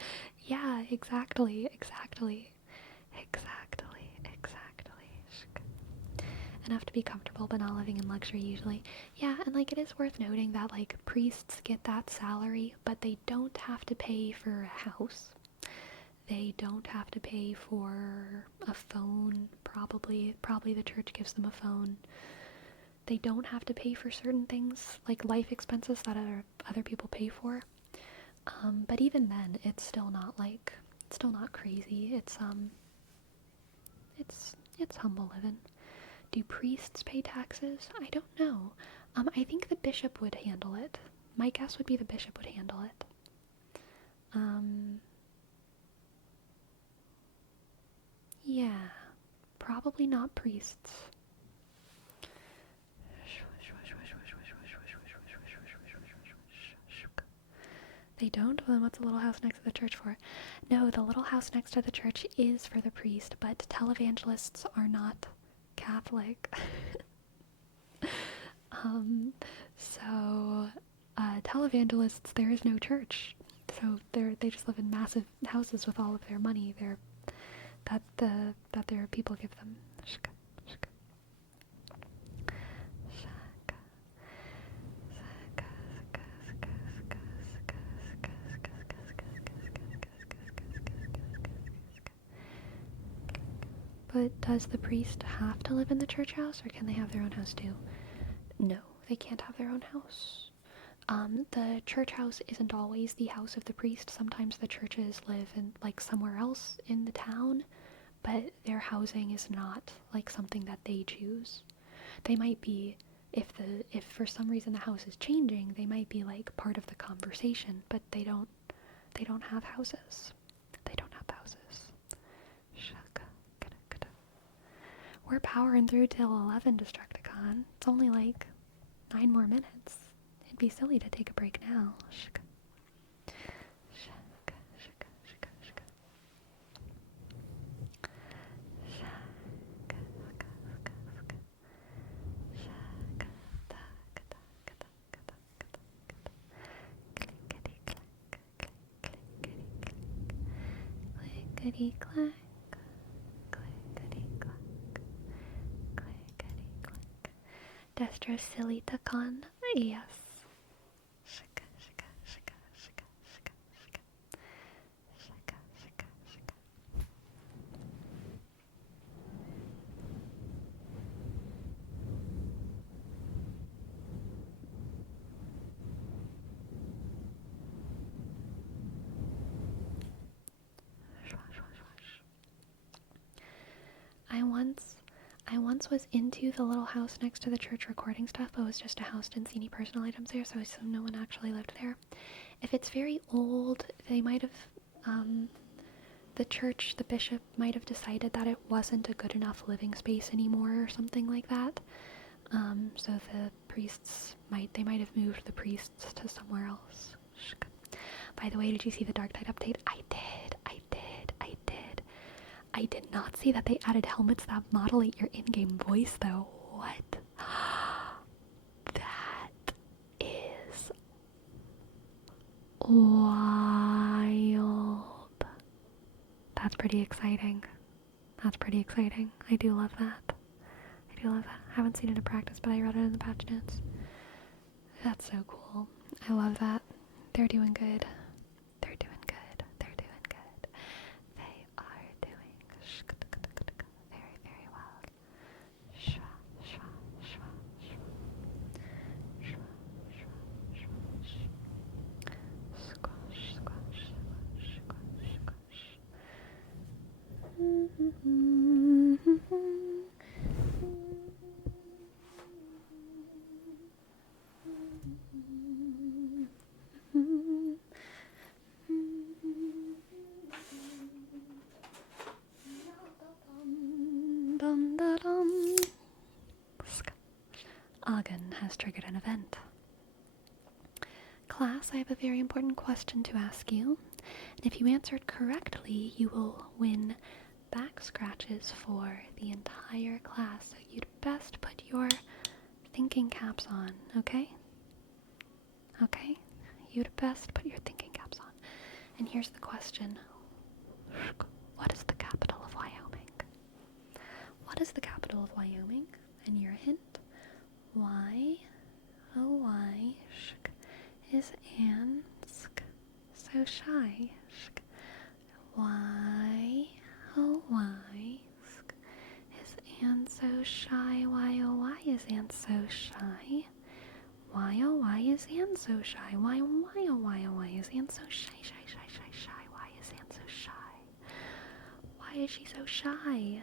Yeah, exactly. Enough to be comfortable, but not living in luxury usually. Yeah, and like it is worth noting that like priests get that salary, but they don't have to pay for a house. They don't have to pay for a phone, probably the church gives them a phone. They don't have to pay for certain things, like life expenses that other people pay for. But even then, it's still not crazy. It's humble living. Do priests pay taxes? I don't know. I think the bishop would handle it. My guess would be the bishop would handle it. Yeah, probably not priests. They don't? Well, then what's the little house next to the church for? No, the little house next to the church is for the priest, but televangelists are not Catholic. So televangelists, there is no church. So they just live in massive houses with all of their money that their people give them. But does the priest have to live in the church house, or can they have their own house too? No, they can't have their own house. The church house isn't always the house of the priest. Sometimes the churches live in like somewhere else in the town, but their housing is not like something that they choose. They might be, if for some reason the house is changing, they might be like part of the conversation, but they don't have houses. They don't have houses. We're powering through till 11, Destructicon. It's only like 9 more minutes. It'd be silly to take a break now. Clickety clack. Destrosiliticon, yes. Shika, shika, shika, shika, shika, shika. Shika, shika, shika. I once was into the little house next to the church recording stuff, but it was just a house, didn't see any personal items there, so I assume no one actually lived there. If it's very old, they might have, the church, the bishop might have decided that it wasn't a good enough living space anymore or something like that. So the priests might have moved the priests to somewhere else. By the way, did you see the Dark Tide update? I did. I did not see that they added helmets that modulate your in-game voice, though. What? That is wild. That's pretty exciting. I do love that. I haven't seen it in practice, but I read it in the patch notes. That's so cool. I love that. They're doing good. They are doing very, very well. Squash, squash, squash, squash, squash. Agen has triggered an event. Class, I have a very important question to ask you, and if you answer it correctly, you will win back scratches for the entire class, so you'd best put your thinking caps on, okay? Okay? You'd best put your thinking caps on. And here's the question. What is the capital of Wyoming? What is the capital of Wyoming? And your hint? Why is Ansk so shy? Why so shy? Why is Anne so shy? Why is Anne so shy? Why is she so shy?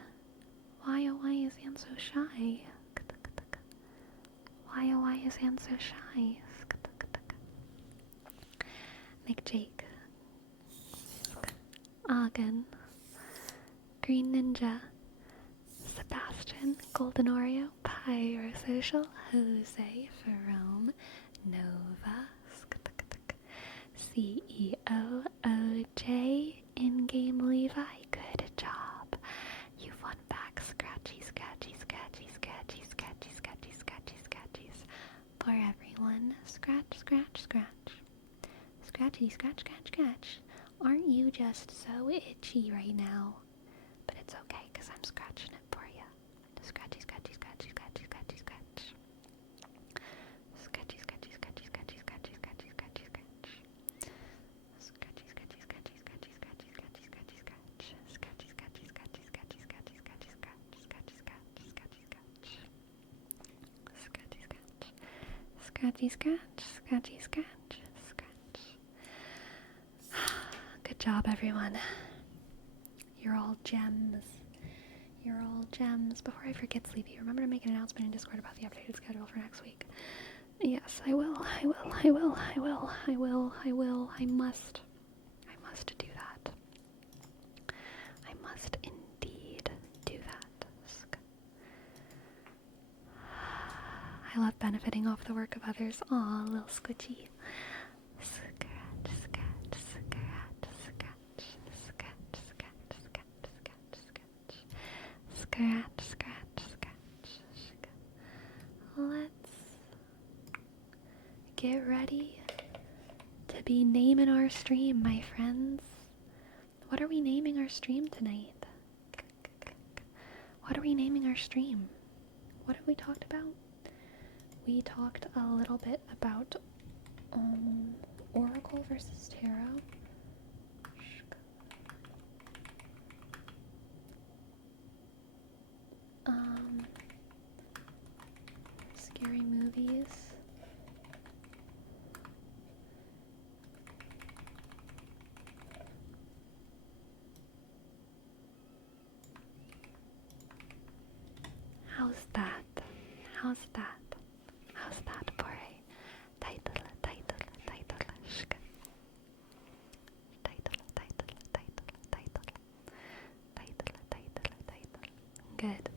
Why is Anne so shy? Why is Anne so shy? Nick Jake. Ogden. Green Ninja. Sebastian. Golden Oreo. Pyrosocial. Jose. Fome. Nova. CEO. OJ. In-game Levi. Good job. You've won back scratchies for everyone. Scratch. Scratchy, scratch. Aren't you just so itchy right now? But it's okay, because I'm scratching it for you. Scratchy. Scratchy. Good job, everyone. You're all gems. Before I forget, Sleepy, remember to make an announcement in Discord about the updated schedule for next week. Yes, I will. I must do that. I must indeed do that. I love benefiting off the work of others. Aw, little squitchy. Scratch. Let's get ready to be naming our stream, my friends. What are we naming our stream tonight? What have we talked about? We talked a little bit about Oracle versus Tarot. Scary movies. How's that for a title? Good.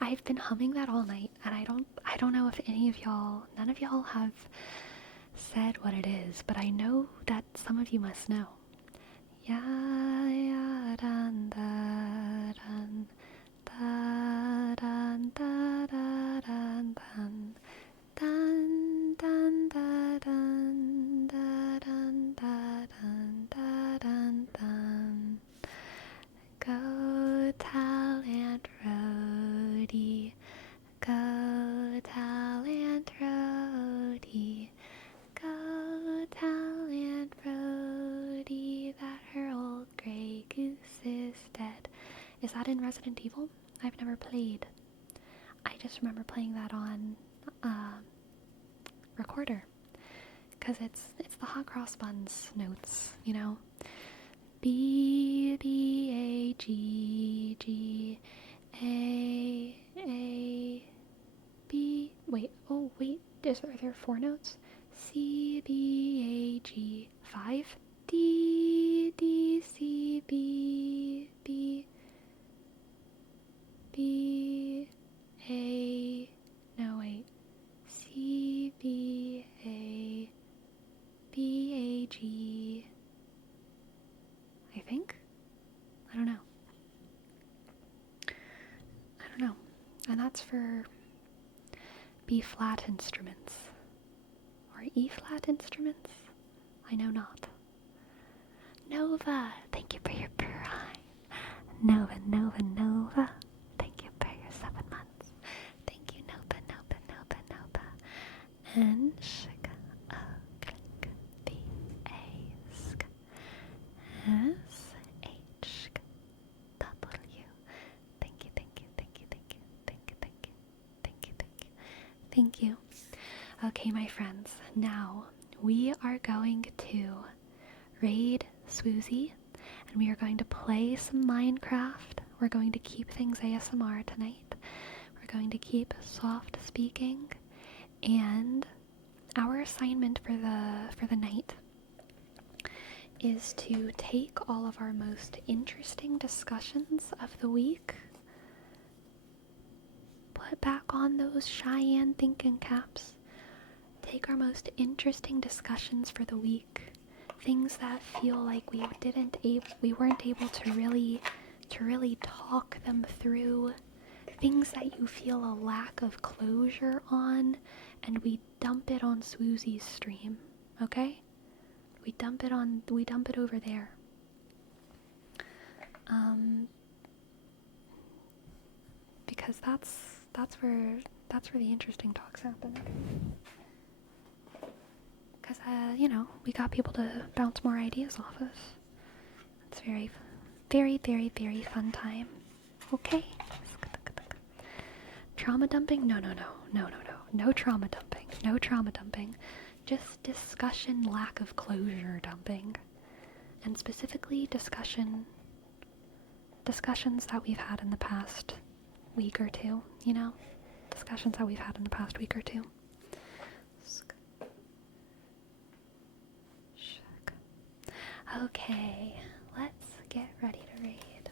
I've been humming that all night, and I don't know if none of y'all have said what it is, but I know that some of you must know. Ya dun da dun da dun da da dun dun dun dun da dun da dun da dun da dun dun. Go Talent Roadie, go Talent Roadie, go Talent Roadie, that her old grey goose is dead. Is that in Resident Evil? I've never played. I just remember playing that on recorder, because it's the Hot Cross Buns notes, you know. B B A G G A A B. Wait. Oh wait. Are there 4 notes? C B A G 5 D D C B B B A. No wait. C B A B A G. I think? I don't know. And that's for B-flat instruments. Or E-flat instruments? I know not. Nova, thank you for your prime. Nova. Thank you for your 7 months. Thank you, Nova. And shk, click, B-A, sk, S-H, W. Thank you. Thank you. Okay, my friends, now we are going to raid Swoozy, and we are going to play some Minecraft. We're going to keep things ASMR tonight. We're going to keep soft speaking, and our assignment for the night is to take all of our most interesting discussions of the week, put back on those Cheyenne thinking caps, take our most interesting discussions for the week, things that feel like we weren't able to really talk them through, things that you feel a lack of closure on, and we dump it on Swoozy's stream, okay? We dump it over there. Because that's where the interesting talks happen. Because we got people to bounce more ideas off of. It's very, very, very, very fun time. Okay. Trauma dumping? No trauma dumping. No trauma dumping. Just discussion lack of closure dumping. And specifically discussions that we've had in the past week or two, Discussions that we've had in the past week or two. Okay, let's get ready to raid.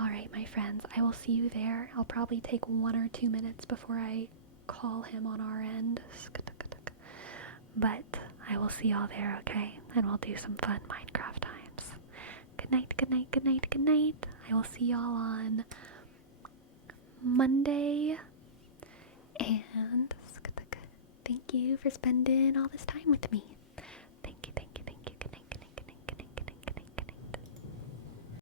Alright, my friends, I will see you there. I'll probably take 1 or 2 minutes before I call him on our end. But I will see y'all there, okay? And we'll do some fun Minecraft times. Good night, good night, good night, good night. I will see y'all on Monday. And thank you for spending all this time with me.